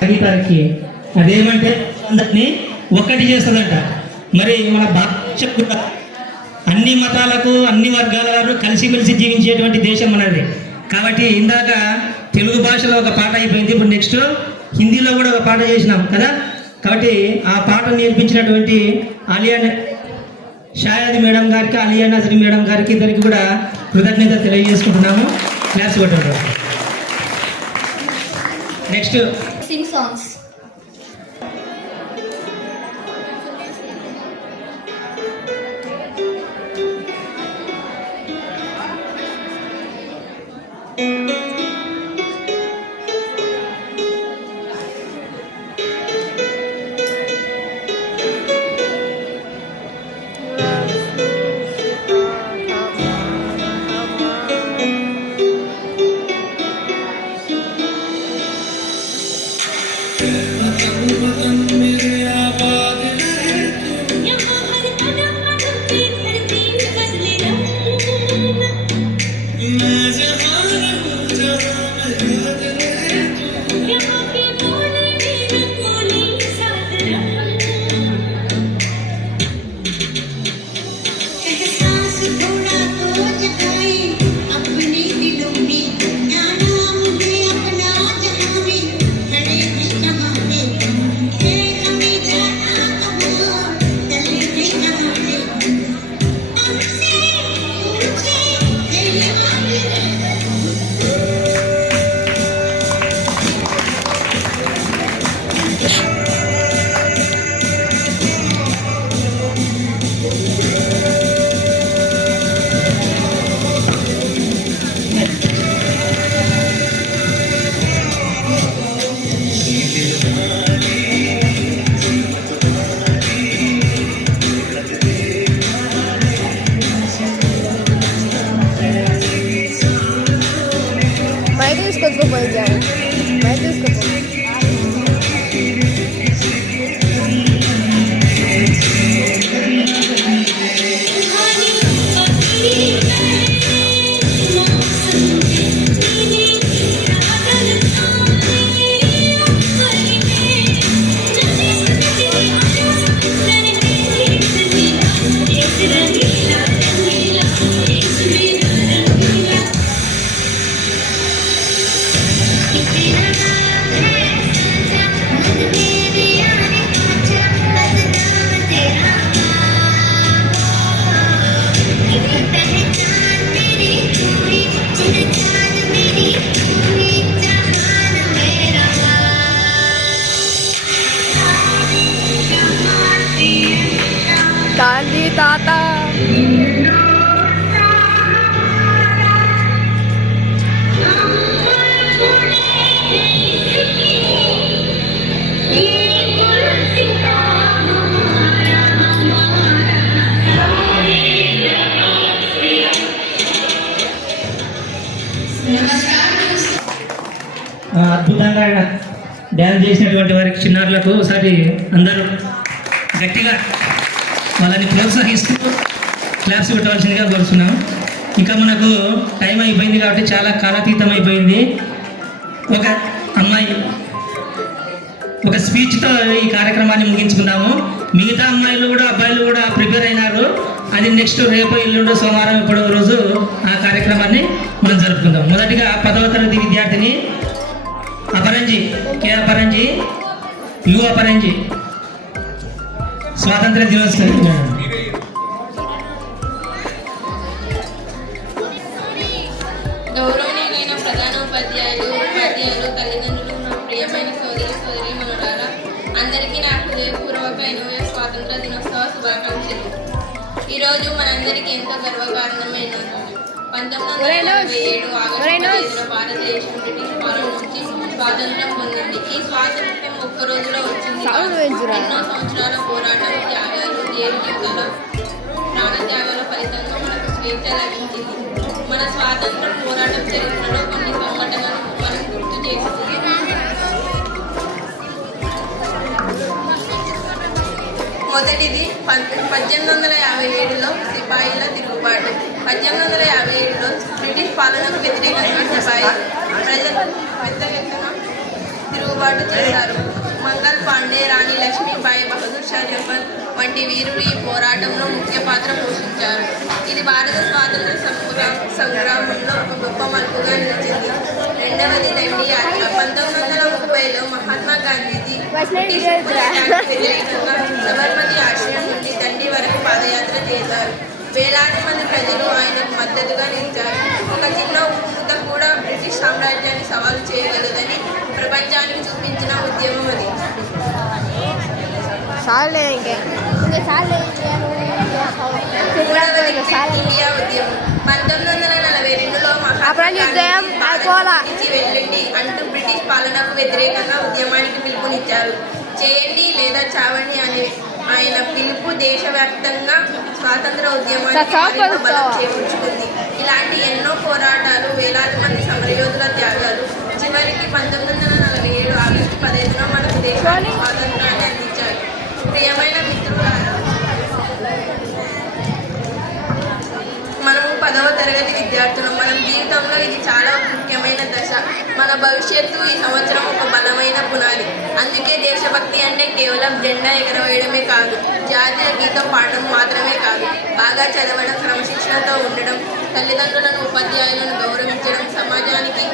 సంగీతానికి అదేమంటే అందరినీ ఒక్కటి చేస్తుందంట. మరి మన భాష కూడా అన్ని మతాలకు అన్ని వర్గాల వారు కలిసిమెలిసి జీవించేటువంటి దేశం మనది. కాబట్టి ఇందాక తెలుగు భాషలో ఒక పాట అయిపోయింది, ఇప్పుడు నెక్స్ట్ హిందీలో కూడా ఒక పాట చేసినాం కదా. కాబట్టి ఆ పాట నేర్పించినటువంటి ఆలియా షాయాది మేడం గారికి, ఆలియా నజరీ మేడం గారికి ఇద్దరికి కూడా కృతజ్ఞత తెలియజేసుకుంటున్నాము. క్లాస్ కొట్టారు. Next sing songs. గాంధీ తాత అద్భుతంగా డ్యాన్స్ చేసినటువంటి వారికి చిన్నారులకు ఒకసారి అందరూ గట్టిగా వాళ్ళని ప్రోత్సహిస్తూ క్లాప్స్ కొట్టవలసిందిగా కోరుతున్నాం. ఇంకా మనకు టైం అయిపోయింది కాబట్టి చాలా కాలాతీతం అయిపోయింది. ఒక అమ్మాయి ఒక స్పీచ్తో ఈ కార్యక్రమాన్ని ముగించుకున్నాము. మిగతా అమ్మాయిలు కూడా అబ్బాయిలు కూడా ప్రిపేర్ అయినారు. అది నెక్స్ట్ రేపు ఎల్లుండి సోమవారం ఇప్పుడు రోజు ఆ కార్యక్రమాన్ని మనం జరుపుకుందాం. మొదటిగా 10వ తరగతి విద్యార్థిని అపరంజి, కే అపరంజి, యు అపరంజి స్వాతంత్ర దినోత్సవం. గౌరవనీయులైన ప్రధాన ఉపాధ్యాయులు, తల్లిదండ్రులు, నా ప్రియమైన సోదరీమణులారా, అందరికీ నా హృదయపూర్వక 80వ స్వాతంత్ర దినోత్సవ శుభాకాంక్షలు. ఈరోజు మనందరికీ ఎంతో గర్వకారణమైన రోజు. 1947 ఆగస్టు 15న భారతదేశం బ్రిటిష్ పాలన నుంచి స్వాతంత్రం పొందింది. ఈ స్వాతంత్ర్యం ఒక్క రోజులో వచ్చింది. ఎన్నో సంవత్సరాల పోరాటం, త్యాగాలు, దేవి జీవితాల ప్రాణత్యాగాల ఫలితంగా మనకు స్వేచ్ఛ లభించింది. మన స్వాతంత్ర పోరాటం చరిత్రలో కొన్ని సంఘటనలు మనం గుర్తు చేస్తుంది. మొదటిది 1857లో సిపాయిల తిరుగుబాటు. 1857లో బ్రిటిష్ పాలనకు వ్యతిరేకంగా సిపాయి ప్రజలు పెద్ద ఎత్తున తిరుగుబాటు చేశారు. మంగల్ పాండే, రాణి లక్ష్మీబాయి, బహదూర్ షా జఫర్ వంటి వీరులు ఈ పోరాటంలో ముఖ్య పాత్ర పోషించారు. భారత స్వాతంత్ర సంగ్రామంలో ఒక గొప్ప మలుపుగా నిలిచింది. రెండవది దండి యాత్ర. 1930లో మహాత్మా గాంధీజీ బ్రిటిష్ ప్రభుత్వానికి వ్యతిరేకంగా సబర్మతి ఆశ్రమం నుండి దండి వరకు పాదయాత్ర చేశారు. వేలాది మంది ప్రజలు ఆయనకు మద్దతుగా నిలిచారు. ఒక చిన్న ఉప్పుత కూడా బ్రిటిష్ సామ్రాజ్యాన్ని సవాలు చేయగలదని ప్రపంచానికి చూపించిన ఉద్యమం అది. మూడవది ఇండియా ఉద్యమం. 1942లో మహాత్మా గాంధీ వెళ్ళండి అంటూ బ్రిటిష్ పాలనకు వ్యతిరేకంగా ఉద్యమానికి పిలుపునిచ్చారు. చేయండి లేదా చావండి అనే ఆయన పిలుపు దేశవ్యాప్తంగా స్వాతంత్ర ఉద్యమానికి మరింత బలం చేకూర్చుకుంది. ఇలాంటి ఎన్నో పోరాటాలు, వేలాది మంది సమరయోధుల త్యాగాలు చివరికి 1947 ఆగస్టు 15న మనకు దేశానికి స్వాతంత్రాన్ని అందించారు. ప్రియమైన మిత్రులారా, మనము 10వ తరగతి విద్యార్థులు. మన జీవితంలో ఇది చాలా ముఖ్యమైన దశ. మన భవిష్యత్తు ఈ సంవత్సరం ఒక బలమైన పునాది. అందుకే దేశభక్తి అంటే కేవలం జెండా ఎగరవేయడమే కాదు, జాతీయ గీతం పాడడం మాత్రమే కాదు, బాగా చదవడం, క్రమశిక్షణతో ఉండడం, తల్లిదండ్రులను ఉపాధ్యాయులను గౌరవించడం, సమాజానికి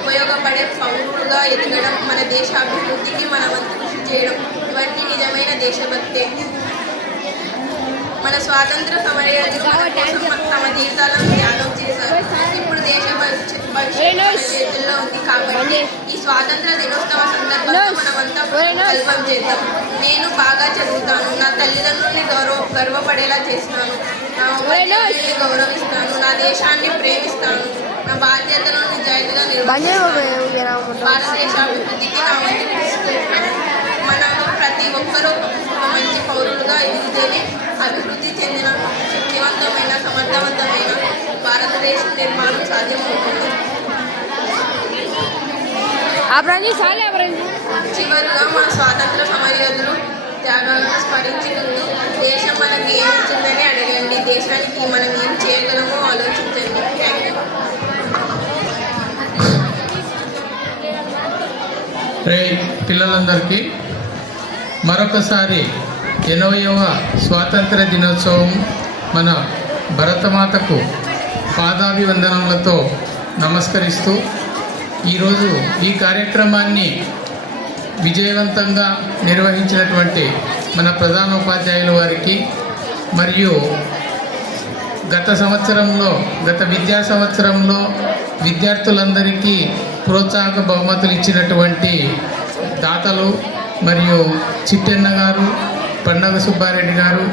ఉపయోగపడే పౌరులుగా ఎదగడం, మన దేశ అభివృద్ధికి మన వంతు కృషి చేయడం, ఇవన్నీ నిజమైన దేశభక్తే. మన స్వాతంత్ర సమరయోధులు మన కోసం తమ జీవితాలను త్యాగం చేశారు. ఇప్పుడు దేశ భవిష్యత్తు మన చేతుల్లో ఉంది. కాబట్టి ఈ స్వాతంత్ర దినోత్సవ సందర్భంగా మనమంతా కల్పం చేద్దాం. నేను బాగా చదువుతాను, నా తల్లిదండ్రుల్ని గర్వపడేలా చేస్తాను, నా ఉపాధ్యాయుల్ని గౌరవిస్తాను, నా దేశాన్ని ప్రేమిస్తాను, నా బాధ్యతలను నిజాయితీగా నిర్వహిస్తాను, భారతదేశ అభివృద్ధికి నా వంతు కృషి చేస్తాను. మనలో ప్రతి ఒక్కరూ మంచి పౌరులుగా ఎదిగితేనే అభివృద్ధి చెందిన శక్తివంతమైన సమర్థవంతమైన భారతదేశ నిర్మాణం సాధ్యమవుతుంది. చివరిగా మన స్వాతంత్ర సమరయోధులు త్యాగాలను స్మరించుకుంటూ దేశం మనకి ఏమిచ్చిందని అడగండి, దేశానికి మనం ఏం చేయగలమో ఆలోచించండి. Thank you. పిల్లలందరికీ మరొకసారి 80వ స్వాతంత్ర దినోత్సవం మన భరతమాతకు పాదాభివందనములతో నమస్కరిస్తూ ఈరోజు ఈ కార్యక్రమాన్ని విజయవంతంగా నిర్వహించినటువంటి మన ప్రధానోపాధ్యాయుల వారికి మరియు గత విద్యా సంవత్సరంలో విద్యార్థులందరికీ ప్రోత్సాహక బహుమతులు ఇచ్చినటువంటి దాతలు మరియు చిట్టెన్న గారు, పండగ సుబ్బారెడ్డి గారు,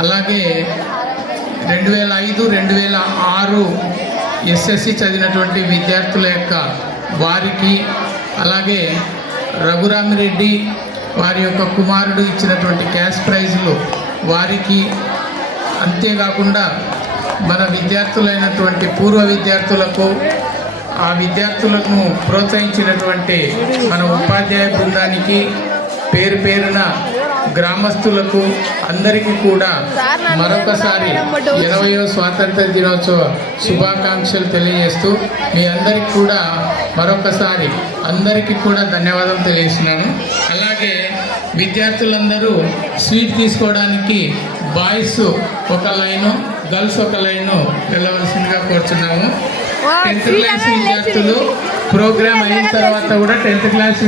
అలాగే 2005, 2006 ఎస్ఎస్సి చదివినటువంటి విద్యార్థుల యొక్క వారికి, అలాగే రఘురామిరెడ్డి వారి యొక్క కుమారుడు ఇచ్చినటువంటి క్యాష్ ప్రైజులు వారికి, అంతేకాకుండా మన విద్యార్థులైనటువంటి పూర్వ విద్యార్థులకు, ఆ విద్యార్థులను ప్రోత్సహించినటువంటి మన ఉపాధ్యాయ బృందానికి, పేరు పేరున గ్రామస్తులకు అందరికీ కూడా మరొకసారి 20వ స్వాతంత్ర దినోత్సవ శుభాకాంక్షలు తెలియజేస్తూ మీ అందరికీ కూడా మరొకసారి అందరికీ కూడా ధన్యవాదాలు తెలియజేస్తున్నాను. అలాగే విద్యార్థులందరూ స్వీట్ తీసుకోవడానికి బాయ్స్ ఒక లైను, గర్ల్స్ ఒక లైను వెళ్ళవలసిందిగా కోరుచున్నాము. 10th క్లాస్ విద్యార్థులు ప్రోగ్రామ్ అయిన తర్వాత కూడా 10th క్లాస్